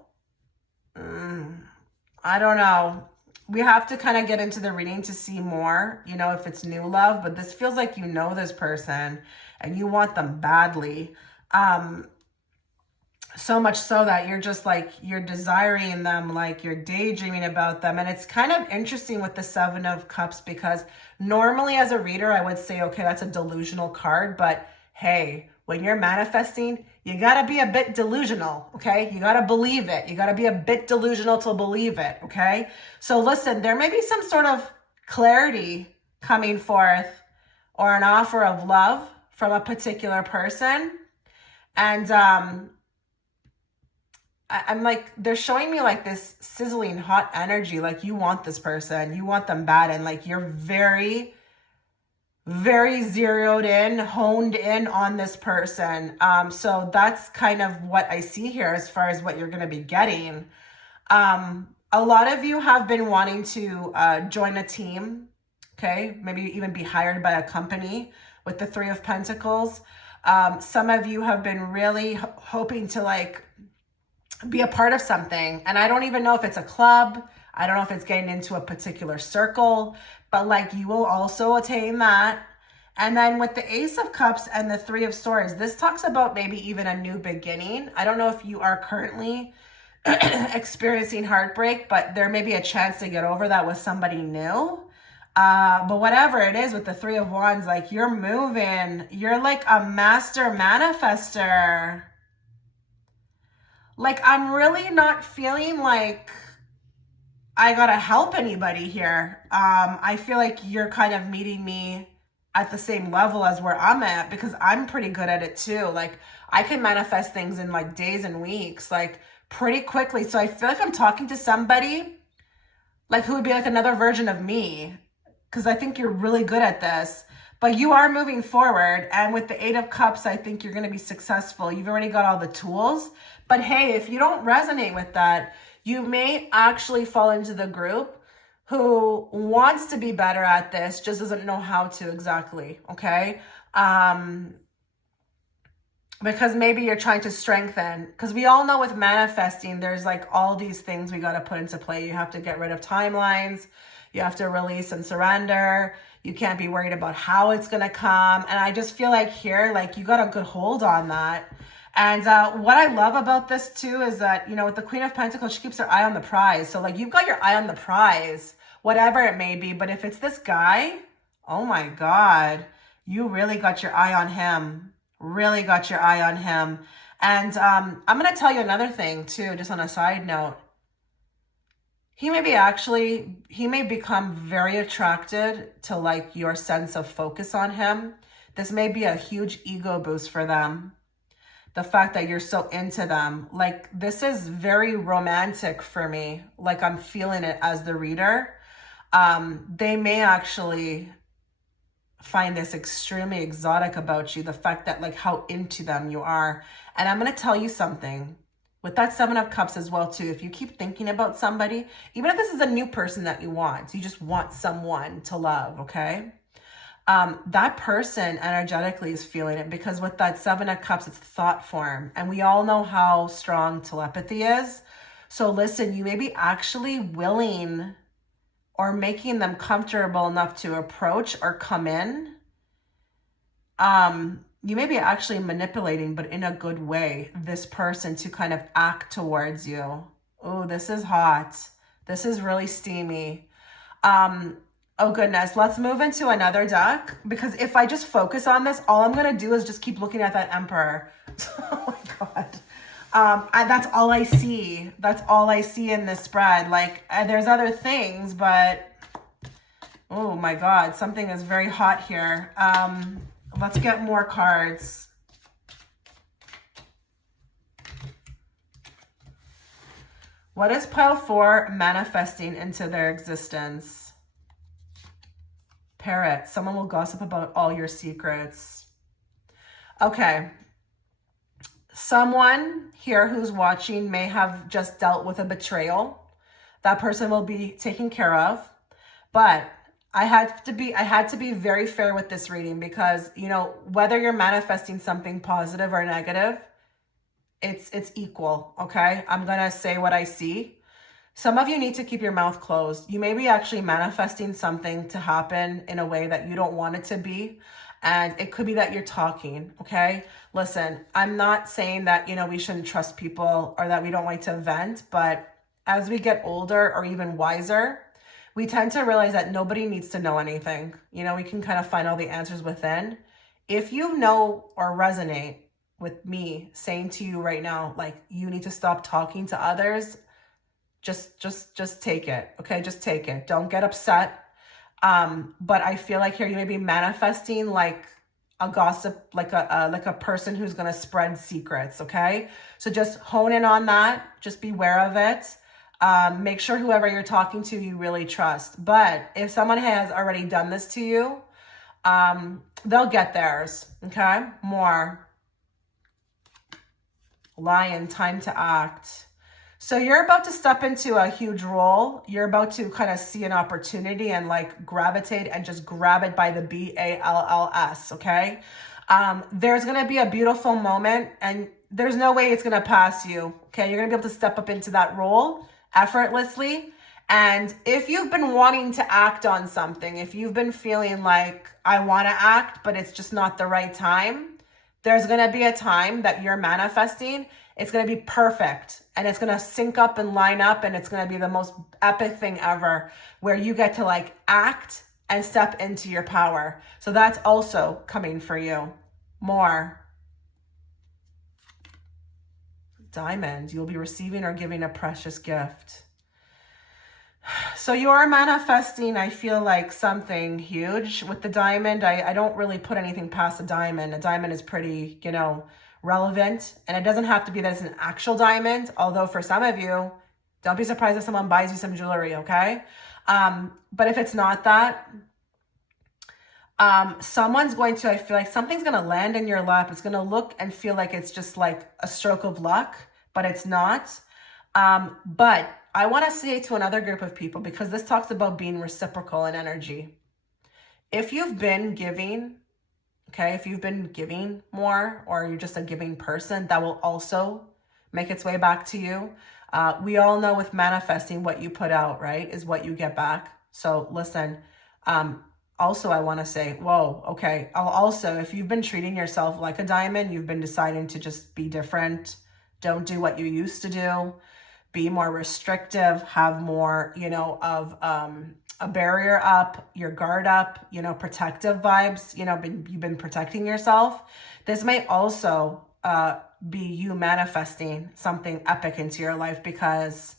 I don't know. We have to kind of get into the reading to see more, you know, if it's new love. But this feels like you know this person and you want them badly. So much so that you're just like, you're desiring them, like you're daydreaming about them. And it's kind of interesting with the Seven of Cups because normally as a reader, I would say, okay, that's a delusional card, but hey, when you're manifesting, you got to be a bit delusional. Okay. You got to believe it. You got to be a bit delusional to believe it. Okay. So listen, there may be some sort of clarity coming forth or an offer of love from a particular person. And I'm like, they're showing me like this sizzling hot energy. Like you want this person, you want them bad. And like, you're very, very zeroed in, honed in on this person. So that's kind of what I see here as far as what you're going to be getting. A lot of you have been wanting to join a team. Okay. Maybe even be hired by a company with the Three of Pentacles. Some of you have been really hoping to like be a part of something. And I don't even know if it's a club. I don't know if it's getting into a particular circle, but like you will also attain that. And then with the Ace of Cups and the Three of Swords, this talks about maybe even a new beginning. I don't know if you are currently experiencing heartbreak, but there may be a chance to get over that with somebody new. But whatever it is with the Three of Wands, like you're moving. You're like a master manifester. Like I'm really not feeling like I gotta help anybody here. I feel like you're kind of meeting me at the same level as where I'm at, because I'm pretty good at it too. Like I can manifest things in like days and weeks, like pretty quickly. So I feel like I'm talking to somebody like who would be like another version of me, because I think you're really good at this. But you are moving forward, and with the Eight of Cups, I think you're going to be successful. You've already got all the tools. But hey, if you don't resonate with that, you may actually fall into the group who wants to be better at this, just doesn't know how to exactly, okay? Because maybe you're trying to strengthen, because we all know with manifesting, there's like all these things we got to put into play. You have to get rid of timelines. You have to release and surrender. You can't be worried about how it's going to come. And I just feel like here, like you got a good hold on that. And what I love about this too is that, you know, with the Queen of Pentacles, she keeps her eye on the prize. So like you've got your eye on the prize, whatever it may be. But if it's this guy, oh my God, you really got your eye on him. Really got your eye on him. And I'm going to tell you another thing too, just on a side note. He may become very attracted to like your sense of focus on him. This may be a huge ego boost for them. The fact that you're so into them. Like this is very romantic for me. Like I'm feeling it as the reader. They may actually find this extremely exotic about you. The fact that like how into them you are. And I'm going to tell you something. With that Seven of Cups as well too, if you keep thinking about somebody, even if this is a new person that you want, you just want someone to love, okay? That person energetically is feeling it, because with that Seven of Cups, it's thought form. And we all know how strong telepathy is. So listen, you may be actually willing or making them comfortable enough to approach or come in. You may be actually manipulating, but in a good way, this person to kind of act towards you. Oh, this is hot. This is really steamy. Oh goodness, let's move into another deck, because if I just focus on this, all I'm going to do is just keep looking at that Emperor. Oh my God. That's all I see. That's all I see in this spread. Like there's other things, but oh my God, something is very hot here. Let's get more cards. What is pile 4 manifesting into their existence? Parrot. Someone will gossip about all your secrets. Okay. Someone here who's watching may have just dealt with a betrayal. That person will be taken care of. But I had to be very fair with this reading, because, you know, whether you're manifesting something positive or negative, it's equal, okay? I'm going to say what I see. Some of you need to keep your mouth closed. You may be actually manifesting something to happen in a way that you don't want it to be. And it could be that you're talking, okay? Listen, I'm not saying that, you know, we shouldn't trust people or that we don't like to vent, but as we get older or even wiser, we tend to realize that nobody needs to know anything. You know, we can kind of find all the answers within. If you know or resonate with me saying to you right now, like you need to stop talking to others, just take it, okay? Just take it. Don't get upset. But I feel like here you may be manifesting like a gossip, like a person who's gonna spread secrets, okay? So just hone in on that. Just be aware of it. Make sure whoever you're talking to, you really trust. But if someone has already done this to you, they'll get theirs, okay? More. Lion, time to act. So you're about to step into a huge role. You're about to kind of see an opportunity and like gravitate and just grab it by the BALLS, okay? There's going to be a beautiful moment, and there's no way it's going to pass you, okay? You're going to be able to step up into that role effortlessly. And if you've been wanting to act on something, if you've been feeling like I want to act, but it's just not the right time, there's going to be a time that you're manifesting. It's going to be perfect, and it's going to sync up and line up, and it's going to be the most epic thing ever, where you get to like act and step into your power. So that's also coming for you. More. Diamond. You'll be receiving or giving a precious gift. So you are manifesting, I feel like, something huge with the diamond. I don't really put anything past a diamond. A diamond is pretty, you know, relevant. And it doesn't have to be that it's an actual diamond. Although for some of you, don't be surprised if someone buys you some jewelry, okay? But if it's not that, someone's going to, I feel like something's going to land in your lap. It's going to look and feel like it's just like a stroke of luck, but it's not. But I want to say to another group of people, because this talks about being reciprocal in energy. If you've been giving, okay, if you've been giving more, or you're just a giving person, that will also make its way back to you. We all know with manifesting, what you put out, right, is what you get back. So listen, also, I want to say, whoa, okay. Also, if you've been treating yourself like a diamond, you've been deciding to just be different. Don't do what you used to do. Be more restrictive, have more, you know, of a barrier up, your guard up, you know, protective vibes, you know, you've been protecting yourself. This may also be you manifesting something epic into your life, because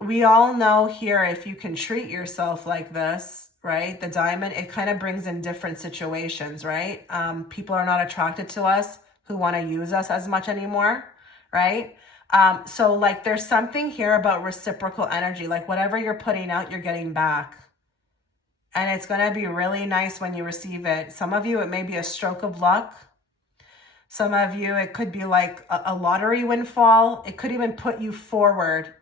we all know here, if you can treat yourself like this, right, the diamond, it kind of brings in different situations, right? People are not attracted to us who want to use us as much anymore. Right? So like there's something here about reciprocal energy, like whatever you're putting out, you're getting back. And it's going to be really nice when you receive it. Some of you, it may be a stroke of luck. Some of you, it could be like a lottery windfall. It could even put you forward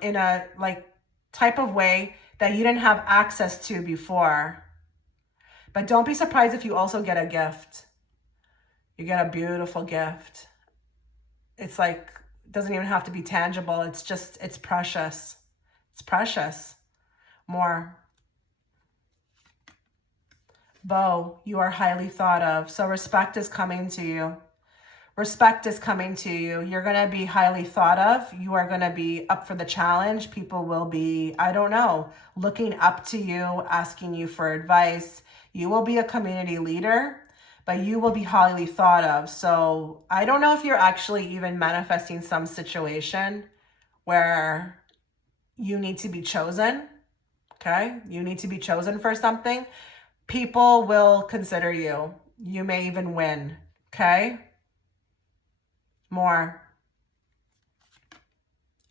in a like type of way that you didn't have access to before. But don't be surprised if you also get a gift. You get a beautiful gift. It's like, it doesn't even have to be tangible. It's just, it's precious. It's precious. More. Bow, you are highly thought of. So respect is coming to you. Respect is coming to you. You're going to be highly thought of. You are going to be up for the challenge. People will be, I don't know, looking up to you, asking you for advice. You will be a community leader, but you will be highly thought of. So I don't know if you're actually even manifesting some situation where you need to be chosen, okay? You need to be chosen for something. People will consider you. You may even win, okay? More.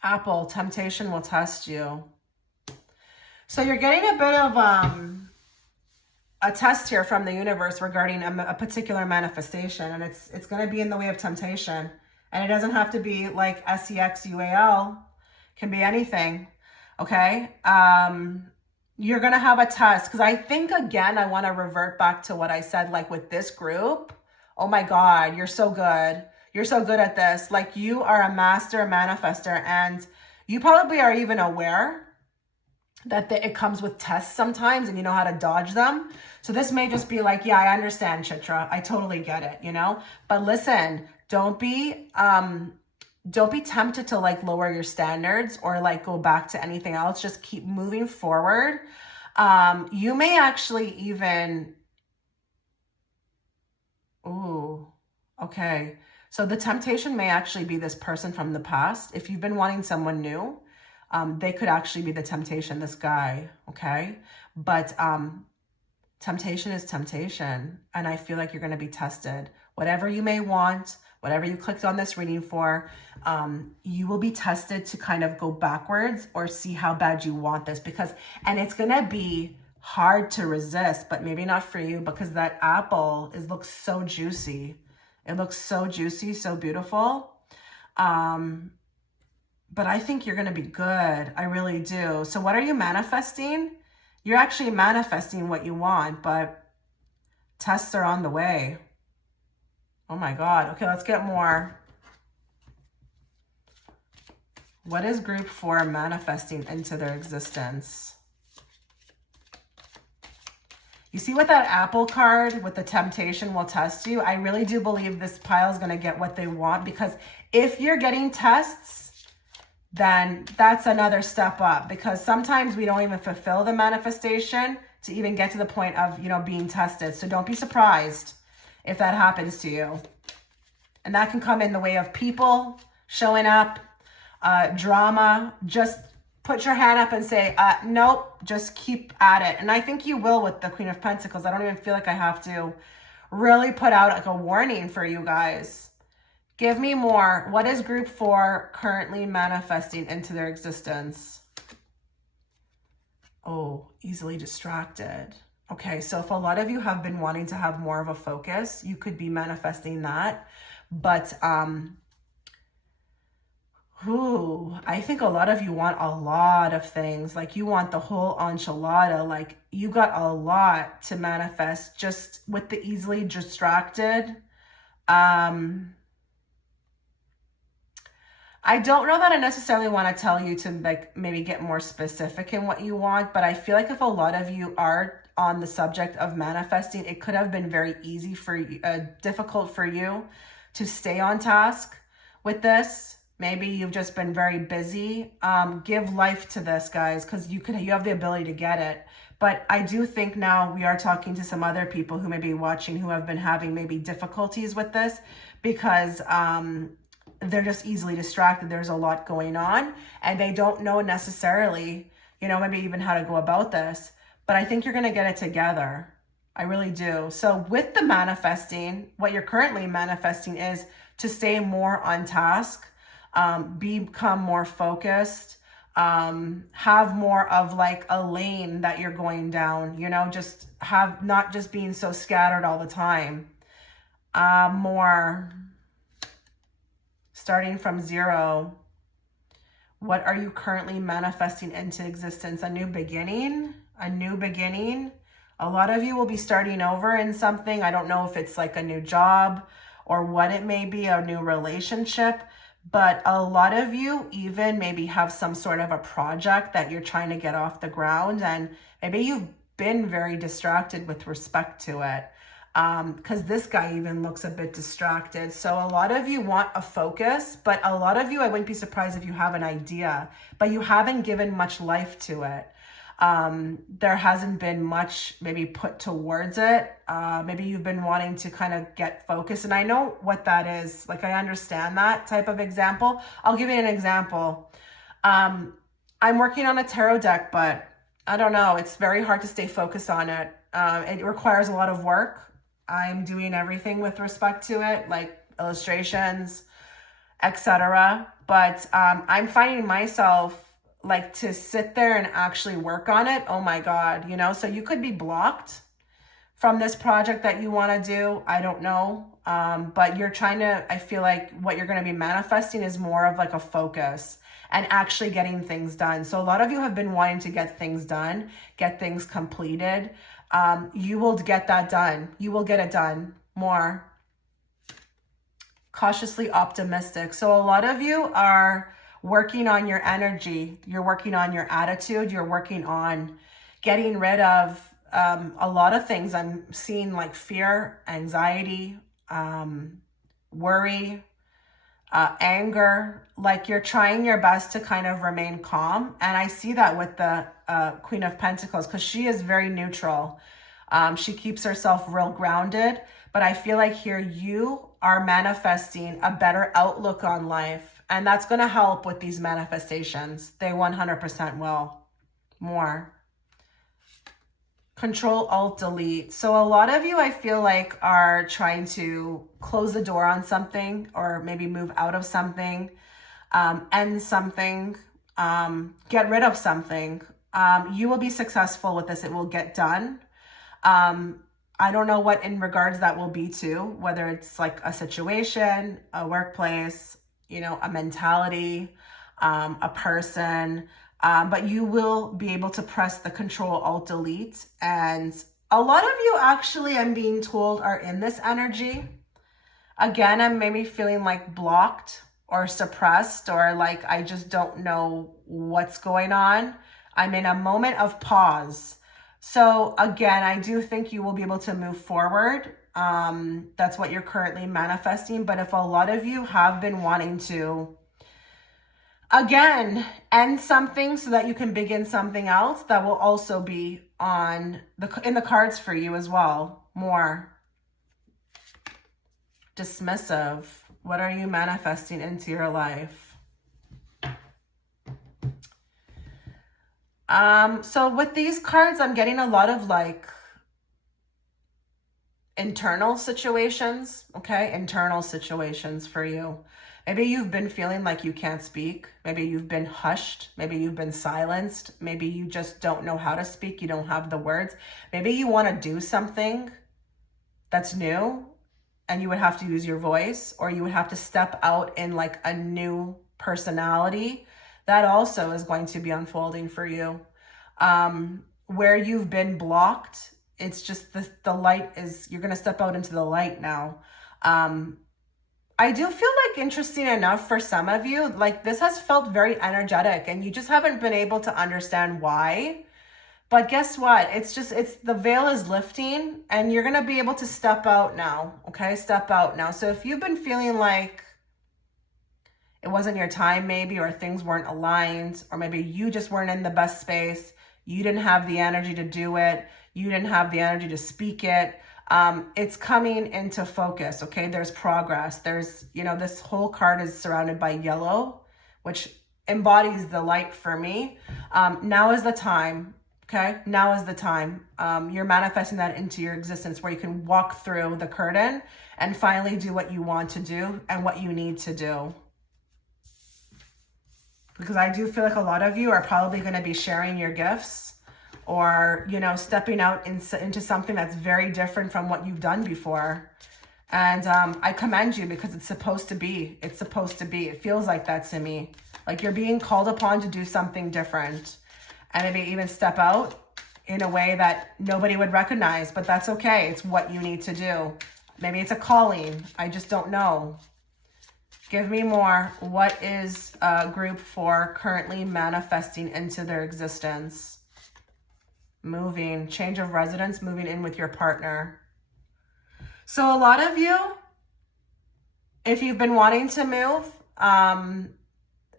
Apple, temptation will test you. So you're getting a bit of a test here from the universe regarding a particular manifestation, and it's going to be in the way of temptation. And it doesn't have to be like SEXUAL. It can be anything, okay? You're going to have a test, because I think, again, I want to revert back to what I said, like with this group. Oh my God, you're so good. You're so good at this. Like, you are a master manifester, and you probably are even aware that it comes with tests sometimes, and you know how to dodge them. So this may just be like, yeah, I understand, Chitra. I totally get it, you know? But listen, don't be tempted to like lower your standards or like go back to anything else. Just keep moving forward. You may actually even, ooh, okay. So the temptation may actually be this person from the past. If you've been wanting someone new, they could actually be the temptation, this guy, okay? But temptation is temptation, and I feel like you're going to be tested. Whatever you may want, whatever you clicked on this reading for, you will be tested to kind of go backwards or see how bad you want this, and it's going to be hard to resist, but maybe not for you, because that apple looks so juicy. It looks so juicy, so beautiful. But I think you're going to be good. I really do. So what are you manifesting? You're actually manifesting what you want, but tests are on the way. Oh my God. Okay, let's get more. What is group 4 manifesting into their existence? You see with that apple card, with the temptation will test you, I really do believe this pile is going to get what they want, because if you're getting tests, then that's another step up, because sometimes we don't even fulfill the manifestation to even get to the point of, you know, being tested. So don't be surprised if that happens to you. And that can come in the way of people showing up, drama. Just put your hand up and say, nope, just keep at it. And I think you will with the Queen of Pentacles. I don't even feel like I have to really put out like a warning for you guys. Give me more. What is group 4 currently manifesting into their existence? Oh, easily distracted. Okay, so if a lot of you have been wanting to have more of a focus, you could be manifesting that. But I think a lot of you want a lot of things. Like you want the whole enchilada. Like you got a lot to manifest just with the easily distracted. I don't know that I necessarily want to tell you to like maybe get more specific in what you want, but I feel like if a lot of you are on the subject of manifesting, it could have been very easy for you, difficult for you to stay on task with this. Maybe you've just been very busy. Give life to this, guys, because you have the ability to get it. But I do think now we are talking to some other people who may be watching who have been having maybe difficulties with this because they're just easily distracted. There's a lot going on and they don't know necessarily, you know, maybe even how to go about this. But I think you're going to get it together. I really do. So with the manifesting, what you're currently manifesting is to stay more on task, become more focused, have more of like a lane that you're going down, you know, just have not just being so scattered all the time. More starting from 0. What are you currently manifesting into existence? A new beginning, a new beginning. A lot of you will be starting over in something. I don't know if it's like a new job or what it may be, a new relationship, but a lot of you even maybe have some sort of a project that you're trying to get off the ground, and maybe you've been very distracted with respect to it. Because this guy even looks a bit distracted. So a lot of you want a focus, but a lot of you, I wouldn't be surprised if you have an idea, but you haven't given much life to it. There hasn't been much maybe put towards it. Maybe you've been wanting to kind of get focused. And I know what that is. Like, I understand that type of example. I'll give you an example. I'm working on a tarot deck, but I don't know. It's very hard to stay focused on it. It requires a lot of work. I'm doing everything with respect to it, like illustrations, etc. But I'm finding myself like to sit there and actually work on it. Oh my God, you know, so you could be blocked from this project that you want to do. I don't know. But you're trying to, I feel like what you're going to be manifesting is more of like a focus and actually getting things done. So a lot of you have been wanting to get things done, get things completed. You will get that done. You will get it done. More cautiously optimistic. So a lot of you are working on your energy. You're working on your attitude. You're working on getting rid of a lot of things. I'm seeing like fear, anxiety, worry, anger. Like you're trying your best to kind of remain calm. And I see that with the Queen of Pentacles because she is very neutral. She keeps herself real grounded. But I feel like here you are manifesting a better outlook on life. And that's going to help with these manifestations. They 100% will. More. Control, Alt, Delete. So a lot of you, I feel like, are trying to close the door on something or maybe move out of something, end something, get rid of something. You will be successful with this. It will get done. I don't know what in regards that will be to, whether it's like a situation, a workplace, you know, a mentality, a person. But you will be able to press the Control, Alt, Delete. And a lot of you actually, I'm being told, are in this energy. Again, I'm maybe feeling like blocked or suppressed or like I just don't know what's going on. I'm in a moment of pause. So again, I do think you will be able to move forward. That's what you're currently manifesting. But if a lot of you have been wanting to Again, end something so that you can begin something else. That will also be in the cards for you as well. More dismissive. What are you manifesting into your life? So with these cards, I'm getting a lot of like internal situations, okay? Internal situations for you. Maybe you've been feeling like you can't speak. Maybe you've been hushed. Maybe you've been silenced. Maybe you just don't know how to speak. You don't have the words. Maybe you want to do something that's new and you would have to use your voice, or you would have to step out in like a new personality. That also is going to be unfolding for you. Where you've been blocked, it's just the light is, you're going to step out into the light now. I do feel like, interesting enough, for some of you, like this has felt very energetic and you just haven't been able to understand why. But guess what? It's the veil is lifting and you're going to be able to step out now. Okay. Step out now. So if you've been feeling like it wasn't your time maybe, or things weren't aligned, or maybe you just weren't in the best space, you didn't have the energy to do it, you didn't have the energy to speak it, it's coming into focus. Okay. There's progress. There's, this whole card is surrounded by yellow, which embodies the light for me. Now is the time. Okay, now is the time. You're manifesting that into your existence, where you can walk through the curtain and finally do what you want to do and what you need to do. Because I do feel like a lot of you are probably going to be sharing your gifts, or, stepping out into something that's very different from what you've done before. And I commend you, because it's supposed to be. It's supposed to be. It feels like that to me. Like you're being called upon to do something different. And maybe even step out in a way that nobody would recognize, but that's okay. It's what you need to do. Maybe it's a calling. I just don't know. Give me more. What is group 4 currently manifesting into their existence? Moving, change of residence, moving in with your partner. So a lot of you, if you've been wanting to move,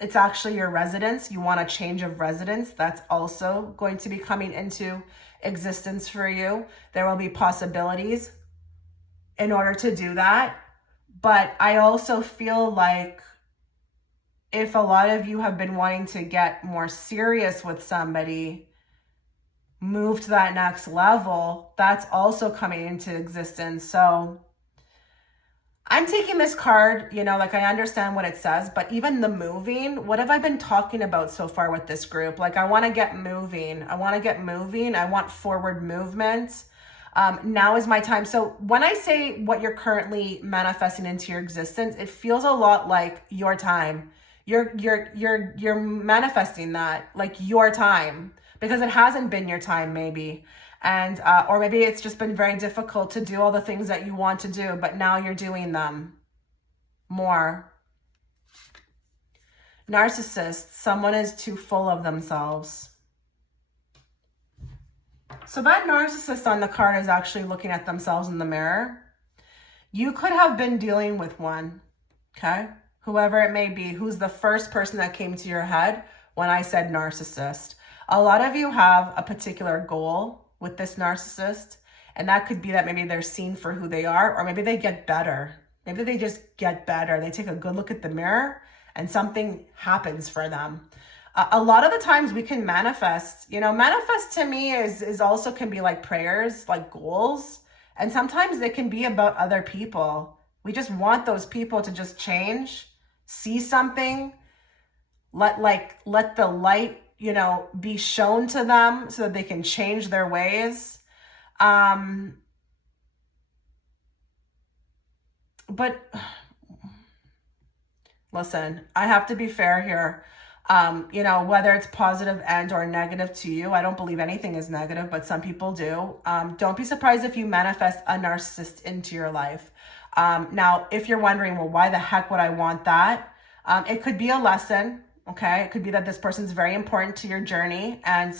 it's actually your residence. You want a change of residence. That's also going to be coming into existence for you. There will be possibilities in order to do that. But I also feel like if a lot of you have been wanting to get more serious with somebody, move to that next level, that's also coming into existence. So I'm taking this card, like I understand what it says, but even the moving, what have I been talking about so far with this group? Like I want to get moving. I want to get moving. I want forward movement. Now is my time. So when I say what you're currently manifesting into your existence, it feels a lot like your time. You're manifesting that like your time, because it hasn't been your time maybe. And, or maybe it's just been very difficult to do all the things that you want to do, but now you're doing them more. Narcissist, someone is too full of themselves. So that narcissist on the card is actually looking at themselves in the mirror. You could have been dealing with one, okay? Whoever it may be, who's the first person that came to your head when I said narcissist. A lot of you have a particular goal with this narcissist, and that could be that maybe they're seen for who they are, or maybe they get better. Maybe they just get better. They take a good look at the mirror and something happens for them. A lot of the times we can manifest, manifest to me is also can be like prayers, like goals. And sometimes it can be about other people. We just want those people to just change, see something, let the light, be shown to them so that they can change their ways. But listen, I have to be fair here. Whether it's positive and or negative to you, I don't believe anything is negative, but some people do. Don't be surprised if you manifest a narcissist into your life. Now, if you're wondering, well, why the heck would I want that? It could be a lesson. Okay. It could be that this person's very important to your journey. And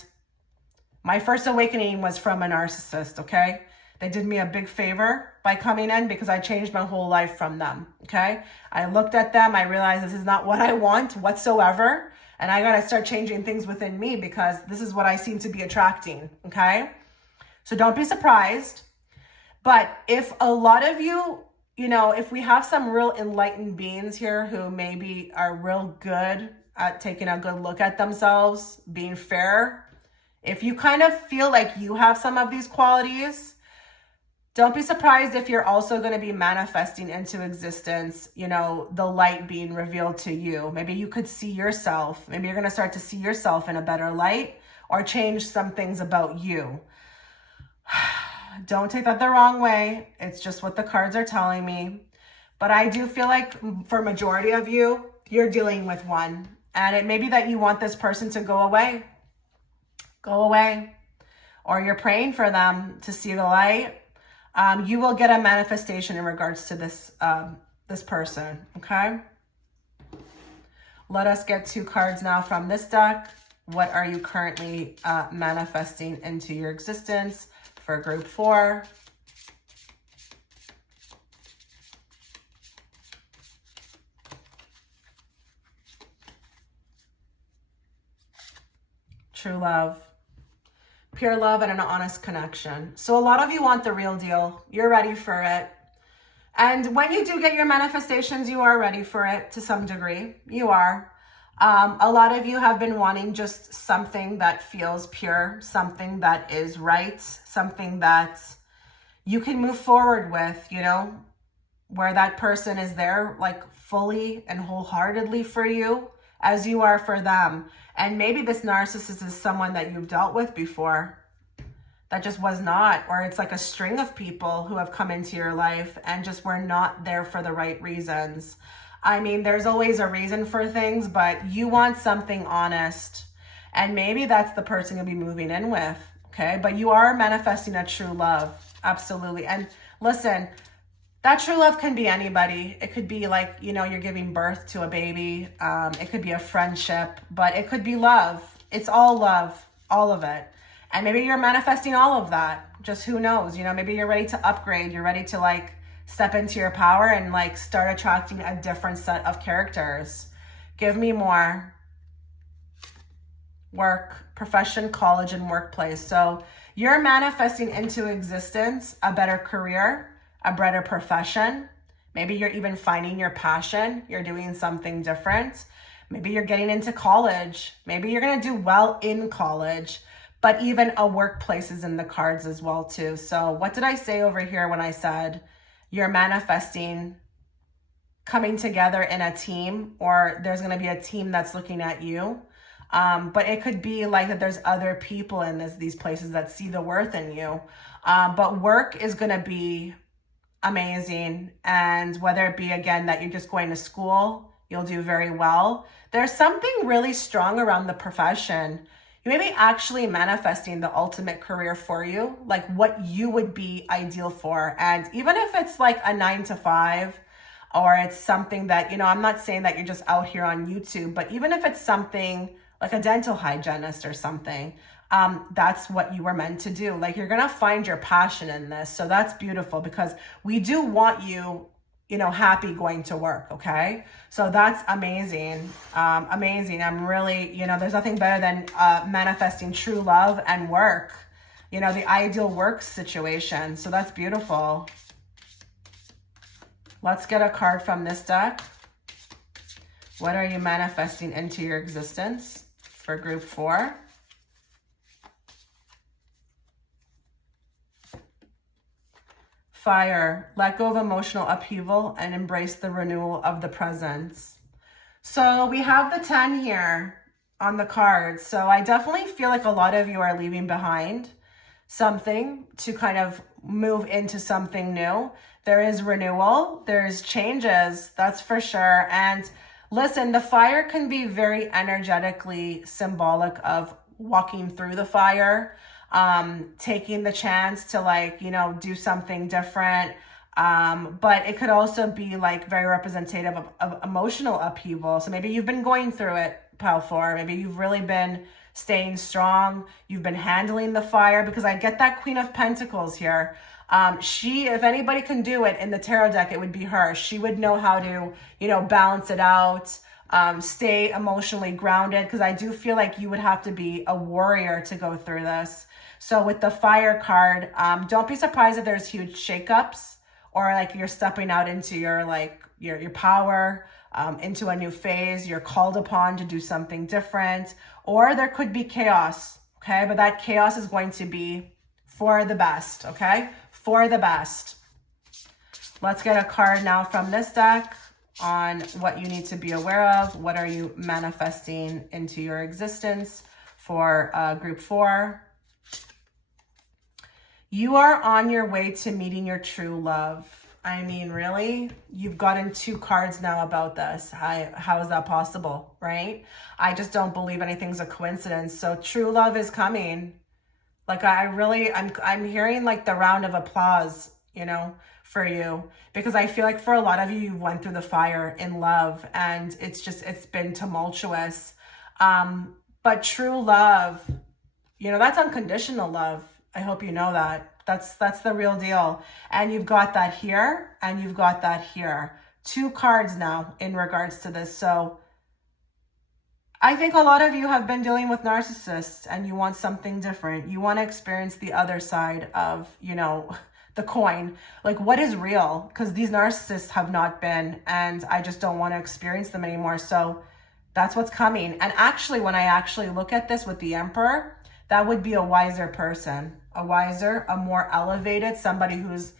my first awakening was from a narcissist. Okay. They did me a big favor by coming in because I changed my whole life from them, okay? I looked at them, I realized this is not what I want whatsoever, and I gotta start changing things within me because this is what I seem to be attracting, okay? So don't be surprised. But if a lot of you, if we have some real enlightened beings here who maybe are real good at taking a good look at themselves, being fair, if you kind of feel like you have some of these qualities, don't be surprised if you're also going to be manifesting into existence, the light being revealed to you. Maybe you could see yourself. Maybe you're going to start to see yourself in a better light or change some things about you. Don't take that the wrong way. It's just what the cards are telling me. But I do feel like for majority of you, you're dealing with one. And it may be that you want this person to go away. Go away. Or you're praying for them to see the light. You will get a manifestation in regards to this person, okay? Let us get 2 cards now from this deck. What are you currently manifesting into your existence for group 4? True love. Pure love and an honest connection. So a lot of you want the real deal. You're ready for it. And when you do get your manifestations, you are ready for it to some degree. You are. A lot of you have been wanting just something that feels pure, something that is right, something that you can move forward with, where that person is there like fully and wholeheartedly for you as you are for them. And maybe this narcissist is someone that you've dealt with before that just was not, or it's like a string of people who have come into your life and just were not there for the right reasons. I mean, there's always a reason for things, but you want something honest. And maybe that's the person you'll be moving in with, okay? But you are manifesting a true love, absolutely. And listen, that true love can be anybody. It could be like, you're giving birth to a baby. It could be a friendship, but it could be love. It's all love, all of it. And maybe you're manifesting all of that. Just who knows? Maybe you're ready to upgrade. You're ready to step into your power and start attracting a different set of characters. Give me more. Work, profession, college, and workplace. So you're manifesting into existence a better career, a better profession. Maybe you're even finding your passion. You're doing something different. Maybe you're getting into college. Maybe you're going to do well in college, but even a workplace is in the cards as well too. So what did I say over here when I said you're manifesting coming together in a team, or there's going to be a team that's looking at you? But it could be like that there's other people in these places that see the worth in you. But work is going to be amazing. And whether it be, again, that you're just going to school, you'll do very well. There's something really strong around the profession. You may be actually manifesting the ultimate career for you, like what you would be ideal for. And even if it's like a 9 to 5, or it's something that, I'm not saying that you're just out here on YouTube, but even if it's something like a dental hygienist or something, that's what you were meant to do. Like, you're going to find your passion in this. So that's beautiful, because we do want you, happy going to work. Okay. So that's amazing. Amazing. I'm really, there's nothing better than manifesting true love and work, the ideal work situation. So that's beautiful. Let's get a card from this deck. What are you manifesting into your existence for group 4? Fire. Let go of emotional upheaval and embrace the renewal of the present. So we have the 10 here on the cards. So I definitely feel like a lot of you are leaving behind something to kind of move into something new. There is renewal. There's changes. That's for sure. And listen, the fire can be very energetically symbolic of walking through the fire, taking the chance to do something different. But it could also be very representative of emotional upheaval. So maybe you've been going through it, pal 4. Maybe you've really been staying strong. You've been handling the fire, because I get that Queen of Pentacles here. If anybody can do it in the tarot deck, it would be her. She would know how to, balance it out, stay emotionally grounded, because I do feel like you would have to be a warrior to go through this. So with the fire card, don't be surprised if there's huge shakeups, or like you're stepping out into your power, into a new phase. You're called upon to do something different, or there could be chaos. Okay. But that chaos is going to be for the best. Okay. For the best. Let's get a card now from this deck on what you need to be aware of. What are you manifesting into your existence for group 4? You are on your way to meeting your true love. I mean, really? You've gotten 2 cards now about this. How is that possible, right? I just don't believe anything's a coincidence. So true love is coming. Like I'm hearing like the round of applause, for you, because I feel like for a lot of you, you've went through the fire in love, and it's been tumultuous. But true love, that's unconditional love. I hope you know that. That's the real deal. And you've got that here, and you've got that here. 2 cards now in regards to this. So I think a lot of you have been dealing with narcissists, and you want something different. You want to experience the other side of, the coin. Like, what is real? Because these narcissists have not been, and I just don't want to experience them anymore. So that's what's coming. And actually, when I actually look at this with the Emperor, that would be a wiser person, a more elevated, somebody who's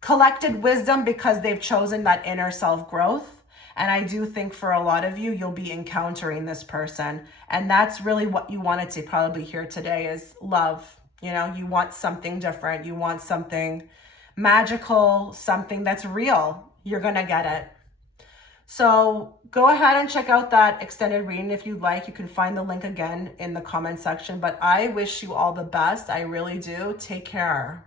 collected wisdom because they've chosen that inner self-growth. And I do think for a lot of you, you'll be encountering this person. And that's really what you wanted to probably hear today is love. You want something different. You want something magical, something that's real. You're going to get it. So go ahead and check out that extended reading if you'd like. You can find the link again in the comment section. But I wish you all the best. I really do. Take care.